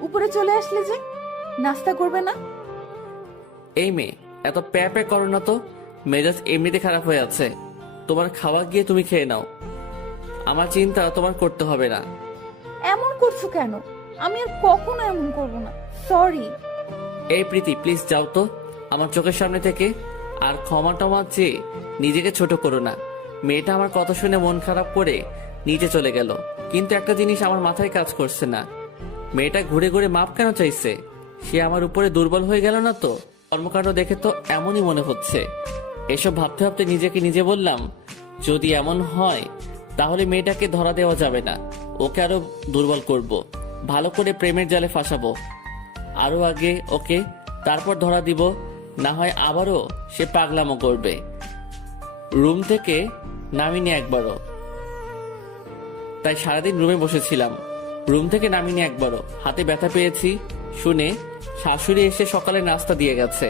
উপরে চলে আসলে যে? নাস্তা করবে না? এই মেয়ে এত প্যা প্যা করো না তো, মেজাজ এমনিতে খারাপ হয়ে আছে। তোমার খাওয়া গিয়ে তুমি খেয়ে নাও, আমার চিন্তা তোমার করতে হবে না। এমন করছো কেন? আমি আর কখনো এমন করব না, সরি। এই প্রীতি প্লিজ যাও তো আমার চোখের সামনে থেকে। আর ক্ষমা টমা চেয়ে নিজেকে ছোট করো না। মেয়েটা আমার কথা শুনে মন খারাপ করে নিচে চলে গেল, কিন্তু একটা জিনিস আমার মাথায় কাজ করছে না, মেয়েটা ঘুরে ঘুরে মাপ কেন চাইছে? সে আমার উপরে দুর্বল হয়ে গেল না তো? কর্মকাণ্ড দেখে তো এমনই মনে হচ্ছে। এসব ভাবতে ভাবতে নিজেকে নিজে বললাম, যদি এমন হয় তাহলে মেয়েটাকে ধরা দেওয়া যাবে না, ওকে আরো দুর্বল করব, ভালো করে প্রেমের জালে ফাঁসাবো আরো আগে ওকে, তারপর ধরা দিব। না হয় আবারও সে পাগলামো করবে। রুম থেকে নামিনি একবারও, তাই সারাদিন রুমে বসেছিলাম। রুম থেকে নামিনি একবারও। হাতে ব্যথা পেয়েছি শুনে শাশুড়ি এসে সকালে নাস্তা দিয়ে গেছে।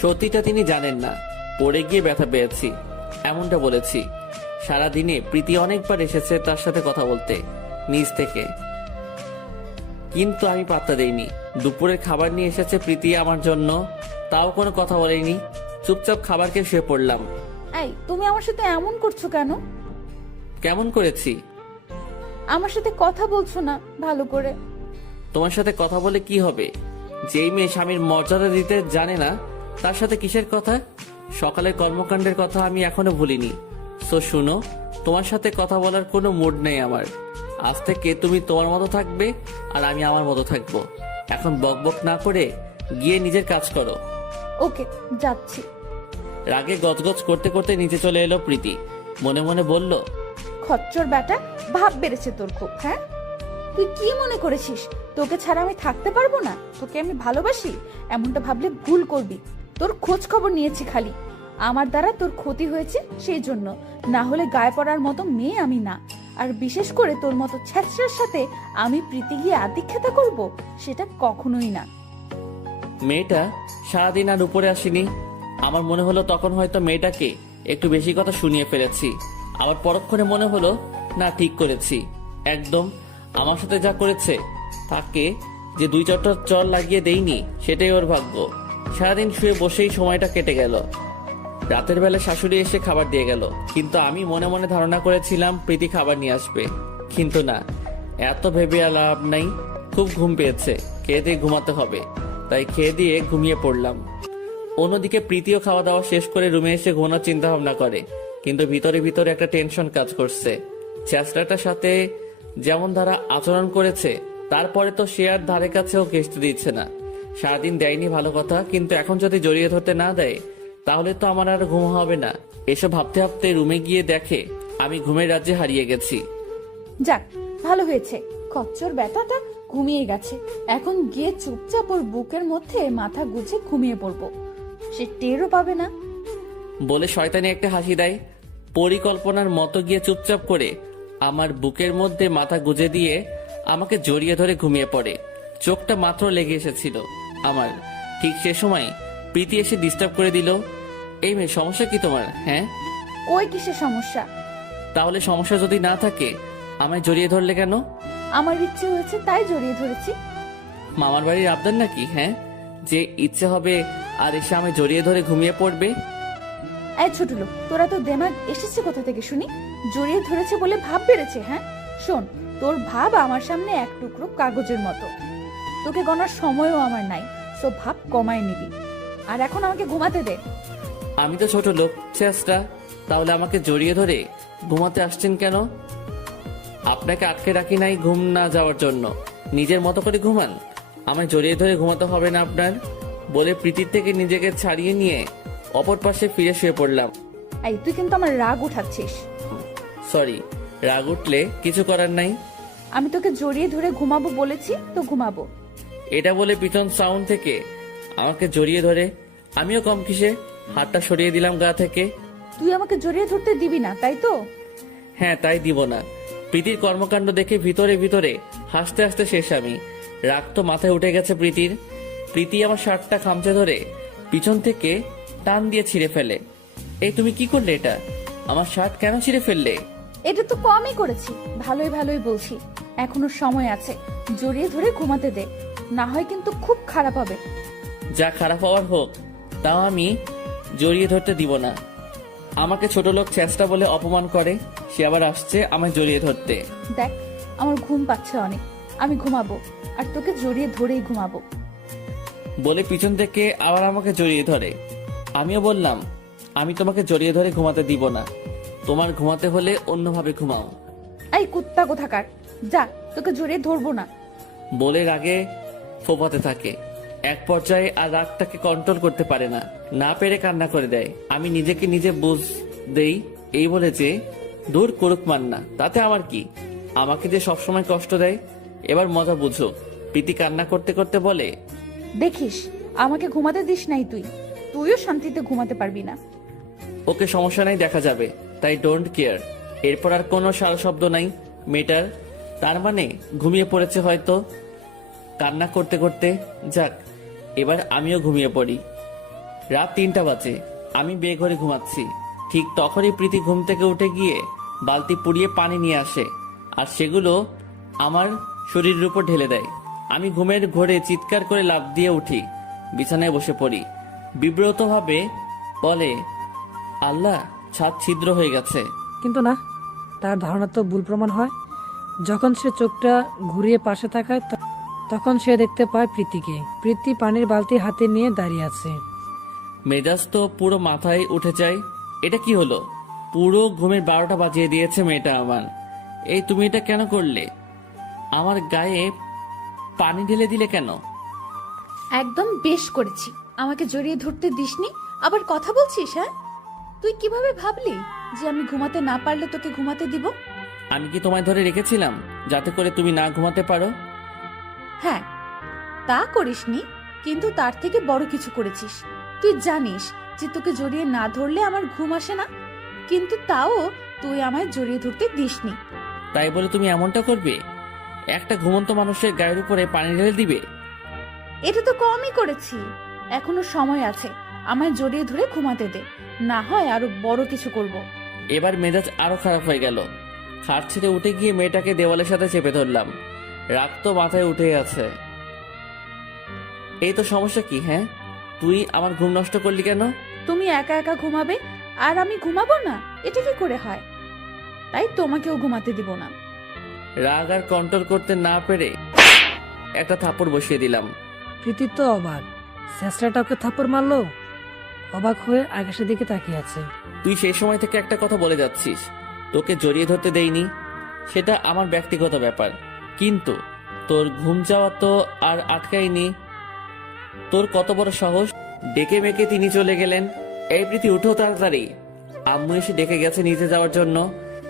সত্যিটা তিনি জানেন না, পড়ে গিয়ে ব্যথা পেয়েছি এমনটা বলেছি। সারাদিনে প্রীতি অনেকবার এসেছে তার সাথে কথা বলতে নিজ থেকে, কিন্তু আমি পাত্তা দেইনি। দুপুরের খাবার নিয়ে এসেছে প্রীতি আমার জন্য, তাও কোনো কথা বলেনি। চুপচাপ খাবার খেয়ে শুয়ে পড়লাম। এই তুমি আমার সাথে এমন করছো কেন? কেমন করেছি? আমার সাথে কথা বলছো না ভালো করে। তোমার সাথে কথা বলে কি হবে? যেই মেয়ে স্বামীর মর্যাদা দিতে জানে না তার সাথে কিসের কথা? সকালের কর্মকাণ্ডের কথা আমি এখনো ভুলিনি। সো শুনো, তোমার সাথে কথা বলার কোনো মুড নেই আমার। আজ থেকে তুমি তোমার মতো থাকবে আর আমি আমার মতো থাকবো। এখন বকবক না করে গিয়ে নিজের কাজ করো। ওকে যাচ্ছি। রাগে গজগজ করতে করতে নিচে চলে এলো প্রীতি। মনে মনে বলল, খচ্চর বেটা, ভাব বেড়েছে তোর খুব। হ্যাঁ তুই কি মনে করেছিস তোকে ছাড়া আমি থাকতে পারবো না? তোকে আমি ভালোবাসি এমনটা ভাবলে ভুল করবি। তোর খোঁজ খবর নিয়েছি খালি, আমার দ্বারা তোর ক্ষতি হয়েছে সেই জন্য, না হলে গায়ে পড়ার মতো মেয়ে আমি না। আর বিশেষ করে তোর মতো ছ্যাঁচড়ার সাথে আমি প্রীতি গিয়ে আদিক্ষেতা করব, সেটা কখনোই না। মেয়েটা সারাদিন আর উপরে আসেনি। আমার মনে হলো তখন হয়তো মেয়েটাকে একটু বেশি কথা শুনিয়ে ফেলেছি। আবার পরক্ষণে মনে হলো না, ঠিক করেছি একদম। আমার সাথে যা করেছে তাকে যে দুই চারটা চর লাগিয়ে দেইনি সেটাই ওর ভাগ্য। সারাদিন শুয়ে বসেই সময়টা কেটে গেল। রাতের বেলা শাশুড়ি এসে খাবার দিয়ে গেল, কিন্তু আমি মনে মনে ধারণা করেছিলাম প্রীতি খাবার নিয়ে আসবে, কিন্তু না। এত ভেবে আর লাভ নাই, খুব ঘুম পেয়েছে, খেয়ে দিয়ে ঘুমাতে হবে, তাই খেয়ে দিয়ে ঘুমিয়ে পড়লাম। অন্যদিকে প্রীতিও খাওয়া দাওয়া শেষ করে রুমে এসে ঘুমানোর চিন্তা ভাবনা করে, কিন্তু ভিতরে ভিতরে একটা টেনশন কাজ করছে। চেষ্টাটার সাথে যেমন ধারা আচরণ করেছে, তারপরে তো সে আর ধারে কাছেও ঘেঁষতে দিচ্ছে না। সারাদিন দেয়নি ভালো কথা, কিন্তু এখন যদি জড়িয়ে ধরতে না দেয় তাহলে তো আমার আর ঘুম হবে না। এসব ভাবতে ভাবতে রুমে গিয়ে দেখে আমি ঘুমের রাজ্যে হারিয়ে গেছি। যাক, ভালো হয়েছে, খচ্চর ব্যাটাটা ঘুমিয়ে গেছে। এখন গিয়ে চুপচাপ ওর বুকের মধ্যে মাথা গুজে ঘুমিয়ে পড়বো, সে টেরও পাবে না। বলে শয়তানি একটা হাসি দেয়। পরিকল্পনার মতো গিয়ে চুপচাপ করে আমার বুকের মধ্যে মাথা গুজে দিয়ে আমাকে জড়িয়ে ধরে ঘুমিয়ে পড়ে। চোখটা মাত্র লেগে এসেছিল আমার। ঠিক সে সময় প্রীতি এসে ডিস্টার্ব করে দিল। এই মেয়ে, সমস্যা কি তোমার? হ্যাঁ, কই কিসের সমস্যা? তাহলে সমস্যা যদি না থাকে আমায় জড়িয়ে ধরলে কেন? আমার ইচ্ছে হয়েছে তাই জড়িয়ে ধরেছি। মামার বাড়ির আবদার নাকি? হ্যাঁ, যে ইচ্ছে হবে আর এসে আমায় জড়িয়ে ধরে ঘুমিয়ে পড়বে। এই ছোট লোক, তোরা তো দেমাগ এসেছে কোথা থেকে শুনি? জড়িয়ে ধরেছে বলে ভাব বেড়েছে? হ্যাঁ শোন, তোর ভাব আমার সামনে এক টুকরো কাগজের মতো, তোকে গণার সময়ও আমার নাই, সো ভাব কমায় নিবি। আর এখন আমাকে ঘুমাতে দে। আমি তো ছোট লোক চেষ্টা, তাহলে আমাকে জড়িয়ে ধরে ঘুমাতে আসছেন কেন? আপনাকে আটকে রাখি নাই ঘুম না যাওয়ার জন্য, নিজের মতো করে ঘুমান। আমায় জড়িয়ে ধরে ঘুমাতে হবে না আপনার। বলে প্রীতির থেকে নিজেকে ছাড়িয়ে নিয়ে অপর পাশে ফিরে শুয়ে পড়লাম। এই তুই কিন্তু আমার রাগ উঠাচ্ছিস। সরি, রাগ উঠলে কিছু করার নাই। আমি তোকে জড়িয়ে ধরে ঘুমাবো বলেছি তো ঘুমাবো। এটা বলে পিছন সাউন্ড থেকে আমাকে জড়িয়ে ধরে আমিও কম কিসে হাতটা সরিয়ে দিলাম গা থেকে। তুই আমাকে জড়িয়ে ধরতে দিবি না, তাই তো? হ্যাঁ, তাই দিব না। প্রীতির কর্মকাণ্ড দেখে ভিতরে ভিতরে হাসতে হাসতে শেষ আমি। রাগ তো মাথায় উঠে গেছে প্রীতির। প্রীতি আমার শার্টটা খামচে ধরে পিছন থেকে টান দিয়ে ছিঁড়ে ফেলে। এই তুমি কি করলে? এটা আমার শার্ট কেন ছিঁড়ে ফেললে? এটা তো কমই করেছি, ভালোই ভালোই বলছি। এখনো সময় আছে, জড়িয়ে ধরে ঘুমাতে দে, না হয় কিন্তু খুব খারাপ হবে। যা খারাপ হওয়ার হোক, তাও আমি জড়িয়ে ধরতে দিব না। আমাকে ছোট লোক চেষ্টা বলে অপমান করে, সে আবার আসছে আমায় জড়িয়ে ধরতে। দেখ, আমার ঘুম পাচ্ছে অনেক, আমি ঘুমাবো, আর তোকে জড়িয়ে ধরেই ঘুমাবো। বলে পিছন থেকে আবার আমাকে জড়িয়ে ধরে। আমিও বললাম, আমি তোমাকে জড়িয়ে ধরে ঘুমাতে দিব না, তোমার ঘুমাতে হলে অন্যভাবে ঘুমাও। এই কুত্তা কোথাকার, যা, তোকে জড়িয়ে ধরবো না। বলে রাগে ফোপাতে থাকে। এক পর্যায়ে আর রাগটাকে কন্ট্রোল করতে পারে না, না পেরে কান্না করে দেয়। আমি নিজেকে নিজে বুঝ দেই, এই বলে যে দূর করুক মান্না, তাতে আমার কি? আমাকে যে সবসময় কষ্ট দেয়, এবার মজা বুঝো। প্রীতি কান্না করতে করতে বলে, দেখিস, আমাকে ঘুমাতে দিস নাই তুই, তুইও শান্তিতে ঘুমাতে পারবি না। ওকে, সমস্যা নাই, দেখা যাবে, তাই ডোন্ট কেয়ার। এরপর আর কোনো সারা শব্দ নাই মেয়েটার। তার মানে ঘুমিয়ে পড়েছে হয়তো কান্না করতে করতে। যাক, এবার আমিও ঘুমিয়ে পড়ি। রাত 3টা বাজে, আমি বেঘরে ঘুমাচ্ছি। ঠিক তখনই প্রীতি ঘুম থেকে উঠে গিয়ে বালতি পুড়িয়ে পানি নিয়ে আসে, আর সেগুলো আমার শরীরের উপর ঢেলে দেয়। আমি ঘুমের ঘোরে চিৎকার করে লাফ দিয়ে উঠি, বিছানায় বসে পড়ি। বিব্রতভাবে বলে, আল্লাহ, ছাদ ছিদ্র হয়ে গেছে। কিন্তু না, তার ধারণা তো ভুল প্রমাণ হয়। যখন সে চোখটা ঘুরিয়ে পাশে তাকায় তখন সে দেখতে পায় প্রীতিকে। প্রীতি পানির বালতি হাতে নিয়ে দাঁড়িয়ে আছে। মেজাজ তো পুরো মাথায় উঠে যায়। এটা কি হলো? পুরো ঘুমের 12টা বাজিয়ে দিয়েছে মেয়েটা আমার। এই তুমি এটা কেন করলে? আমার গায়ে পানি ঢেলে দিলে কেন? একদম বেশ করেছি, আমাকে জড়িয়ে ধরতে দিসনি, আবার কথা বলছিস? হ্যাঁ, তুই কিভাবে ভাবলি যে আমি ঘুমাতে না পারলে তোকে ঘুমাতে দিব? আমি কি তোমায় ধরে রেখেছিলাম যাতে করে তুমি না ঘুমাতে পারো? হ্যাঁ, তা করিসনি, কিন্তু তার থেকে বড় কিছু করেছিস। তুই জানিস যে তোকে জড়িয়ে না ধরলে আমার ঘুম আসে না, কিন্তু তাও তুই আমায় জড়িয়ে ধরতে দিসনি। তাই বলে তুমি এমনটা করবে? একটা ঘুমন্ত মানুষের গায়ের উপরে পানি ঢেলে দিবে? এটা তো কমই করেছি, এখনো সময় আছে, আমায় জড়িয়ে ধরে ঘুমাতে দে, না হয় আরো বড় কিছু করব। এবার মেজাজ আরো খারাপ হয়ে গেল। খাট ছেড়ে উঠে গিয়ে মেয়েটাকে দেওয়ালের সাথে চেপে ধরলাম। রাগ তো মাথায় উঠে আছে। এই তো সমস্যা কি? হ্যাঁ, তুই আমার ঘুম নষ্ট করলি কেন? তুমি একা একা ঘুমাবে আর আমি ঘুমাবো না, এটা কি করে হয়? তাই তোমাকেও ঘুমাতে দিব না। রাগ আর কন্ট্রোল করতে না পেরে একটা থাপ্পড় বসিয়ে দিলাম। প্রীতি তো অবাক, শেষরাটা ওকে থাপ্পড় মারলো। অবাক হয়ে আকাশের দিকে তাকিয়ে আছে। তুই সেই সময় থেকে একটা কথা বলে যাচ্ছিস, তোকে জড়িয়ে ধরতে দেইনি, সেটা আমার ব্যক্তিগত ব্যাপার, কিন্তু তোর ঘুম যাওয়া তো আর আটকাইনি। তোর কত বড় সাহস! ডেকে মেকে তিনি চলে গেলেন। এই প্রীতি, উঠো তাড়াতাড়ি। আম্মু এসে ডেকে গেছে নিচে যাওয়ার জন্য।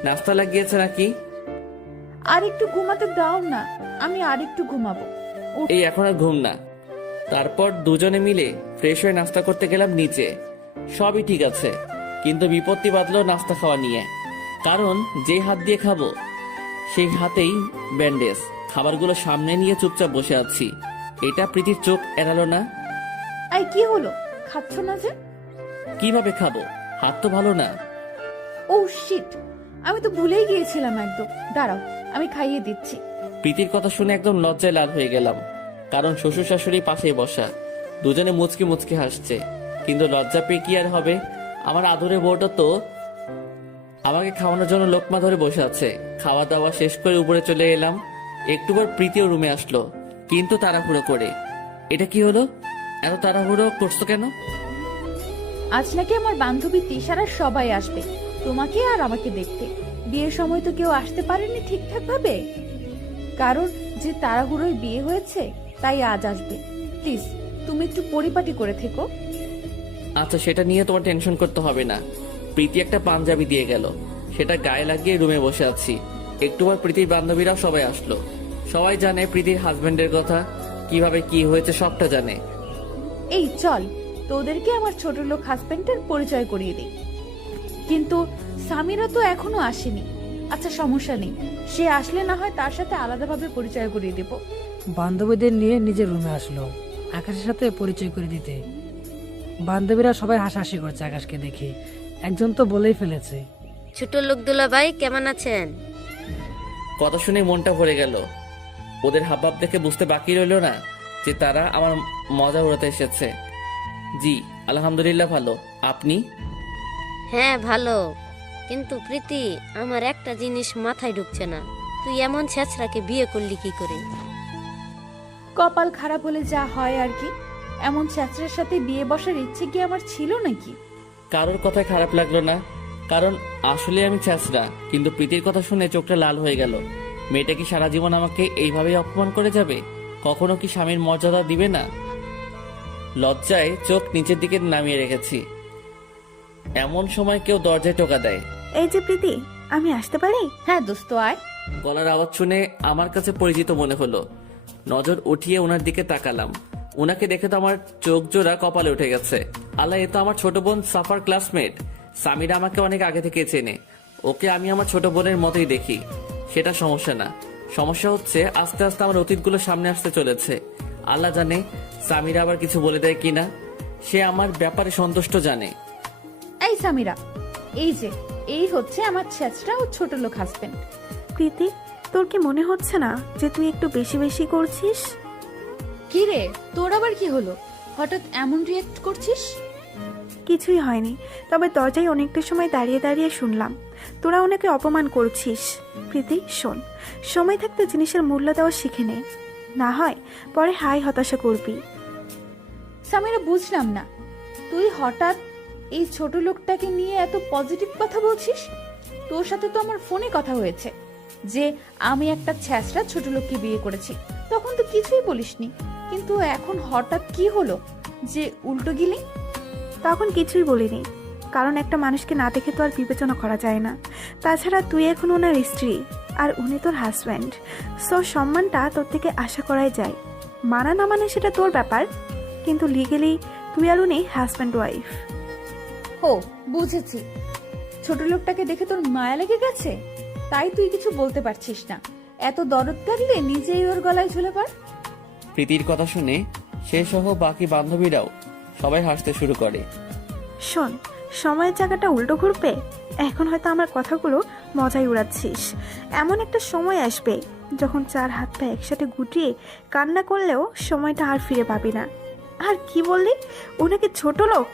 নাস্তা লাগিয়েছে নাকি? আর একটু ঘুমাতে দাও না, আমি আর একটু ঘুমাবো। এই এখন আর ঘুম না। তারপর দুজনে মিলে ফ্রেশ হয়ে নাস্তা করতে গেলাম নিচে। সবই ঠিক আছে, কিন্তু বিপত্তি বাঁধলো নাস্তা খাওয়া নিয়ে। কারণ যে হাত দিয়ে খাবো সেই হাতেই ব্যান্ডেজ। খাবারগুলো সামনে নিয়ে চুপচাপ বসে আছি। এটা প্রীতির চোখ এড়ালো না। এই কি হলো, খাচ্ছ না যে? কিভাবে খাবো? হাত তো ভালো না। ও শিট, আমি তো ভুলেই গিয়েছিলাম একদম। দাঁড়াও, আমি খাইয়ে দিচ্ছি। প্রীতির কথা শুনে একদম লজ্জায় লাল হয়ে গেলাম। কারণ শ্বশুর শাশুড়ি পাশেই বসা, দুজনে মুচকি মুচকি হাসছে। কিন্তু লজ্জা পেয়ে কি আর হবে? আমার আদরে বউটা তো আমাকে খাওয়ানোর জন্য লোকমা ধরে বসে আছে। খাওয়া দাওয়া শেষ করে উপরে চলে এলাম। একটু পর প্রীতিও রুমে আসলো, কিন্তু তাড়াহুড়ো করে। এটা কি হলো? এত তাড়াহুড়ো করছো কেন? আজ নাকি আমার বান্ধবী তিশারা সবাই আসবে তোমাকে আর আমাকে দেখতে। বিয়ের সময় তো কেউ আসতে পারেনি ঠিকঠাক ভাবে, কারণ যে তাড়াহুড়োয় বিয়ে হয়েছে তাই আজ আসবে। প্লিজ তুমি একটু পরিপাটি করে থেকো। আচ্ছা, সেটা নিয়ে তোমার টেনশন করতে হবে না। প্রীতি একটা পাঞ্জাবি দিয়ে গেল, সেটা গায়ে লাগিয়ে রুমে বসে আছি। একটু পর প্রীতির বান্ধবীরাও সবাই আসলো। সবাই জানে প্রীতির হাজবেন্ডের কথা, কিভাবে কি হয়েছে সবটা জানে। এই চল, তোদেরকে আমার ছোট লোক হাজবেন্ডের পরিচয় করিয়ে দিই। কিন্তু সামিরা তো এখনো আসেনি। আচ্ছা সমস্যা নেই, সে আসলে না হয় তার সাথে আলাদাভাবে পরিচয় করিয়ে দেব। বান্ধবীদের নিয়ে নিজের রুমে আসলো আকাশের সাথে পরিচয় করে দিতে। বান্ধবীরা সবাই হাসাহাসি করছে আকাশকে দেখে। একজন তো বলেই ফেলেছে, ছোট লোক দুলাভাই কেমন আছেন? কথা শুনে মনটা ভরে গেল। ওদের হাবভাব দেখে বুঝতে বাকি রইলো না যে তারা আমার মজা উড়াতে এসেছে। জি আলহামদুলিল্লাহ ভালো। আপনি? হ্যাঁ ভালো, কিন্তু প্রীতি আমার একটা জিনিস মাথায় ঢুকছে না, তুই এমন ছেঁচড়াকে বিয়ে করলি কি করে? কপাল খারাপ হলে যা হয় আর কি। এমন ছেঁচড়ার সাথে বিয়ে বসার ইচ্ছে কি আমার ছিল নাকি? কারোর কথায় খারাপ লাগলো না, কারণ আসলে আমি ছেঁচড়া। কিন্তু প্রীতির কথা শুনে চোখটা লাল হয়ে গেল। মেয়েটা কি সারা জীবন আমাকে এইভাবেই অপমান করে যাবে? কখনো কি স্বামীর মর্যাদা দিবে না? লজ্জায় চোখ নিচের দিকে নামিয়ে রেখেছি। এমন সময় কেউ দরজায় টোকা দেয়। এই যে প্রীতি, আমি আসতে পারি? হ্যাঁ দোস্ত আয়। গলার আওয়াজ শুনে আমার কাছে পরিচিত মনে হলো। নজর উঠিয়ে ওনার দিকে তাকালাম। ওনাকে দেখে তো আমার চোখ জোড়া কপালে উঠে গেছে। আল্লাহ, এ তো আমার ছোট বোন সাফার ক্লাসমেট। সামিরা আমাকে অনেক আগে থেকে চেনে। ওকে আমি আমার ছোট বোনের মতোই দেখি, সেটা সমস্যা না। সমস্যা হচ্ছে আস্তে আস্তে আমার অতীতগুলো সামনে আসতে চলেছে। আল্লাহ জানে সামিরা আবার কিছু বলে দেয় কিনা। সে আমার ব্যাপারে সন্তুষ্ট জানে। এই সামিরা, এই হচ্ছে আমার ছেঁচড়া ও ছোট লোক হাজবেন্ড। প্রীতি, তোর কি মনে হচ্ছে না যে তুই একটু বেশি বেশি করছিস? কি রে, তোর আবার কি হলো? হঠাৎ এমন রিয়েক্ট করছিস? কিছুই হয়নি, তবে দরজায় অনেকটা সময় দাঁড়িয়ে দাঁড়িয়ে শুনলাম তোরা ওনাকে অপমান করছিস। প্রীতি শোন, সময় থাকতে জিনিসের মূল্য দেওয়া শিখে নে, না হয় পরে হাই হতাশা করবি। সামিরা বুঝলাম না, তুই হঠাৎ এই ছোট লোকটাকে নিয়ে এত পজিটিভ কথা বলছিস? তোর সাথে তো আমার ফোনে কথা হয়েছে যে আমি একটা ছ্যাঁচড়া ছোট লোককে বিয়ে করেছি, তখন তো কিছুই বলিসনি। কিন্তু এখন হঠাৎ কি হলো যে উল্টো গিলি? তখন কিছুই বলিনি, কারণ একটা মানুষকে না দেখে তো আর বিবেচনা করা যায় না। তাছাড়া তুই এখন ওনার স্ত্রী আর উনি তোর হাজব্যান্ড, সো সম্মানটা তোর থেকে আশা করাই যায়। মানা না মানে সেটা তোর ব্যাপার, কিন্তু লিগেলি তুই আর উনি হাজব্যান্ড ওয়াইফ। ও বুঝেছি, ছোট লোকটাকে দেখে তোর মায়া লেগে গেছে, তাই তুই কিছু বলতে পারছিস না। এত দরদ থাকলে নিজেই ওর গলায় ঝুলে পড়। প্রীতির কথা শুনে সে সহ বাকি বান্ধবীরাও সবাই হাসতে শুরু করে। শোন, সময়ের জায়গাটা উল্টো ঘুরবে। এখন হয়তো আমার কথাগুলো মজায় উড়াচ্ছিস, এমন একটা সময় আসবে যখন চার হাত পা একসাথে গুটিয়ে কান্না করলেও সময়টা আর ফিরে পাবি না। আর কি বললি, ওনাকে ছোট লোক?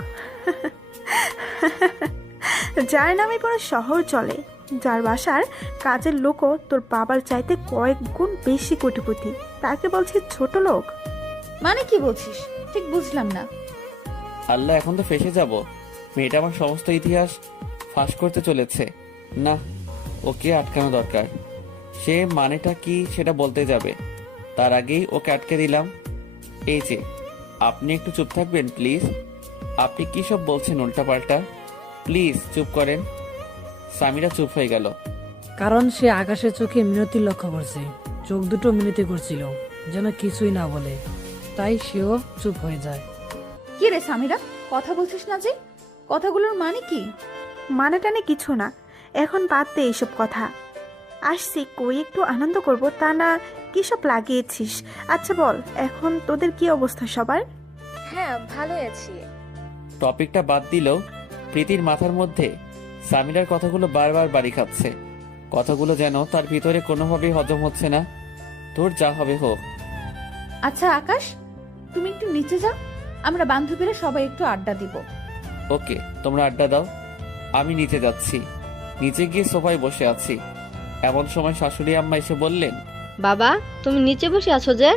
যার নামে পুরো শহর চলে, যার বাসার কাজের লোকও তোর বাবার চাইতে কয়েক গুণ বেশি কোটিপতি, তাকে বলছিস ছোট লোক? মানে কি বলছিস ঠিক বুঝলাম না। আল্লাহ, এখন তো ফেসে যাব। মেয়েটা আমার সমস্ত ইতিহাস ফাঁস করতে চলেছে। না, ওকে আটকানো দরকার। সে মানেটা কি সেটা বলতে যাবে, তার আগেই ওকে আটকে দিলাম। এই যে আপনি একটু চুপ থাকবেন প্লিজ? আপনি কি সব বলছেন উল্টাপাল্টা? প্লিজ চুপ করেন। সামিরা চুপ হয়ে গেল। কারণ সে আকাশের চোখে মিনতি লক্ষ্য করছে, চোখ দুটো মিনতি করছিল যেন কিছুই না বলে, তাই সেও চুপ হয়ে যায়। কি রে সামিরা, কথা বলছিস না যে? কথাগুলোর মানে কি? মানে টানে কিছু না, এখন বাদ দে এইসব কথা। আসছি কই একটু আনন্দ করব, তা না কি সব লাগিয়েছিস। আচ্ছা বল, এখন তোদের কি অবস্থা সবার? হ্যাঁ ভালোই আছি। টপিকটা বাদ দিলেও প্রীতির মাথার মধ্যে সামিরার কথাগুলো বারবার বাড়ি খাচ্ছে। কথাগুলো যেন তার ভিতরে কোনোভাবেই হজম হচ্ছে না। তোর যা হবে হোক। আচ্ছা আকাশ, তুমি একটু নিচে যাও, আমরা বান্ধবীরা সবাই একটু আড্ডা দিব। ওকে, তোমরা আড্ডা দাও, আমি নিচে যাচ্ছি। নিচে গিয়ে সোফায় বসে আছি, এমন সময় শাশুড়ি আম্মা এসে বললেন, বাবা, তুমি নিচে বসে আছো যে?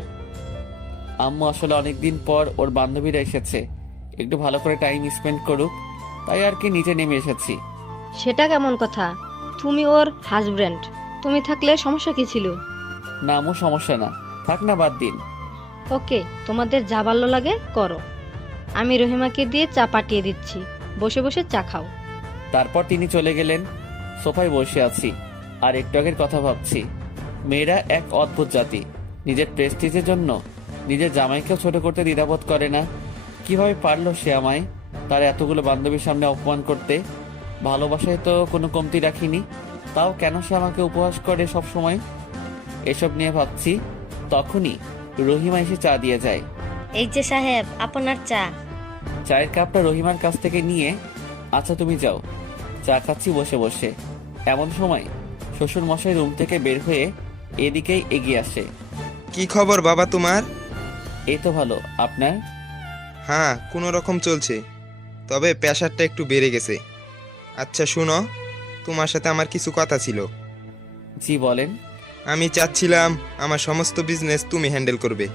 আম্মু আসলে অনেকদিন পর ওর বান্ধবীরা এসেছে, একটু ভালো করে টাইম স্পেন্ড করুক, তাই আর কি নিচে নেমে এসেছি। সেটা কেমন কথা? তুমি ওর হাজব্যান্ড, তুমি থাকলে সমস্যা কি ছিল? না আম্মু, সমস্যা না, থাক না, বাদ দিন। ওকে, তোমাদের যা ভালো লাগে করো। আমি রহিমাকে দিয়ে চা পাঠিয়ে দিচ্ছি, বসে বসে চা খাও। তারপর তিনি চলে গেলেন। সোফায় বসে আছি আর একটু আগের কথা ভাবছি। মেয়েরা এক অদ্ভুত জাতি, নিজের প্রেস্টিজের জন্য নিজের জামাইকেও ছোট করতে দ্বিধাবোধ করে না। কিভাবে পারলো সে আমায় তার এতগুলো বান্ধবীর সামনে অপমান করতে? ভালোবাসায় তো কোনো কমতি রাখিনি, তাও কেন সে আমাকে উপহাস করে সব সময়? এসব নিয়ে ভাবছি, তখনই রহিমা এসে চা দিয়ে যায়। এই যে সাহেব, আপনার চা। চায়ের কাপটা রহিমার কাছ থেকে নিয়ে, আচ্ছা তুমি যাও। চা খাচ্ছি বসে বসে, এমন সময় শ্বশুর মশাই রুম থেকে বের হয়ে এদিকেই এগিয়ে আসে। কি খবর বাবা তোমার? এই তো ভালো, আপনার? হ্যাঁ, কোনো রকম চলছে, তবে প্রেশারটা একটু বেড়ে গেছে। আচ্ছা শুনো, তোমার সাথে আমার কিছু কথা ছিল। জি বলেন। আমি চাচ্ছিলাম আমার সমস্ত বিজনেস তুমি হ্যান্ডেল করবে।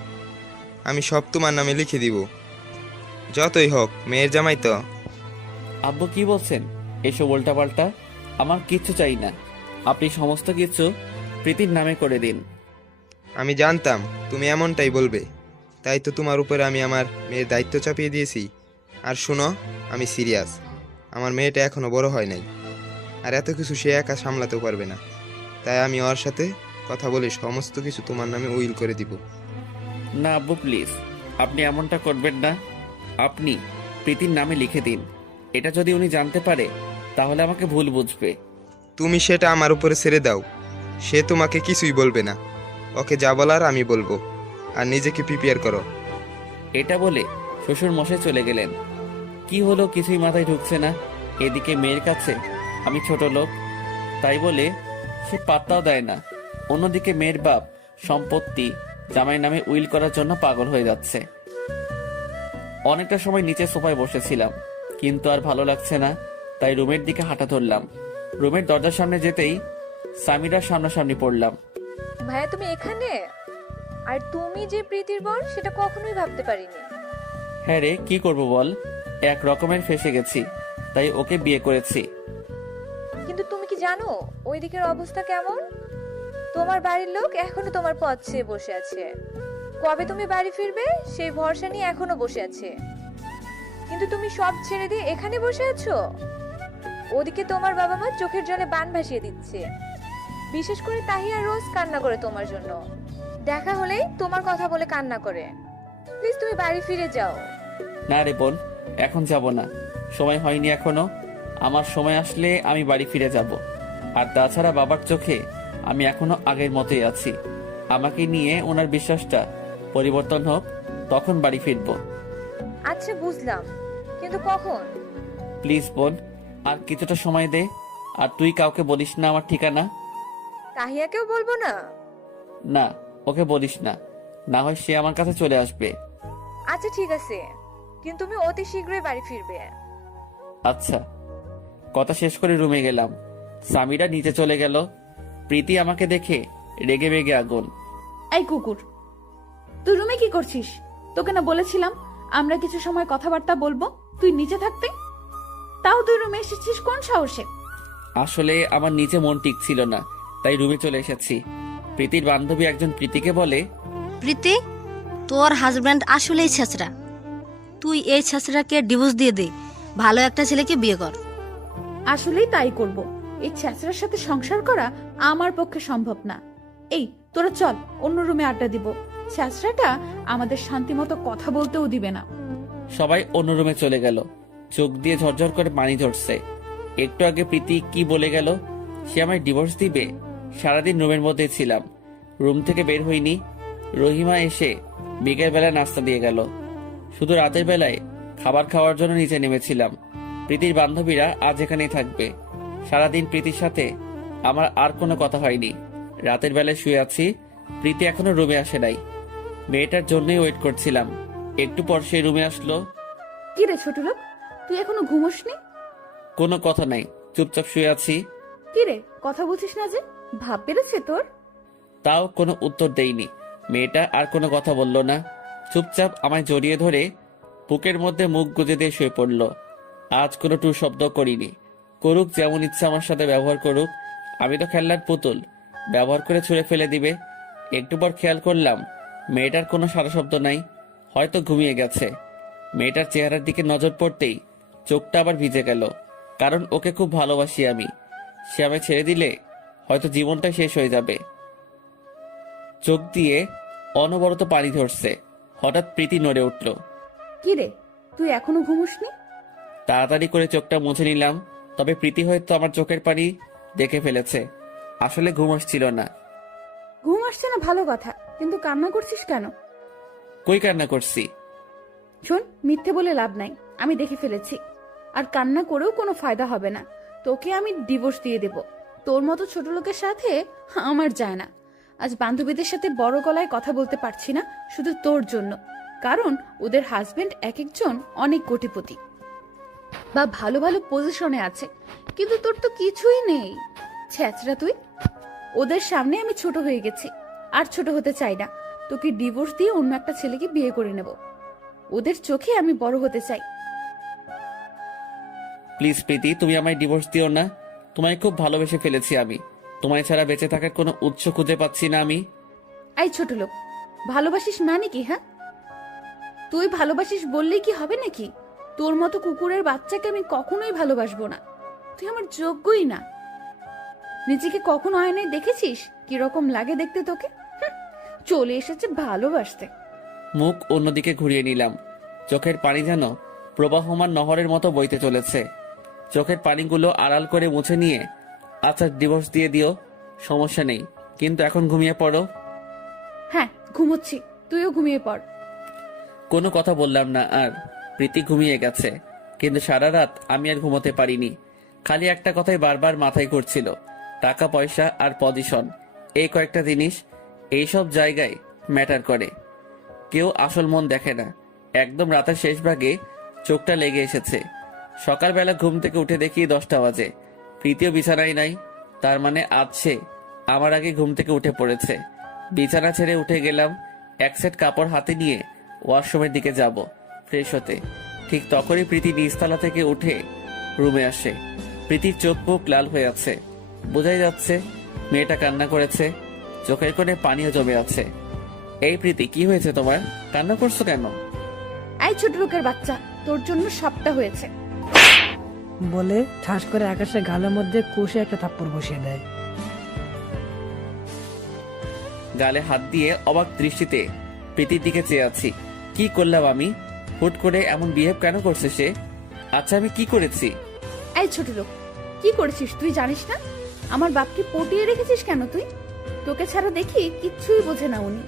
আমি সব তোমার নামে লিখে দিব, যতই হোক মেয়ের জামাই তো। আব্বু কি বলছেন এসব উল্টাপাল্টা? আমার কিচ্ছু চাই না, আপনি সমস্ত কিছু প্রীতির নামে করে দিন। আমি জানতাম তুমি এমনটাই বলবে, তাই তো তোমার উপরে আমি আমার মেয়ের দায়িত্ব চাপিয়ে দিয়েছি। আর শুনো, আমি সিরিয়াস, আমার মেয়েটা এখনো বড় হয় নাই, আর এত কিছু সে একা সামলাতেও পারবে না। তাই আমি ওর সাথে কথা বলে সমস্ত কিছু তোমার নামে উইল করে দিব। না আব্বু প্লিজ, আপনি এমনটা করবেন না। আপনি প্রীতির নামে লিখে দিন, এটা যদি উনি জানতে পারে তাহলে আমাকে ভুল বুঝবে। তুমি সেটা আমার উপরে ছেড়ে দাও, সে তোমাকে কিছুই বলবে না। ওকে যা বলার আমি বলবো, আর নিজেকে প্রিপেয়ার করো। এটা বলে শ্বশুর মশাই চলে গেলেন। কি হলো কিছুই মাথায় ঢুকছে না। এদিকে মেয়ের কাছে আমি ছোট লোক, তাই বলে সে পাত্তাও দেয় না। অন্যদিকে মেয়ের বাপ সম্পত্তি জামাই নামে উইল করার জন্য পাগল হয়ে যাচ্ছে। অনেকটা সময় নিচে সোফায় বসেছিলাম, কিন্তু আর ভালো লাগছে না, তাই রুমের দিকে হাঁটা ধরলাম। রুমের দরজার সামনে যেতেই সামিরার সামনাসামনি পড়লাম। ভাইয়া তুমি এখানে? আর তুমি যে প্রীতির বর, সেটা কখনোই ভাবতে পারিনি। হ্যাঁ রে, কি করব বল, এক রকমের ফেসে গেছি, তাই ওকে বিয়ে করেছি। কিন্তু তুমি কি জানো ওই দিকের অবস্থা কেমন? তোমার বাড়ির লোক এখনো তোমার পথ চেয়ে বসে আছে। কবে তুমি বাড়ি ফিরবে সেই ভরসা নিয়ে এখনো বসে আছে। কিন্তু তুমি সব ছেড়ে দিয়ে এখানে বসে আছো। ওদিকে তোমার বাবা মা চোখের জলে বান ভাসিয়ে দিচ্ছে। বিশেষ করে তাহিয়া রোজ কান্না করে তোমার জন্য, দেখা হলেই তোমার কথা বলে কান্না করে। প্লিজ তুমি বাড়ি ফিরে যাও। না রে বোন, এখন যাব না, সময় হয়নি এখনো। আমার সময় আসলে আমি বাড়ি ফিরে যাব। আর তাছাড়া বাবার চোখে আমি এখনো আগের মতোই আছি। আমাকে নিয়ে ওনার বিশ্বাসটা পরিবর্তন হোক, তখন বাড়ি ফিরবো। আচ্ছা বুঝলাম, কিন্তু কখন? প্লিজ বোন, আর কিছুটা সময় দে। আর তুই কাউকে বলিস না আমার ঠিকানা। তাহিয়াকেও বলবো না? না, ওকে বলিস না, না হয় সে আমার কাছে চলে আসবে। আচ্ছা ঠিক আছে, কিন্তু তুমি অতি শীঘ্রই বাড়ি ফিরবে। আচ্ছা। কথা শেষ করে রুমে গেলাম। সামিরা নিচে চলে গেল। প্রীতি আমাকে দেখে রেগে বেগে আগুন। এই কুকুর, তুই রুমে কি করছিস? তোকে না বলেছিলাম আমরা কিছু সময় কথাবার্তা বলবো, তুই নিচে থাকতে? তাও তুই রুমে এসেছিস কোন সাহসে? আসলে আমার নিচে মন টিকছিল না, তাই রুমে চলে এসেছি। প্রীতির বান্ধবী একজন প্রীতিকে বলে, প্রীতি, তোর হাজব্যান্ড আসলেই ছেঁচড়া। তুই এই ছেঁচড়াকে ডিভোর্স দিয়ে দে, ভালো একটা ছেলেকে বিয়ে কর। আসলেই তাই করব। এই ছেঁচড়ার সাথে সংসার করা আমার পক্ষে সম্ভব না। এই তোরা চল, অন্য রুমে আড্ডা দিব। ছেঁচড়াটা আমাদের শান্তিমতো কথা বলতেও দিবে না। সবাই অন্য রুমে চলে গেল। চোখ দিয়ে ঝরঝর করে পানি ঝরছে। একটু আগে প্রীতি কি বলে গেল, সে আমায় ডিভোর্স দিবে। সারাদিন রুমের মধ্যে ছিলাম, রুম থেকে বের হইনি। রহিমা এসে বিকেল বেলা নাস্তা দিয়ে গেল। শুধু রাতের বেলায় খাবার খাওয়ার জন্য নিচে নেমেছিলাম। প্রীতির বান্ধবীরা আজ এখানেই থাকবে। সারাদিন প্রীতির সাথে আমার আর কোনো কথা হয়নি। রাতের বেলায় শুয়ে আছি, প্রীতি এখনো রুমে আসে নাই। মেয়েটার জন্যই ওয়েট করছিলাম। একটু পর সে রুমে আসলো। কি রে ছোট লোক, তুই এখনো ঘুমোসনি? কোনো কথা নাই, চুপচাপ শুয়ে আছি। কি রে, কথা বলছিস না যে? ভাব বেড়েছে তোর? তাও কোনো উত্তর দেইনি। মেয়েটা আর কোনো কথা বলল না, চুপচাপ আমায় জড়িয়ে ধরে বুকের মধ্যে মুখ গুজে দিয়ে শুয়ে পড়ল। আজ কোনো টু শব্দ করিনি। করুক যেমন ইচ্ছা আমার সাথে ব্যবহার করুক, আমি তো খেলনার পুতুল, ব্যবহার করে ছুঁড়ে ফেলে দিবে। একটু পর খেয়াল করলাম মেয়েটার কোনো সারা শব্দ নাই, হয়তো ঘুমিয়ে গেছে। মেয়েটার চেহারার দিকে নজর পড়তেই চোখটা আবার ভিজে গেল, কারণ ওকে খুব ভালোবাসি আমি। সে আমায় ছেড়ে দিলে হয়তো জীবনটা শেষ হয়ে যাবে। চোখ দিয়ে অনবরত পানি ধরছে। হঠাৎ প্রীতি নড়ে উঠল। কি রে, তুই এখনো ঘুমোসনি? তাড়াতাড়ি করে চোখটা মুছে নিলাম, তবে প্রীতি হয়তো আমার চোখের পানি দেখে ফেলেছে। আসলে ঘুম আসছিল না। ঘুম আসছে না ভালো কথা, কিন্তু কান্না করছিস কেন? কই কান্না করছি? শোন, মিথ্যে বলে লাভ নাই, আমি দেখে ফেলেছি। আর কান্না করেও কোনো ফায়দা হবে না। তোকে আমি ডিভোর্স দিয়ে দেব। তোর মতো ছোট লোকের সাথে আমার যায় না। আজ বান্ধবীদের সাথে বড় গলায় কথা বলতে পারছি না, শুধু তোর জন্য। কারণ ওদের হাজবেন্ড এক একজন অনেক কোটিপতি বা ভালো ভালো পজিশনে আছে, কিন্তু তোর তো কিছুই নেই। ছ্যাচরা তুই। ওদের সামনে আমি ছোট হয়ে গেছি, আর ছোট হতে চাই না। তোকে ডিভোর্স দিয়ে অন্য একটা ছেলেকে বিয়ে করে নেব। ওদের চোখে আমি বড় হতে চাই। প্লিজ প্রীতি, তুমি আমায় ডিভোর্স দিও না। তোমায় খুব ভালোবেসে ফেলেছি আমি। তোমায় ছাড়া বেঁচে থাকার কোনো উৎস খুঁজে পাচ্ছি না আমি। এই ছোট লোক, ভালোবাসিস মানে কি? হ্যাঁ, তুই ভালোবাসিস বললেই কি হবে নাকি? তোর মতো কুকুরের বাচ্চাকে আমি কখনোই ভালোবাসবো না। তুই আমার যোগ্যই না। নিজেকে কখনো আয়নায় দেখেছিস কিরকম লাগে দেখতে তোকে? চলে এসেছে ভালোবাসতে। মুখ অন্যদিকে ঘুরিয়ে নিলাম। চোখের পানি যেন প্রবাহমান নহরের মতো বইতে চলেছে। চোখের পানিগুলো আড়াল করে মুছে নিয়ে, আচ্ছা ডিভোর্স দিয়ে দিও, সমস্যা নেই, কিন্তু এখন ঘুমিয়ে পড়ো। হ্যাঁ, ঘুমোচ্ছি, তুইও ঘুমিয়ে পড়। কোনো কথা বললাম না আর। প্রীতি ঘুমিয়ে গেছে, কিন্তু সারা রাত আমি আর ঘুমোতে পারিনি। খালি একটা কথাই বারবার মাথায় ঘুরছিল, টাকা পয়সা আর পজিশন। এই কয়েকটা জিনিস এইসব জায়গায় ম্যাটার করে। কেউ আসল মন দেখে না। একদম রাতের শেষ ভাগে চোখটা লেগে এসেছে। সকালবেলা ঘুম থেকে উঠে দেখি 10টা বাজে। প্রীতিও বিছানায় নাই, তার মানে আজ সে আমার আগে ঘুম থেকে উঠে পড়েছে। বিছানা ছেড়ে উঠে গেলাম। এক সেট কাপড় হাতে নিয়ে ওয়াশরুমের দিকে যাব ফ্রেশ হতে। ঠিক তখনই প্রীতি নিচতলা থেকে উঠে রুমে আসে। প্রীতির চোখ মুখ লাল হয়ে আছে, বোঝাই যাচ্ছে মেয়েটা কান্না করেছে। চোখের কোণে পানিও জমে আছে। এই প্রীতি, কি হয়েছে তোমার? কান্না করছো কেন? এই ছোট লোকের বাচ্চা, তোর জন্য সবটা হয়েছে। বলে ঠাস করে আকাশের গালের মধ্যে কষে একটা থাপ্পড় বসিয়ে দেয়। গালে হাত দিয়ে অবাক দৃষ্টিতে প্রীতির দিকে চেয়ে আছি। কি করলাম আমি? হুট করে এমন বিহেভ কেন করছে সে? আচ্ছা আমি কি করেছি? এই ছোট লোক, কি করেছিস তুই জানিস না? আমার বাপকে পটিয়ে রেখেছিস কেন তুই? তোকে ছাড়া দেখি কিচ্ছুই বোঝে না উনি।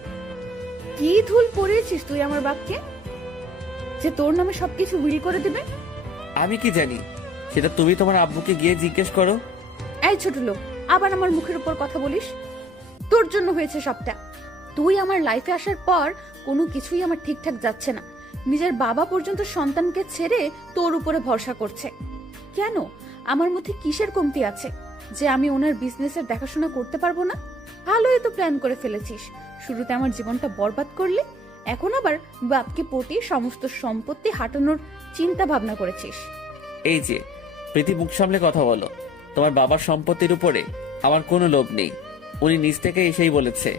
কি ধুল পড়িয়েছিস তুই আমার বাপকে, যে তোর নামে সবকিছু উইল করে দেবে? আমি কি জানি? সেটা তুমি তোমার আব্বুকে গিয়ে জিজ্ঞেস করো। এই ছোট লোক, আবার আমার মুখের উপর কথা বলিস? তোর জন্য হয়েছে সবটা। তুই আমার লাইফে আসার পর কোনো কিছুই আমার ঠিকঠাক যাচ্ছে না। নিজের বাবা পর্যন্ত সন্তানকে ছেড়ে তোর উপরে ভরসা করছে। কেন? আমার মধ্যে কিসের কমতি আছে যে আমি ওনার বিজনেসের দেখাশোনা করতে পারবো না? ভালোই তো প্ল্যান করে ফেলেছিস। শুরুতে আমার জীবনটা বরবাদ করলে, এখন আবার বাপকে পটিয়ে সমস্ত সম্পত্তি হাঁটানোর চিন্তা ভাবনা করেছিস। এই যে প্রীতি, মুখ সামলে কথা বলো। তোমার বাবার সম্পত্তির উপরে আমার কোনো লোভ নেই। উনি নিজ থেকে এসেই বলেছে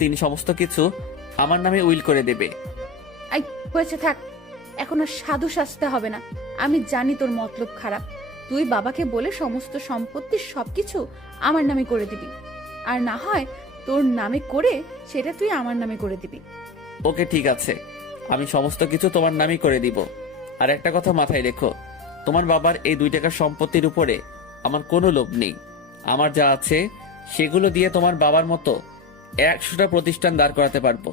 তিনি সমস্ত কিছু আমার নামে উইল করে দেবে। এই হয়েছে, থাক। এখন আর সাধু সাজতে হবে না। আমি জানি তোর মতলব খারাপ। তুই বাবাকে বলে সমস্ত সম্পত্তি সবকিছু আমার নামে করে দিবি, আর না হয় তোর নামে করে সেটা তুই আমার নামে করে দিবি। ওকে ঠিক আছে, আমি সমস্ত কিছু তোমার নামই করে দিব। আর একটা কথা মাথায় রেখো, তোমার বাবার এই 2 টাকার সম্পত্তির উপরে আমার কোনো লোভ নেই। আমার যা আছে সেগুলো দিয়ে তোমার বাবার মতো 100টা প্রতিষ্ঠান দাঁড় করাতে পারবো।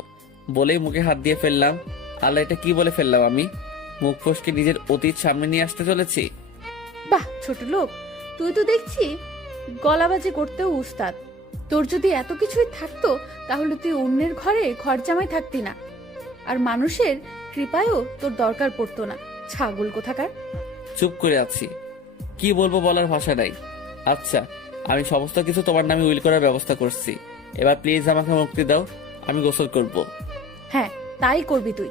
বলেই মুখে হাত দিয়ে ফেললাম। আল্লাহ, এটা কি বলে ফেললাম আমি? মুখ ফসকে নিজের অতীত সামনে নিয়ে আসতে চলেছি। বাহ ছোট লোক, তুই তো দেখছি গলাবাজি করতেও উস্তাদ। তোর যদি এত কিছুই থাকতো তাহলে তুই অন্যের ঘরে ঘর জামাই থাকতি না, আর মানুষের কৃপায়ও তোর দরকার পড়তো না। ছাগল কোথাকার। চুপ করে আছি, কি বলবো বলার ভাষা নাই। আচ্ছা, আমি সমস্ত কিছু তোমার নামে উইল করার ব্যবস্থা করছি। এবার প্লিজ আমাকে মুক্তি দাও, আমি গোসল করব। হ্যাঁ তাই করবি তুই।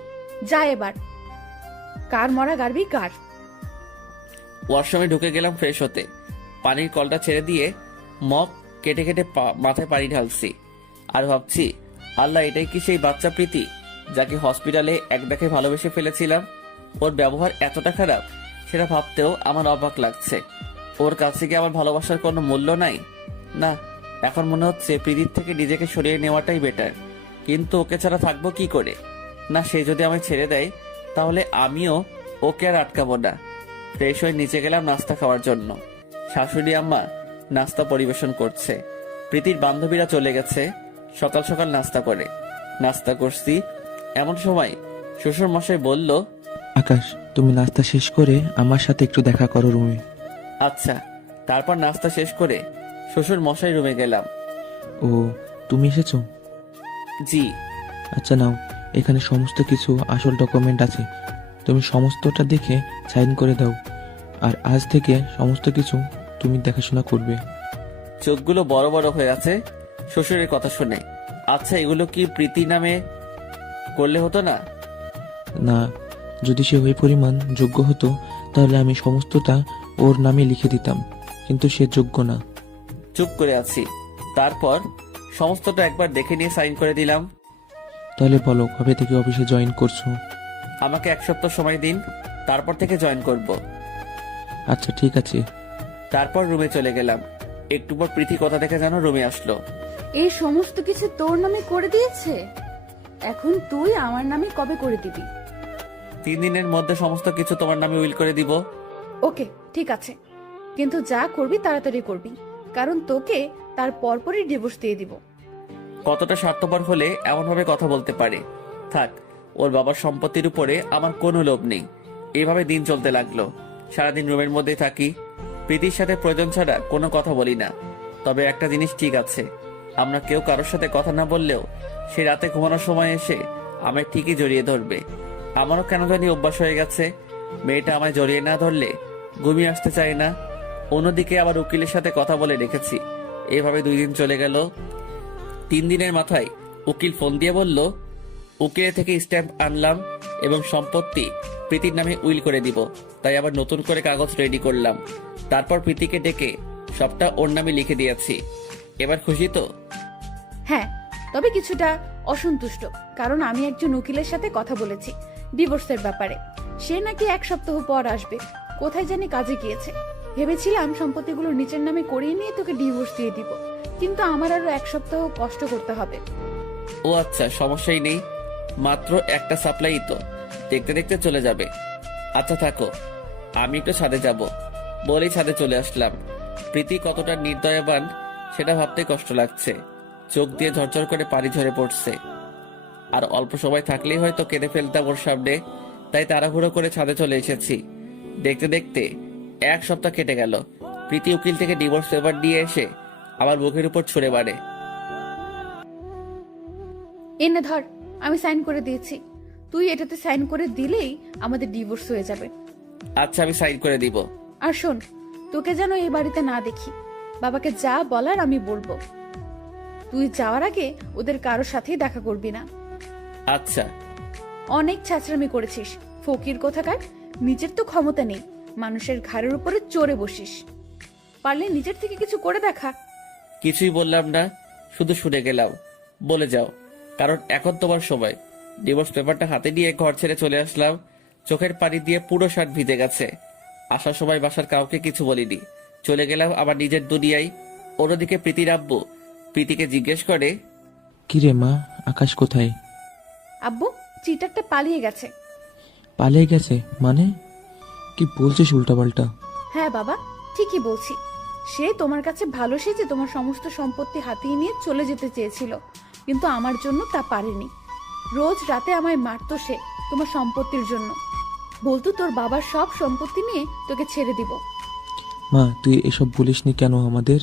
যা এবার, কার মরা গারবি কার। ওয়াশরুমে ঢুকে গেলাম ফ্রেশ হতে। পানির কলটা ছেড়ে দিয়ে মগ কেটে কেটে মাথায় পানি ঢালছি। আর ভাবছি, আল্লাহ, এটাই কি সেই বাচ্চা প্রীতি যাকে হসপিটালে এক দেখে ভালোবেসে ফেলেছিলাম? ওর ব্যবহার এতটা খারাপ, সেটা ভাবতেও আমার অবাক লাগছে। ওর কাছে কি আমার ভালোবাসার কোনো মূল্য নাই? না, এখন মনে হচ্ছে প্রীতির থেকে নিজেকে সরিয়ে নেওয়াটাই বেটার। কিন্তু ওকে ছাড়া থাকবো কি করে? না, সে যদি আমায় ছেড়ে দেয় তাহলে আমিও ওকে আর আটকাবো না। ফ্রেশ হয়ে নিচে গেলাম নাস্তা খাওয়ার জন্য। শাশুড়ি আম্মা নাস্তা পরিবেশন করছে। প্রীতির বান্ধবীরা চলে গেছে সকাল সকাল নাস্তা করে। নাস্তা করছি এমন সময় শ্বশুর মশাই বলল, আকাশ, তুমি নাস্তা শেষ করে আমার সাথে একটু দেখা করো রুমে। আচ্ছা। তারপর নাস্তা শেষ করে শ্বশুর মশাই রুমে গেলাম। ও, তুমি এসেছো? জি। আচ্ছা নাও, এখানে সমস্ত কিছু আসল ডকুমেন্ট আছে, তুমি সমস্তটা দেখে সাইন করে দাও। আর আজ থেকে সমস্ত কিছু তুমি দেখাশোনা করবে। চোখগুলো বড় বড় হয়ে আছে শ্বশুরের কথা শুনে। আচ্ছা, এগুলো কি প্রীতি নামে করলে হতো না? না, যদি সে ওই পরিমাণ যোগ্য হতো তাহলে আমি সমস্তটা ওর নামে লিখে দিতাম, কিন্তু সে যোগ্য না। চুপ করে আছি। তারপর সমস্তটা একবার দেখে নিয়ে সাইন করে দিলাম। তাহলে বলো, কবে থেকে অফিসে জয়েন করছো? আমাকে 1 সপ্তাহ সময় দিন, তারপর থেকে জয়েন করব। আচ্ছা ঠিক আছে। তারপর রুমে চলে গেলাম। একটু পর প্রীতি কথা দেখে যেন রুমে আসলো। এই সমস্ত কিছু তোর নামে করে দিয়েছে, এখন তুই আমার নামে কবে করে দিবি? 3 দিনের মধ্যে সমস্ত কিছু তোমার নামে উইল করে দিব। ওকে ঠিক আছে, কিন্তু যা করবি তাড়াতাড়ি করবি, কারণ তোকে তার পরপরই ডিভোর্স দিয়ে দিব। কতটা স্বার্থপর হলে এমনভাবে কথা বলতে পারে? থাক, ওর বাবার সম্পত্তির উপরে আমার কোনো লোভ নেই। এভাবে দিন চলতে লাগলো। সারাদিন রুমের মধ্যে থাকি, প্রীতির সাথে প্রয়োজন ছাড়া কোনো কথা বলি না। তবে একটা জিনিস ঠিক আছে, আমরা কেউ কারোর সাথে কথা না বললেও সে রাতে ঘুমানোর সময় এসে আমায় ঠিকই জড়িয়ে ধরবে। আমারও কেন জানি অভ্যাস হয়ে গেছে, মেয়েটা আমায় জড়িয়ে না ধরলে ঘুমিয়ে আসতে চায় না। অন্যদিকে আবার উকিলের সাথে কথা বলে রেখেছি। এভাবে 2 দিন চলে গেল। 3 দিনের মাথায় উকিল ফোন দিয়ে বলল, উকিলের থেকে স্ট্যাম্প আনলাম এবং সম্পত্তি প্রীতির নামে উইল করে দিব। তাই আবার নতুন করে কাগজ রেডি করলাম। তারপর প্রীতিকে ডেকে সবটা ওর নামে লিখে দিয়েছি। এবার খুশি তো? হ্যাঁ, তবে কিছুটা অসন্তুষ্ট, কারণ আমি একজন উকিলের সাথে কথা বলেছি ডিভোর্সের ব্যাপারে। সে নাকি 1 সপ্তাহ পর আসবে, কোথায় জানি কাজে গিয়েছে। ভেবেছিলাম সম্পত্তিগুলো নিচের নামে করিয়ে নিয়ে তোকে ডিভোর্স দিয়ে দিব, কিন্তু আমার আরো 1 সপ্তাহ কষ্ট করতে হবে। ও আচ্ছা, সমস্যাই নেই, মাত্র একটা সাপ্লাই তো, দেখতে দেখতে চলে যাবে। আচ্ছা থাকো, আমি একটু ছাদে যাব। বলেই ছাদে চলে আসলাম। প্রীতি কতটা নির্দয়বান সেটা ভাবতে কষ্ট লাগছে। চোখ দিয়ে ঝরঝর করে পানি ঝরে পড়ছে। আর অল্প সময় থাকলেই হয়তো কেঁদে ফেলতাম ওর সামনে, তাই তাড়াহুড়ো করে ছাদে চলে এসেছি। দেখতে দেখতে 1 সপ্তাহ কেটে গেল। প্রীতি উকিল থেকে ডিভোর্স পেপার নিয়ে এসে আমার মুখের উপর ছুঁড়ে মারে। এনে ধর, আমি সাইন করে দিয়েছি, তুই এটাতে সাইন করে দিলেই আমাদের ডিভোর্স হয়ে যাবে। আচ্ছা, আমি সাইন করে দিব। আর শোন, তোকে যেন এই বাড়িতে না দেখি। বাবাকে যা বলার আমি বলবো। তুই যাওয়ার আগে ওদের কারোর সাথেই দেখা করবি না। আচ্ছা। অনেক ছাঁচড়ামি করেছিস ফকির কোথাকার। নিজের তো ক্ষমতা নেই, মানুষের ঘাড়ের উপরে চড়ে বসিস। পারলে নিজের থেকে কিছু করে দেখা। কিছুই বললাম না, শুধু শুনে গেলাম। বলে যাও, কারণ এখন তোমার সময়। ডিভোর্স পেপারটা হাতে নিয়ে ঘর ছেড়ে চলে আসলাম। চোখের পানি দিয়ে পুরো শার্ট ভিজে গেছে। আসার সময় বাসার কাউকে কিছু বলিনি, চলে গেলাম আবার নিজের দুনিয়ায়। অন্যদিকে প্রীতির আব্বু প্রীতিকে জিজ্ঞেস করে, কিরে মা, আকাশ কোথায়? আব্বু, চিটারটা পালিয়ে গেছে। পালিয়ে গেছে মানে? কি বলছিস উল্টাপাল্টা? হ্যাঁ বাবা, ঠিকই বলছি। সে তোমার কাছে ভালো সেজে তোমার সমস্ত সম্পত্তি হাতিয়ে নিয়ে চলে যেতে চেয়েছিল, কিন্তু আমার জন্য তা পারেনি। রোজ রাতে আমায় মারতো সে তোমার সম্পত্তির জন্য। বলতো তোর বাবার সব সম্পত্তি নিয়ে তোকে ছেড়ে দিব। মা, তুই এসব বলিসনি কেন আমাদের?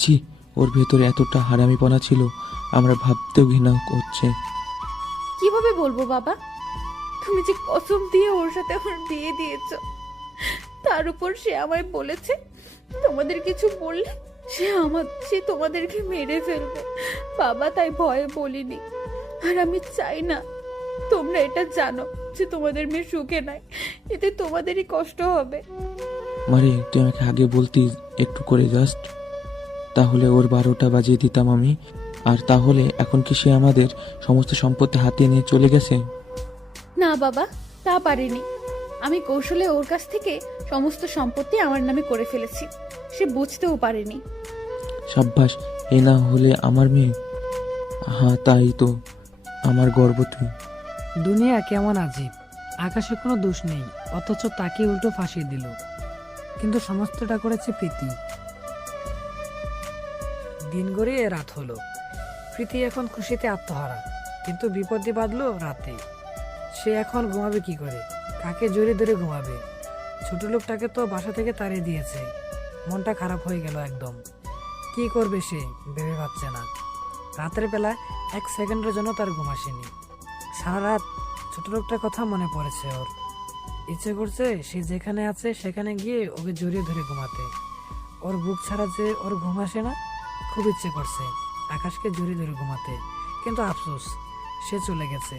ছি, ওর ভেতরে এতটা হারামিপনা ছিল, আমরা ভাবতেও ঘৃণা হচ্ছে। কিভাবে বলবো বাবা? তুমি যে কসম দিয়ে ওর সাথে আমার বিয়ে দিয়েছো, তার উপর সে আমায় বলেছে তোমাদের কিছু বললে সে তোমাদেরকে মেরে ফেলবে। বাবা, তাই ভয়ে বলিনি। আর আমি চাই না তোমরা এটা জানো যে তোমাদের মেয়ে সুখে নাই, এতে তোমাদেরই কষ্ট হবে। মারে, তুই আমাকে আগে বলতি একটু করে জাস্ট, তাহলে ওর 12টা বাজিয়ে দিতাম আমি। আর তাহলে এখন কি সে আমাদের সমস্ত সম্পত্তি হাতিয়ে নিয়ে চলে গেছে? না বাবা, তা পারিনি। আমি কৌশলে ওর কাছ থেকে সমস্ত সম্পত্তি আমার নামে করে ফেলেছি, সে বুঝতেও পারেনি। সাব্বাস, এ না হলে আমার মেয়ে। হ্যাঁ তাই তো, আমার গর্ব তুই। দুনিয়া কেমন আজীব, আকাশে কোনো দোষ নেই অথচ তাকে উল্টো ফাঁসিয়ে দিল। কিন্তু সমস্তটা করেছে প্রীতি। দিন গড়িয়ে রাত হলো, প্রীতি এখন খুশিতে আত্মহারা, কিন্তু বিপদে বাঁধলো রাতে। সে এখন ঘুমাবে কি করে, কাকে জড়িয়ে ধরে ঘুমাবে? ছোট লোকটাকে তো বাসা থেকে তাড়িয়ে দিয়েছে, মনটা খারাপ হয়ে গেল একদম। কি করবে সে ভেবে পাচ্ছে না। রাতের বেলা 1 সেকেন্ডের জন্য তার ঘুম আসেনি। সারা রাত ছোট লোকটার কথা মনে পড়েছে ওর। ইচ্ছে করছে সে যেখানে আছে সেখানে গিয়ে ওকে জড়িয়ে ধরে ঘুমাতে। ওর বুক ছাড়া যে ওর ঘুম আসে না, খুব ইচ্ছে করছে আকাশকে জড়িয়ে ধরে ঘুমাতে, কিন্তু আফসোস সে চলে গেছে।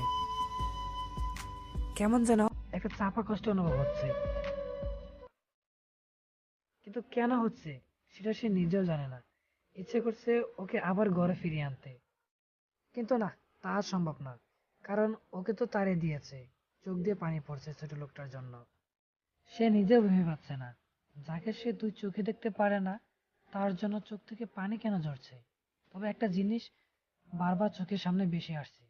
কেমন যেন একটা চাপা কষ্ট অনুভব হচ্ছে, কিন্তু কেন হচ্ছে সেটা সে নিজেও জানে না। ইচ্ছে করছে ওকে আবার ঘরে ফিরিয়ে আনতে, কিন্তু না, তা সম্ভব না, কারণ ওকে তো তাড়িয়ে দিয়েছে। চোখ দিয়ে পানি পড়ছে ছোট লোকটার জন্য। সে নিজেও ভেবে পাচ্ছে না, যাকে সে 2 চোখে দেখতে পারে না তার জন্য চোখ থেকে পানি কেন ঝরছে। তবে একটা জিনিস বারবার চোখের সামনে ভেসে আসছে,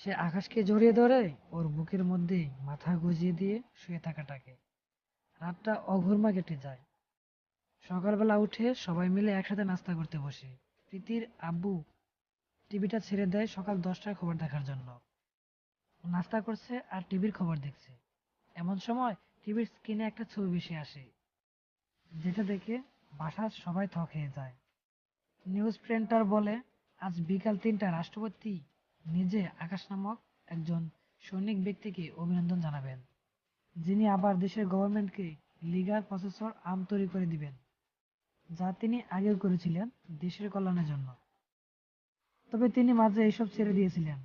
সে আকাশকে জড়িয়ে ধরে ওর বুকের মধ্যে মাথা গুজিয়ে দিয়ে শুয়ে থাকাটাকে। রাতটা অঘুরমা কেটে যায়। সকালবেলা উঠে সবাই মিলে একসাথে নাস্তা করতে বসে। প্রীতির আব্বু টিভিটা ছেড়ে দেয় সকাল 10টার খবর দেখার জন্য। নাস্তা করছে আর টিভির খবর দেখছে। এমন সময় টিভির স্ক্রিনে একটা ছবি ভেসে আসে, যেটা দেখে বাসার সবাই থ খেয়ে যায়। নিউজ প্রিন্টার বলে আজ বিকাল 3টায় রাষ্ট্রপতি নিজে আকাশ নামক একজন সৈনিক ব্যক্তিকে অভিনন্দন জানাবেন, যিনি আবার দেশের গভর্নমেন্টকে লিগাল প্রসেসর আর্ম তৈরি করে দিবেন, যা তিনি আগেও করেছিলেন দেশের কল্যাণের জন্য। তবে তিনি মাঝে এইসব ছেড়ে দিয়েছিলেন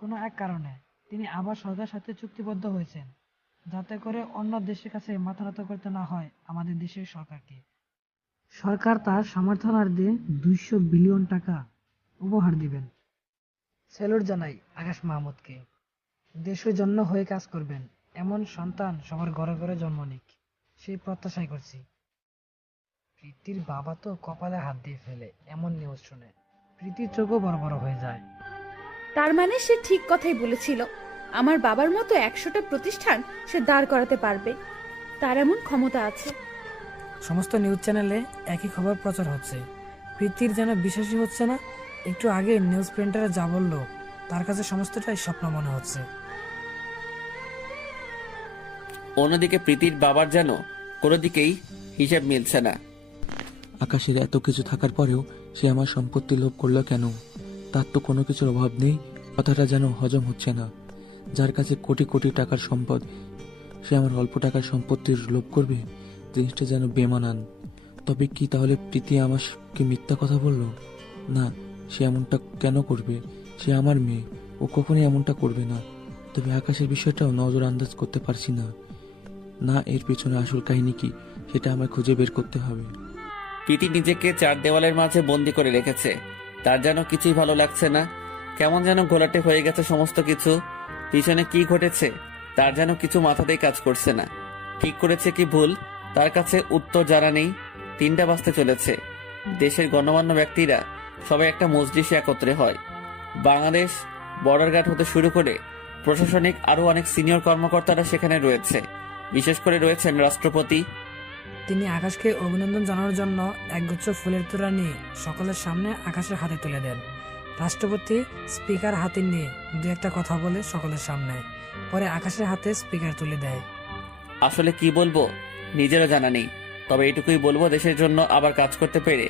কোনো এক কারণে। তিনি আবার সরকারের সাথে চুক্তিবদ্ধ হয়েছেন, যাতে করে অন্য দেশের কাছে মাথা নত করতে না হয় আমাদের দেশের সরকারকে। সরকার তার সামর্থ্যার্থে 200 বিলিয়ন টাকা উপহার দিবেন। স্যালুট জানাই আকাশ মাহমুদকে। দেশের জন্য হয়ে কাজ করবেন এমন সন্তান সবার ঘরে ঘরে জন্ম নিক, সেই প্রত্যাশাই করছি। প্রীতির বাবা তো কপালে হাত দিয়ে ফেলে এমন নিউজ শুনে। প্রীতির চোখও বড় বড় হয়ে যায়। তার মানে সে ঠিক কথাই বলেছিল, আমার বাবার মতো 100টা প্রতিষ্ঠান সে দাঁড় করাতে পারবে, তার এমন ক্ষমতা আছে। সমস্ত নিউজ চ্যানেলে একই খবর প্রচার হচ্ছে। প্রীতির যেন বিশ্বাসই হচ্ছে না। একটু আগে নিউজ প্রিন্টারে যা বললো তার কাছে সমস্তটাই স্বপ্ন মনে হচ্ছে। অন্যদিকে প্রীতির বাবার যেন কোনো দিকেই হিসেব মিলছে না। আকাশের এত কিছু থাকার পরেও সে আমার সম্পত্তি লোভ করলো কেন? তার তো কোনো কিছুর অভাব নেই, কথাটা যেন হজম হচ্ছে না। যার কাছে কোটি কোটি টাকার সম্পদ, সে আমার অল্প টাকার সম্পত্তির লোভ করবে? জিনিসটা যেন বেমানান। তবে কি তাহলে প্রীতি আমাকে মিথ্যা কথা বলল? না, সে এমনটা কেন করবে? সে আমার মেয়ে, ও কখনোই এমনটা করবে না। তবে আকাশের বিষয়টাও নজর আন্দাজ করতে পারছি না। না, এর পেছনে আসল কাহিনী কি সেটা আমায় খুঁজে বের করতে হবে। প্রীতি নিজেকে 4 দেওয়ালের মাঝে বন্দি করে রেখেছে, তার যেন কিছুই ভালো লাগছে না। কেমন যেন ঘোলাটে হয়ে গেছে সমস্ত কিছু। পিছনে কি ঘটেছে তার যেন কিছু মাথাতেই কাজ করছে না। ঠিক করেছে কি ভুল তার কাছে উত্তর জানা নেই। 3টা বাজতে চলেছে। দেশের গণ্যমান্য ব্যক্তিরা সবাই একটা মজলিসে একত্রে হয়। বাংলাদেশ বর্ডার গার্ড হতে শুরু করে প্রশাসনিক আরো অনেক সিনিয়র কর্মকর্তারা সেখানে রয়েছে। বিশেষ করে রয়েছেন রাষ্ট্রপতি। তিনি আকাশকে অভিনন্দন জানানোর জন্য একগুচ্ছ ফুলের তোড়া নিয়ে সকলের সামনে আকাশের হাতে তুলে দেন। রাষ্ট্রপতি স্পিকার হাতে নিয়ে দু একটা কথা বলে সকলের সামনে, পরে আকাশের হাতে স্পিকার তুলে দেয়। আসলে কি বলবো নিজেরও জানা নেই, তবে এটুকুই বলবো দেশের জন্য আবার কাজ করতে পেরে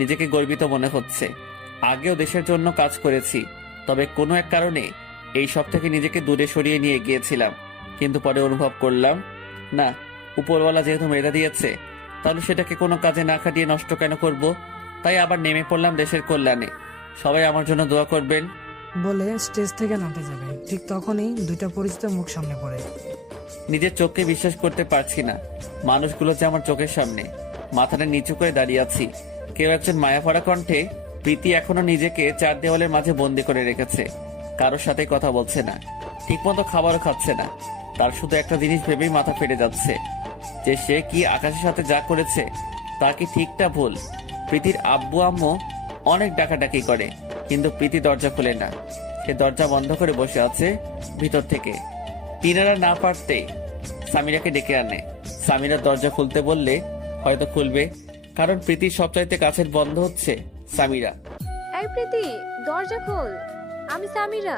নিজেকে গর্বিত মনে হচ্ছে। আগেও দেশের জন্য কাজ করেছি, তবে কোনো এক কারণে এই সব থেকে নিজেকে দূরে সরিয়ে নিয়ে গিয়েছিলাম। কিন্তু পরে অনুভব করলাম, না, উপরওয়ালা যেহেতু মেধা দিয়েছে তাহলে সেটাকে কোনো কাজে না খাটিয়ে নষ্ট কেন করব। তাই আবার নেমে পড়লাম দেশের কল্যাণে। সবাই আমার জন্য দোয়া করবেন। বলে স্টেজ থেকে নামতে যাবে, ঠিক তখনই দুইটা পরিচিত মুখ সামনে পড়ে। নিজের চোখকে বিশ্বাস করতে পারছি না। মানুষগুলো যে আমার চোখের সামনে। মাথাটা নিচু করে দাঁড়িয়ে আছি। কেউ একজন মায়াভরা কণ্ঠে, প্রীতি এখনো নিজেকে 4 দেওয়ালের মাঝে বন্দি করে রেখেছে। কারোর সাথে কথা বলছে না, ঠিকমতো খাবারও খাচ্ছে না। তার শুধু একটা জিনিস ভেবেই মাথা ফেটে যাচ্ছে যে সে কি আকাশের সাথে যা করেছে তা কি ঠিকটা ভুল। প্রীতির আব্বু আম্মু অনেক ডাকাডাকি করে, কিন্তু প্রীতি দরজা খুলে না। সে দরজা বন্ধ করে বসে আছে ভিতর থেকে। তিনারা না পারতে সামিরাকে ডেকে আনে। সামিরা দরজা খুলতে বললে হয়তো খুলবে, কারণ প্রীতির সবচাইতে কাছের বন্ধ হচ্ছে সামিরা। এই প্রীতি, দরজা খোল, আমি সামিরা।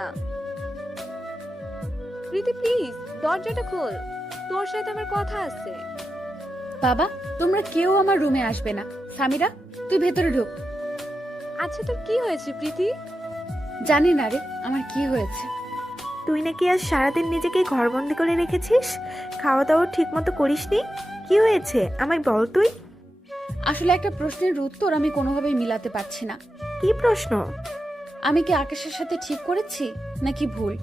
প্রীতি প্লিজ দরজাটা খোল, তোর সাথে আমার কথা আছে। বাবা, তোমরা কেউ আমার রুমে আসবে না। সামিরা, তুই ভেতরে ঢুক। আচ্ছা তোর কি হয়েছে প্রীতি? জানি না রে আমার কি হয়েছে। তুই নাকি আজ সারাদিন নিজেকে ঘরবন্দি করে রেখেছিস, খাওয়া দাওয়া ঠিক মতো করিসনি। কি হয়েছে আমায় বল তুই। আসলে একটা প্রশ্নের উত্তর আমি কোনোভাবেই মিলাতে পারছি না। কি প্রশ্ন? আমি কি আকাশের সাথে ঠিক করেছি নাকি ভুল?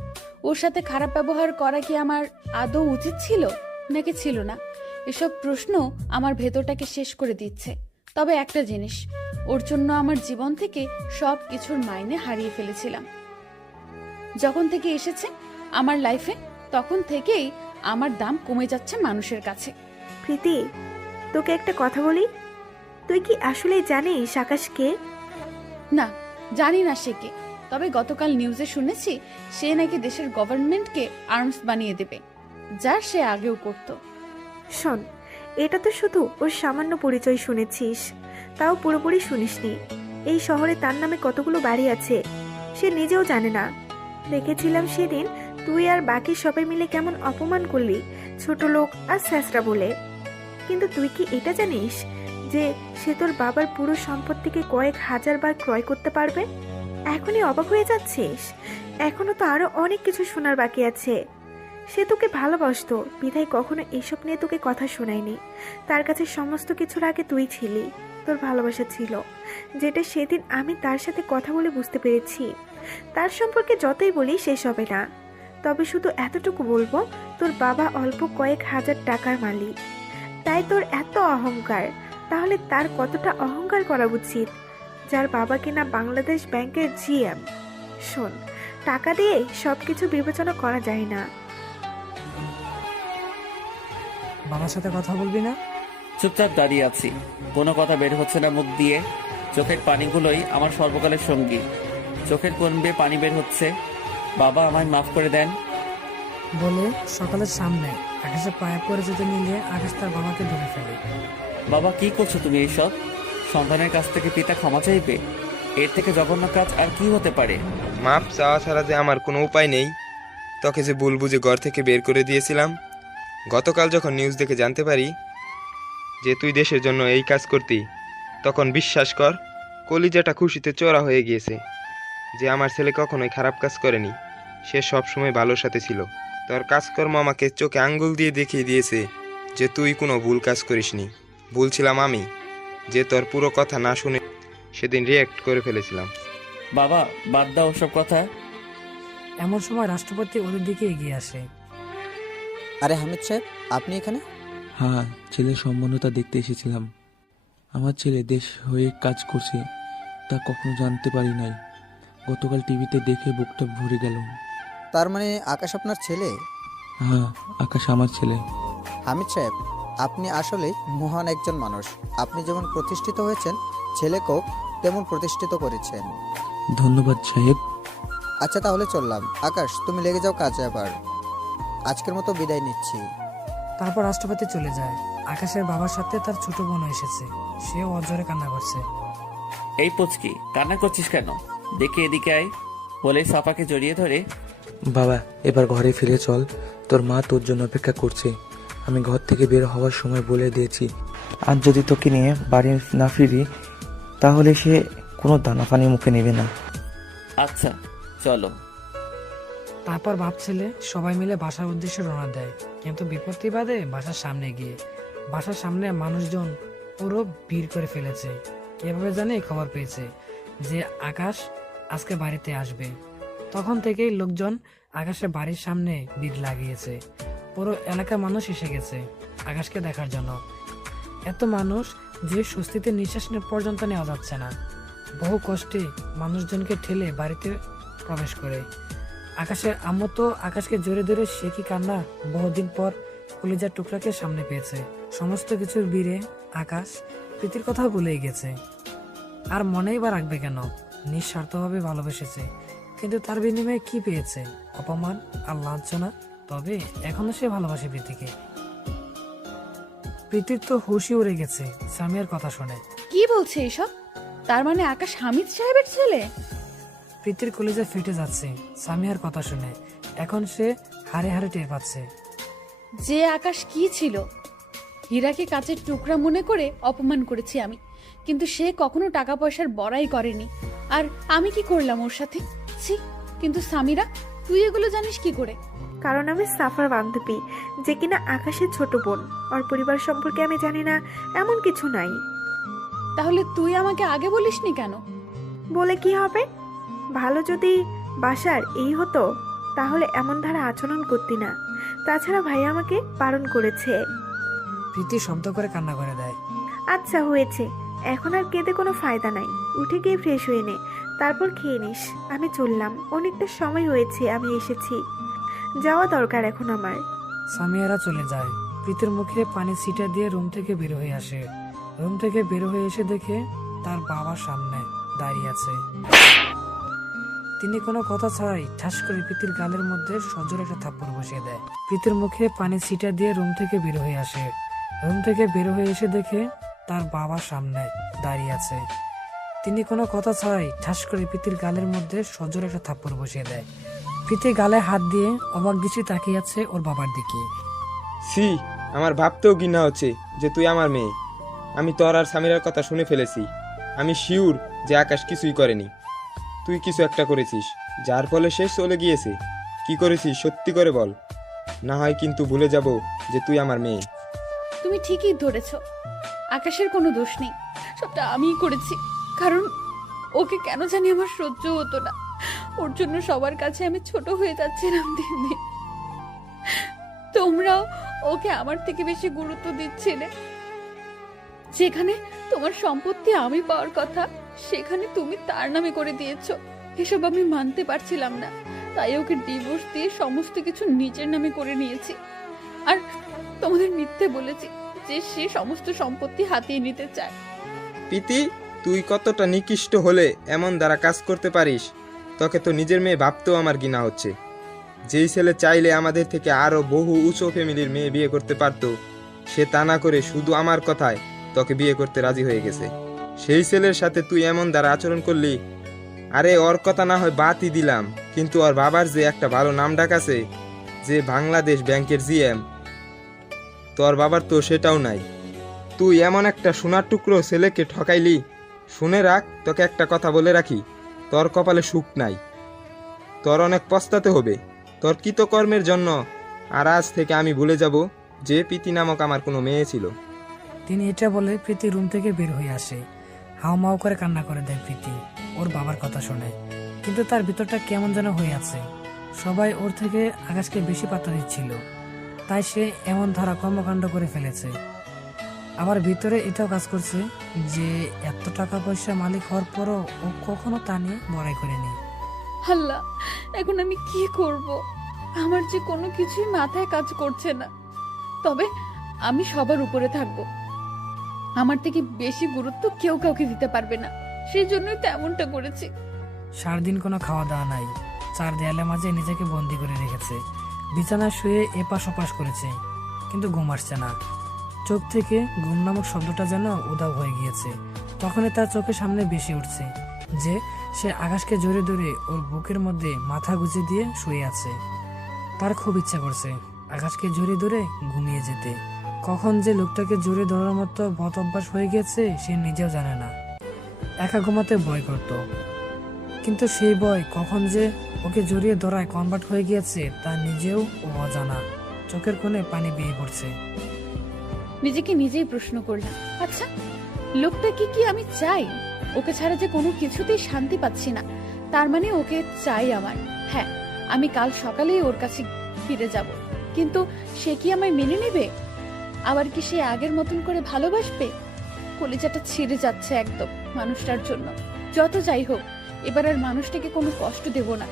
ওর সাথে খারাপ ব্যবহার করা কি আমার আদৌ উচিত ছিল নাকি ছিল না? এসব প্রশ্ন আমার ভেতরটাকে শেষ করে দিচ্ছে। তবে একটা জিনিস, ওর জন্য আমার জীবন থেকে সব কিছুর মাইনে হারিয়ে ফেলেছিলাম। যখন থেকে এসেছে আমার লাইফে তখন থেকেই আমার দাম কমে যাচ্ছে মানুষের কাছে। প্রীতি, তোকে একটা কথা বলি, তুই কি আসলে জানিস আকাশ কে? না, জানি না সে কে। তবে গতকাল নিউজে শুনেছি সে নাকি দেশের গভর্নমেন্টকে আর্মস বানিয়ে দেবে, যা সে আগেও করত। শোন, এটা তো শুধু ওর সামান্য পরিচয় শুনেছিস, তাও পুরোপুরি শুনিসনি। এই শহরে তার নামে কতগুলো বাড়ি আছে সে নিজেও জানে না। দেখেছিলাম সেদিন তুই আর বাকি সবাই মিলে কেমন অপমান করলি ছোট লোক আর স্যাসরা বলে। কিন্তু তুই কি এটা জানিস যে সে তোর বাবার পুরো সম্পত্তিকে কয়েক হাজার বার ক্রয় করতে পারবে? এখনই অবাক হয়ে যাচ্ছিস? এখনো তো আরো অনেক কিছু শোনার বাকি আছে। সে তোকে ভালোবাসতো বিধায় কখনো এইসব নিয়ে তোকে কথা শোনায়নি। তার কাছে সমস্ত কিছুর আগে তুই ছিলি, তোর ভালোবাসা ছিল, যেটা সেদিন আমি তার সাথে কথা বলে বুঝতে পেরেছি। তার সম্পর্কে যতই বলি শেষ হবে না। তবে শুধু এতটুকু বলবো, তোর বাবা অল্প কয়েক হাজার টাকার মালিক, তাই তোর এত অহংকার। তাহলে তার কতটা অহংকার করা উচিত যার বাবা কিনা বাংলাদেশ ব্যাংকের জিএম। শোন, টাকা দিয়ে সবকিছু বিবেচনা করা যায় না। বাবার সাথে কথা বলবি না? চুপচাপ দাঁড়িয়ে আছি, কোনো কথা বের হচ্ছে না মুখ দিয়ে। চোখের পানিগুলোই আমার সর্বকালের সঙ্গী। চোখের কোণ বেয়ে পানি বের হচ্ছে। বাবা, আমায় মাফ করে দেন। বলে সকালের সামনে আকাশের পায়ে পড়ে যেতে নিলে আকাশ তার বাবাকে ধরে ফেলে। বাবা, কি করছো তুমি এইসব? সন্তানের কাছ থেকে পিতা ক্ষমা চাইবে? এর থেকে জঘন্য কাজ আর কি হতে পারে? মাপ চাওয়া ছাড়া যে আমার কোনো উপায় নেই। তোকে যে ভুল বুঝে ঘর থেকে বের করে দিয়েছিলাম, গতকাল যখন নিউজ দেখে জানতে পারি যে তুই দেশের জন্য এই কাজ করতি, তখন বিশ্বাস কর কলিজাটা খুশিতে চড়া হয়ে গিয়েছে যে আমার ছেলে কখনোই খারাপ কাজ করেনি। সে সবসময় ভালোর সাথে ছিল। তোর কাজকর্ম আমাকে চোখে আঙ্গুল দিয়ে দেখিয়ে দিয়েছে যে তুই কোনো ভুল কাজ করিসনি। ভুল ছিলাম আমি, যে তোর পুরো কথা না শুনে সেদিন রিয়েক্ট করে ফেলেছিলাম। বাবা, বাদ দাও ওসব কথা। এমন সময় রাষ্ট্রপতি ওদের দিকে এগিয়ে আসে। আরে হামিদ সাহেব, আপনি এখানে? হ্যাঁ, ছেলের সম্মানতা দেখতে এসেছিলাম। আমার ছেলে দেশ হয়ে কাজ করছে তা কখনো জানতে পারি নাই। গতকাল টিভিতে দেখে বুকটা ভরে গেল। তার মানে আকাশ আপনার ছেলে? হ্যাঁ, আকাশ আমার ছেলে। হামিদ সাহেব, আপনি আসলে মহান একজন মানুষ। আপনি যেমন প্রতিষ্ঠিত হয়েছেন, ছেলেকেও তেমন প্রতিষ্ঠিত করেছেন। ধন্যবাদ সাহেব। আচ্ছা তাহলে চললাম। আকাশ, তুমি লেগে যাও কাজে। আবার আজকের মতো বিদায় নিচ্ছি। তারপর রাষ্ট্রপতি চলে যায়। আকাশের বাবার সাথে তার ছোট বোন এসেছে, সেও অজরে কান্না করছে। এই পুচকি কান্না করছিস কেন? দেখে এদিকে আয় বলে সাফাকে জড়িয়ে ধরে বাবা, এবার ঘরে ফিরে চল, তোর মা তোর জন্য অপেক্ষা করছে। আমি ঘর থেকে বের হওয়ার সময় বলে দিয়েছি, আর যদি তোকে নিয়ে বাড়ি না ফিরি তাহলে সে কোনো দানা পানি মুখে নেবে না। আচ্ছা চলো। তারপর বাপ ছেলে সবাই মিলে বাসার উদ্দেশ্যে রওনা দেয়, কিন্তু বিপত্তি বাদে বাসার সামনে গিয়ে বাসার সামনে মানুষজন পুরো ভিড় করে ফেলেছে। কিভাবে জানে খবর পেয়েছে যে আকাশ আজকে বাড়িতে আসবে। তখন থেকেই লোকজন আকাশের বাড়ির সামনে ভিড় লাগিয়েছে। পুরো এলাকার মানুষ এসে গেছে আকাশকে দেখার জন্য। এত মানুষ যে স্বস্তিতে নিঃশ্বাস পর্যন্ত নেওয়া যাচ্ছে না। বহু কষ্টে মানুষজনকে ঠেলে বাড়িতে প্রবেশ করে। আকাশের আম্মু তো আকাশকে জোরে ধরে সে কি কান্না! বহুদিন পর কলিজার টুকরাকে সামনে পেয়েছে। সমস্ত কিছুর ভিড়ে আকাশ প্রীতির কথা ভুলেই গেছে। আর মনেই বা রাখবে কেন? নিঃস্বার্থভাবে ভালোবেসেছে, কিন্তু তার বিনিময়ে কি পেয়েছে? অপমান আর লাঞ্ছনা। তবে এখনো সে ভালোবাসে প্রীতিকে। প্রীতির তো হুশই উড়ে গেছে সামিয়ার কথা শুনে। কি বলছে এসব? তার মানে আকাশ হামিদ সাহেবের ছেলে? প্রীতির কলিজা ফেটে যাচ্ছে সামিয়ার কথা শুনে। এখন সে হারে হারে টের পাচ্ছে। যে আকাশ কি ছিল? হীরাকে কাচের টুকরা মনে করে অপমান করেছি আমি, কিন্তু সে কখনো টাকা পয়সার বড়াই করেনি। আর আমি কি করলাম ওর সাথে? ছি! কিন্তু সামিরা, তুই এগুলো জানিস কি করে? কারণ আমি সাফার বান্ধবী, যে কিনা আকাশের ছোট বোন। ওর পরিবার সম্পর্কে আমি জানি না এমন কিছু নাই। তাহলে তুই আমাকে আগে বলিসনি কেন? বলে কি হবে? ভালো যদি বাসার এই হতো তাহলে এমন ধারা আচরণ করতি না। তাছাড়া ভাই আমাকে বারণ করেছে। প্রীতি শব্দ করে কান্না করে দেয়। আচ্ছা হয়েছে, এখন আর কেঁদে কোনো ফায়দা নাই। উঠে গিয়ে ফ্রেশ হয়ে নে, তারপর খেয়ে নিস। আমি চললাম, অনেকটা সময় হয়েছে আমি এসেছি। যাওয়া দরকার এখন আমার। সামিয়ারা চলে যায়। প্রীতির মুখে পানি ছিটা দিয়ে রুম থেকে বের হয়ে আসে। রুম থেকে বের হয়ে এসে দেখে তার বাবার সামনে দাঁড়িয়ে আছে। তিনি কোনো কথা ছাড়াই ঠাস করে প্রীতির গালের মধ্যে সজোর একটা থাপ্পড় বসিয়ে দেয়। প্রীতির মুখে পানি ছিটা দিয়ে রুম থেকে বের হয়ে আসে। রুম থেকে বের হয়ে এসে দেখে তার বাবার সামনে দাঁড়িয়ে আছে। তিনি কোনো কথা ছাড়াই ঠাস করে প্রীতির গালের মধ্যে সজোর একটা থাপ্পড় বসিয়ে দেয়। প্রীতি গালে হাত দিয়ে অবাক দৃষ্টি তাকিয়ে আছে ওর বাবার দিকে। সি, আমার ভাবতেও ঘৃণা হচ্ছে যে তুই আমার মেয়ে। আমি তোর আর সামিরার কথা শুনে ফেলেছি। আমি শিওর যে আকাশ কিছুই করেনি। তুই কিছু একটা করেছিস, যার ফলে সে চলে গিয়েছে। কি করেছিস সত্যি করে বল, না হয় কিন্তু ভুলে যাব যে তুই আমার মেয়ে। তুমি ঠিকই ধরেছ, আকাশের কোনো দোষ নেই। সবটা আমিই করেছি, কারণ ওকে কেন জানি আমার সহ্য হতো না। ওর জন্য সবার কাছে আমি ছোট হয়ে যাচ্ছিলাম দিন দিন। তোমরাও ওকে আমার থেকে বেশি গুরুত্ব দিচ্ছিলে। যেখানে তোমার সম্পত্তি আমি পাওয়ার কথা, সেখানে তুমি তার নামে করে দিয়েছো। এসব আমি মানতে পারছিলাম না, তাই ওকে ডিভোর্স দিয়ে সমস্ত কিছু নিজের নামে করে নিয়েছি। আর তোমাদের মিথ্যে বলেছি যে সে সমস্ত সম্পত্তি হাতিয়ে নিতে চায়। প্রীতি, তুই কতটা নিকৃষ্ট হলে এমন দ্বারা কাজ করতে পারিস? তোকে তো নিজের মেয়ে ভাবতেও আমার ঘৃণা হচ্ছে। যেই ছেলে চাইলে আমাদের থেকে আরো বহু উঁচু ফ্যামিলির মেয়ে বিয়ে করতে পারতো, সে তা না করে শুধু আমার কথায় তোকে বিয়ে করতে রাজি হয়ে গেছে। সেই ছেলের সাথে তুই এমন দ্বারা আচরণ করলি। আরে ওর কথা না হয় বাদই দিলাম, কিন্তু ওর বাবার যে একটা ভালো নাম ডাক আছে, যে বাংলাদেশ ব্যাংকের জিএম, তোর বাবার তো সেটাও নাই। তুই এমন একটা সোনার টুকরো ছেলেকে ঠকাইলি। শুনে রাখ, তোকে একটা কথা বলে রাখি, তোর কপালে সুখ নাই। তোর অনেক পস্তাতে হবে তোর কৃতকর্মের জন্য। আর আজ থেকে আমি ভুলে যাব যে প্রীতি নামক আমার কোনো মেয়ে ছিল। তিনি এটা বলে প্রীতি রুম থেকে বের হয়ে আসে। হাউমাউ করে কান্না করে দেয় প্রীতি ওর বাবার কথা শুনে। কিন্তু তার ভিতরটা কেমন যেন হয়ে আছে। সবাই ওর থেকে আকাশকে বেশি পাত্তা দিচ্ছিল, তাই সে এমন ধারা কর্মকাণ্ড করে ফেলেছে। আবার ভিতরে এটাও কাজ করছে যে এত টাকা পয়সা মালিক হওয়ার পরও ও কখনো তা নিয়ে বড়াই করেনি। আল্লাহ, এখন আমি কি করব? আমার যে কোনো কিছুই মাথায় কাজ করছে না। তবে আমি সবার উপরে থাকবো, আমার থেকে বেশি গুরুত্ব কেউ কাউকে দিতে পারবে না, সেই জন্যই তো এমনটা করেছি। 4 দিন কোনো খাওয়া দাওয়া নাই, 4 দেয়ালের মাঝে নিজেকে বন্দি করে রেখেছে। বিছানায় শুয়ে এপাশ ওপাশ করেছে, কিন্তু ঘুম আসছে না। চোখ থেকে ঘুম নামক শব্দটা যেন উধাও হয়ে গিয়েছে। তখনই তার চোখের সামনে বেশি উঠছে যে সে আকাশকে জড়িয়ে ধরে ওর বুকের মধ্যে মাথা গুজে দিয়ে শুয়ে আছে। তার খুব ইচ্ছা করছে আকাশকে জড়িয়ে ধরে ঘুমিয়ে যেতে। কখন যে লোকটাকে জড়িয়ে ধরার মতো বদ অভ্যাস হয়ে গেছে সে নিজেও জানে না। একা ঘুমাতে ভয় করত, কিন্তু সেই ভয় কখন যে ওকে জড়িয়ে ধরায় কনভার্ট হয়ে গিয়েছে তা নিজেও ও অজানা। চোখের কোণে পানি বেয়ে পড়ছে। নিজেকে নিজেই প্রশ্ন করলাম, আচ্ছা লোকটা কি আমি চাই? ওকে ছাড়া যে কোনো কিছুতেই শান্তি পাচ্ছি না, তার মানে ওকে চাই আমার। হ্যাঁ, আমি কাল সকালেই ওর কাছে ফিরে যাব, কিন্তু সে কি আমায় মেনে নেবে? আবার কি সে আগের মতন করে ভালোবাসবে? কলিজাটা ছিঁড়ে যাচ্ছে একদম মানুষটার জন্য। যত যাই হোক, এবার আর মানুষটাকে কোনো কষ্ট দেব না,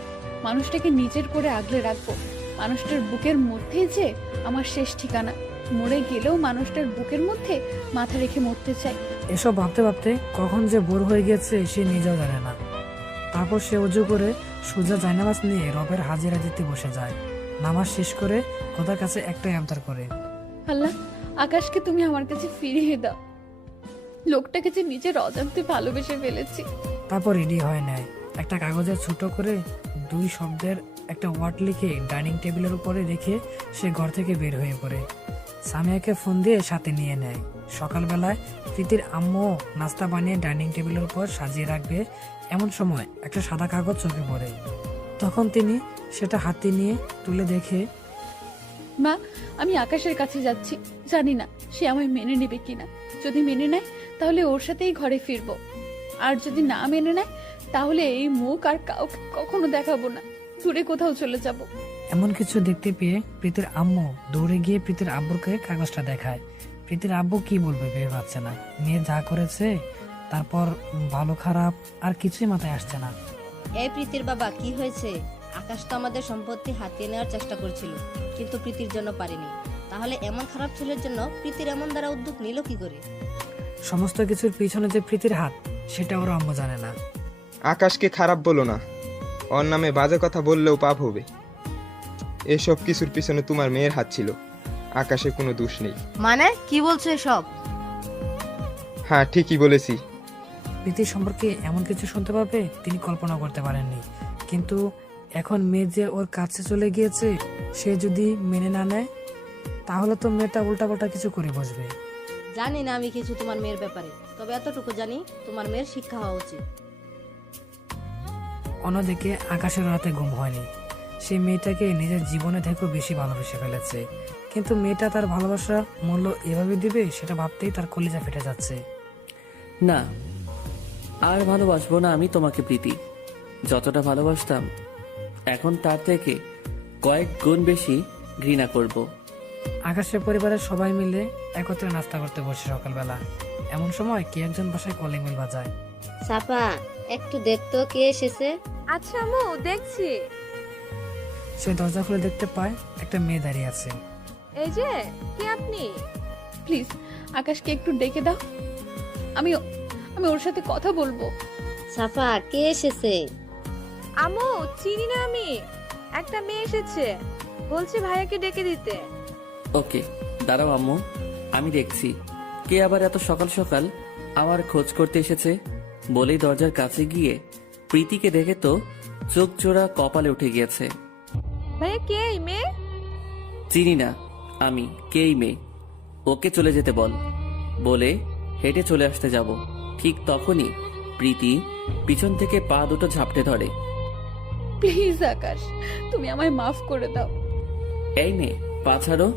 মানুষটাকে নিজের করে আগলে রাখবো। মানুষটার বুকের মধ্যেই যে আমার শেষ ঠিকানা, মরে গেলেও মানুষটার বুকের মধ্যে মাথা রেখে মরতে চাই। এসব ভাবতে ভাবতে কখন যে বোর হয়ে গেছে সে নিজেও জানে না। তারপর সে উজু করে সোজা জায়নামাজ নিয়ে রবের হাজিরা দিতে বসে যায়। নামাজ শেষ করে খোদার কাছে একটাই আবদার করে, আল্লাহ, আকাশকে তুমি আমার কাছে ফিরিয়ে দাও। লোকটাকে যে নিজের অজান্তে ভালোবেসে ফেলেছি। তারপর রেডি হয়ে নেয়। একটা কাগজে ছোট করে 2 শব্দের একটা ওয়ার্ড লিখে ডাইনিং টেবিলের উপরে রেখে সে ঘর থেকে বের হয়ে পড়ে। সামিয়াকে ফোন দিয়ে সাথে নিয়ে নেয়। সকালবেলায় প্রীতির আম্মু নাস্তা বানিয়ে ডাইনিং টেবিলের উপর সাজিয়ে রাখবে, এমন সময় একটা সাদা কাগজ চোখে পড়ে। তখন তিনি সেটা হাতে নিয়ে তুলে দেখে, মা, আমি আকাশের কাছে যাচ্ছি, জানি না সে আমায় মেনে নেবে কিনা। যদি মেনে নেয় তাহলে ওর সাথেই ঘরে ফিরবো, আর যদি না মেনে নেয় তাহলে এই মুখ আর কাউকে কখনো দেখাবো না, দূরে কোথাও চলে যাব। এমন কিছু দেখতে পেয়ে প্রীতির আম্মু দৌড়ে গিয়ে প্রীতির আব্বুকে কাগজটা দেখায়। প্রীতির আব্বু কি বলবে ভেবে পাচ্ছে না। মেয়ে যা করেছে, তারপর ভালো খারাপ আর কিছুই মাথায় আসছে না। এই প্রীতির বাবা, কি হয়েছে? আকাশ তো আমাদের সম্পত্তি হাতিয়ে নেওয়ার চেষ্টা করছিল, কিন্তু প্রীতির জন্য পারেনি। তাহলে এমন খারাপ ছেলের জন্য প্রীতির এমন দ্বারা উদ্যোগ নিল কি করে? সমস্ত কিছুর পিছনে যে প্রীতির হাত, সেটা ওরা আম্মু জানে না। আকাশকে খারাপ বলো না, ওর নামে বাজে কথা বললেও পাপ হবে। এসব কিছুর পিছনে তোমার মেয়ের হাত ছিল, আকাশে কোনো দোষ নেই। মানে কি বলছো এসব? হ্যাঁ, ঠিকই বলেছি। প্রীতির সম্পর্কে এমন কিছু শুনতে পাবে তিনি কল্পনা করতে পারেননি। কিন্তু এখন মেয়ে যে ওর কাছে চলে গিয়েছে, সে যদি মেনে না নেয় তাহলে তো মেয়েটা উল্টাপাল্টা কিছু করে বসবে। জানি না আমি কিছু তোমার মেয়ের ব্যাপারে, তবে এতটুকু জানি তোমার মেয়ের শিক্ষা হওয়া উচিত। অন্যদিকে আকাশের রাতে ঘুম হয়নি। সে মেয়েটাকে নিজের জীবনে থেকেও বেশি ভালোবেসে ফেলেছে, কিন্তু মেয়েটা তার ভালোবাসা মূল্য এভাবে দিবে সেটা ভাবতেই তার কলিজা ফেটে যাচ্ছে। না, আর ভালোবাসবো না আমি তোমাকে প্রীতি। যতটা ভালোবাসতাম এখন তার থেকে কয়েক গুণ বেশি ঘৃণা করব। আকাশের পরিবারের সবাই মিলে একত্রে নাস্তা করতে বসে সকালবেলা। এমন সময় কে একজন বাসায় কলিং বেল বাজায়। সাফা, একটু দেখতো কে এসেছে। আচ্ছা আম্মু, দেখছি। সে দরজা খুলে দেখতে পায় একটা মেয়ে দাঁড়িয়ে আছে। এই যে, কে আপনি? প্লিজ আকাশকে একটু ডেকে দাও, আমি ওর সাথে কথা বলবো। সাফা, কে এসেছে? আম্মু, চিনি না আমি। একটা মেয়ে এসেছে, বলছি ভাইয়াকে ডেকে দিতে। ওকে, দাঁড়াও আম্মু, আমি দেখছি কে আবার এত সকাল সকাল আমার খোঁজ করতে এসেছে। বলেই দরজার কাছে গিয়ে প্রীতিকে দেখে তো চোখ জোড়া কপালে উঠে গিয়েছে। ভাইয়া, কে এই মেয়ে? চিনি না আমি, কেই মেয়ে, ওকে চলে যেতে বল। বলে হেঁটে চলে আসতে যাব, ঠিক তখনই প্রীতি পিছন থেকে পা দুটো ঝাপটে ধরে। প্লিজ আকাশ, তুমি আমায় মাফ করে দাও। এই মেয়ে, পা ছাড়ো।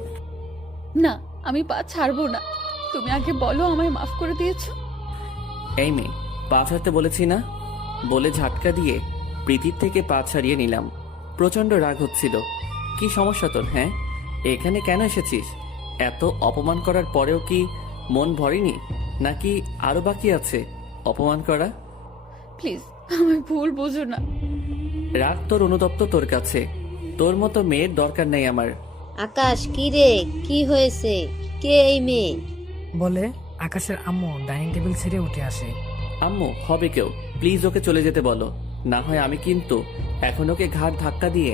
না, আমি পা ছাড়বো না, তুমি আগে বলো আমায় মাফ করে দিয়েছো। এই মেয়ে, পা ছাড়তে বলেছি না। বলে ঝাটকা দিয়ে প্রীতির থেকে পা ছাড়িয়ে নিলাম। প্রচন্ড রাগ হচ্ছিল। কি সমস্যা তোর? হ্যাঁ, এখানে কেন এসেছিস? এত অপমান করার পরেও কি মন ভরেনি, নাকি আরো বাকি আছে অপমান করা? প্লিজ আমায় ভুল বোঝো না। রাগ তোর অনুতপ্ত তোর কাছে, তোর মতো মেয়ের দরকার নেই আমার। আকাশ কি রে, কি হয়েছে? কে এই মেয়ে? বলে আকাশের আম্মু ডাইনিং টেবিল ছেড়ে উঠে আসে। আম্মু হবে কেউ, প্লিজ ওকে চলে যেতে বলো, না হয় আমি কিন্তু এখন ওকে ঘাট ধাক্কা দিয়ে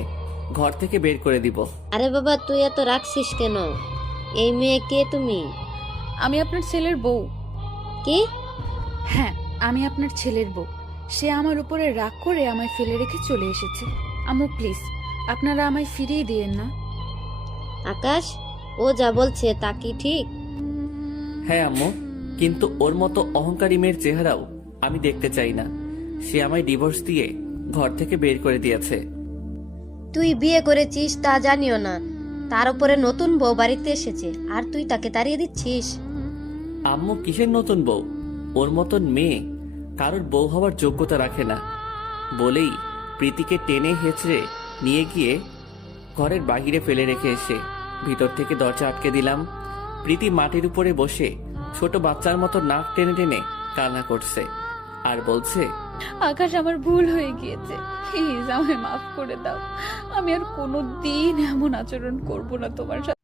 ঘর থেকে বের করে দিব। আরে বাবা, তুই এত রাখছিস কেন? এই মেয়ে কে তুমি? আমি আপনার ছেলের বউ। কি? হ্যাঁ, আমি আপনার ছেলের বউ। সে আমার উপরে রাগ করে আমায় ফেলে রেখে চলে এসেছে। আম্মু প্লিজ, আপনারা আমায় ফিরিয়ে দিয়েন না। আকাশ, ও যা বলছে তা কি ঠিক? হ্যাঁ আম্মু, কিন্তু ওর মতো অহংকারী মেয়ের চেহারাও আমি দেখতে চাই না। সে আমায় ডিভোর্স দিয়ে ঘর থেকে বের করে দিয়েছে। তুই বিয়ে করেছিস তা জানিও না, তার উপরে নতুন বউ বাড়িতে এসেছে আর তুই তাকে তাড়িয়ে দিচ্ছিস? আম্মু কিসের নতুন বউ? ওর মতন মেয়ে কারোর বউ হওয়ার যোগ্যতা রাখে না বলেই প্রীতিকে টেনে হেঁচড়ে নিয়ে গিয়ে ঘরের বাহিরে ফেলে রেখে এসে ভিতর থেকে দরজা আটকে দিলাম। প্রীতি মাটির উপরে বসে ছোট বাচ্চার মতো নাক টেনে টেনে কান্না করছে আর বলছে, আকাশ, আমার ভুল হয়ে গিয়েছে, প্লিজ আমায় মাফ করে দাও। আমি আর কোনো দিন এমন আচরণ করব না তোমার সাথে।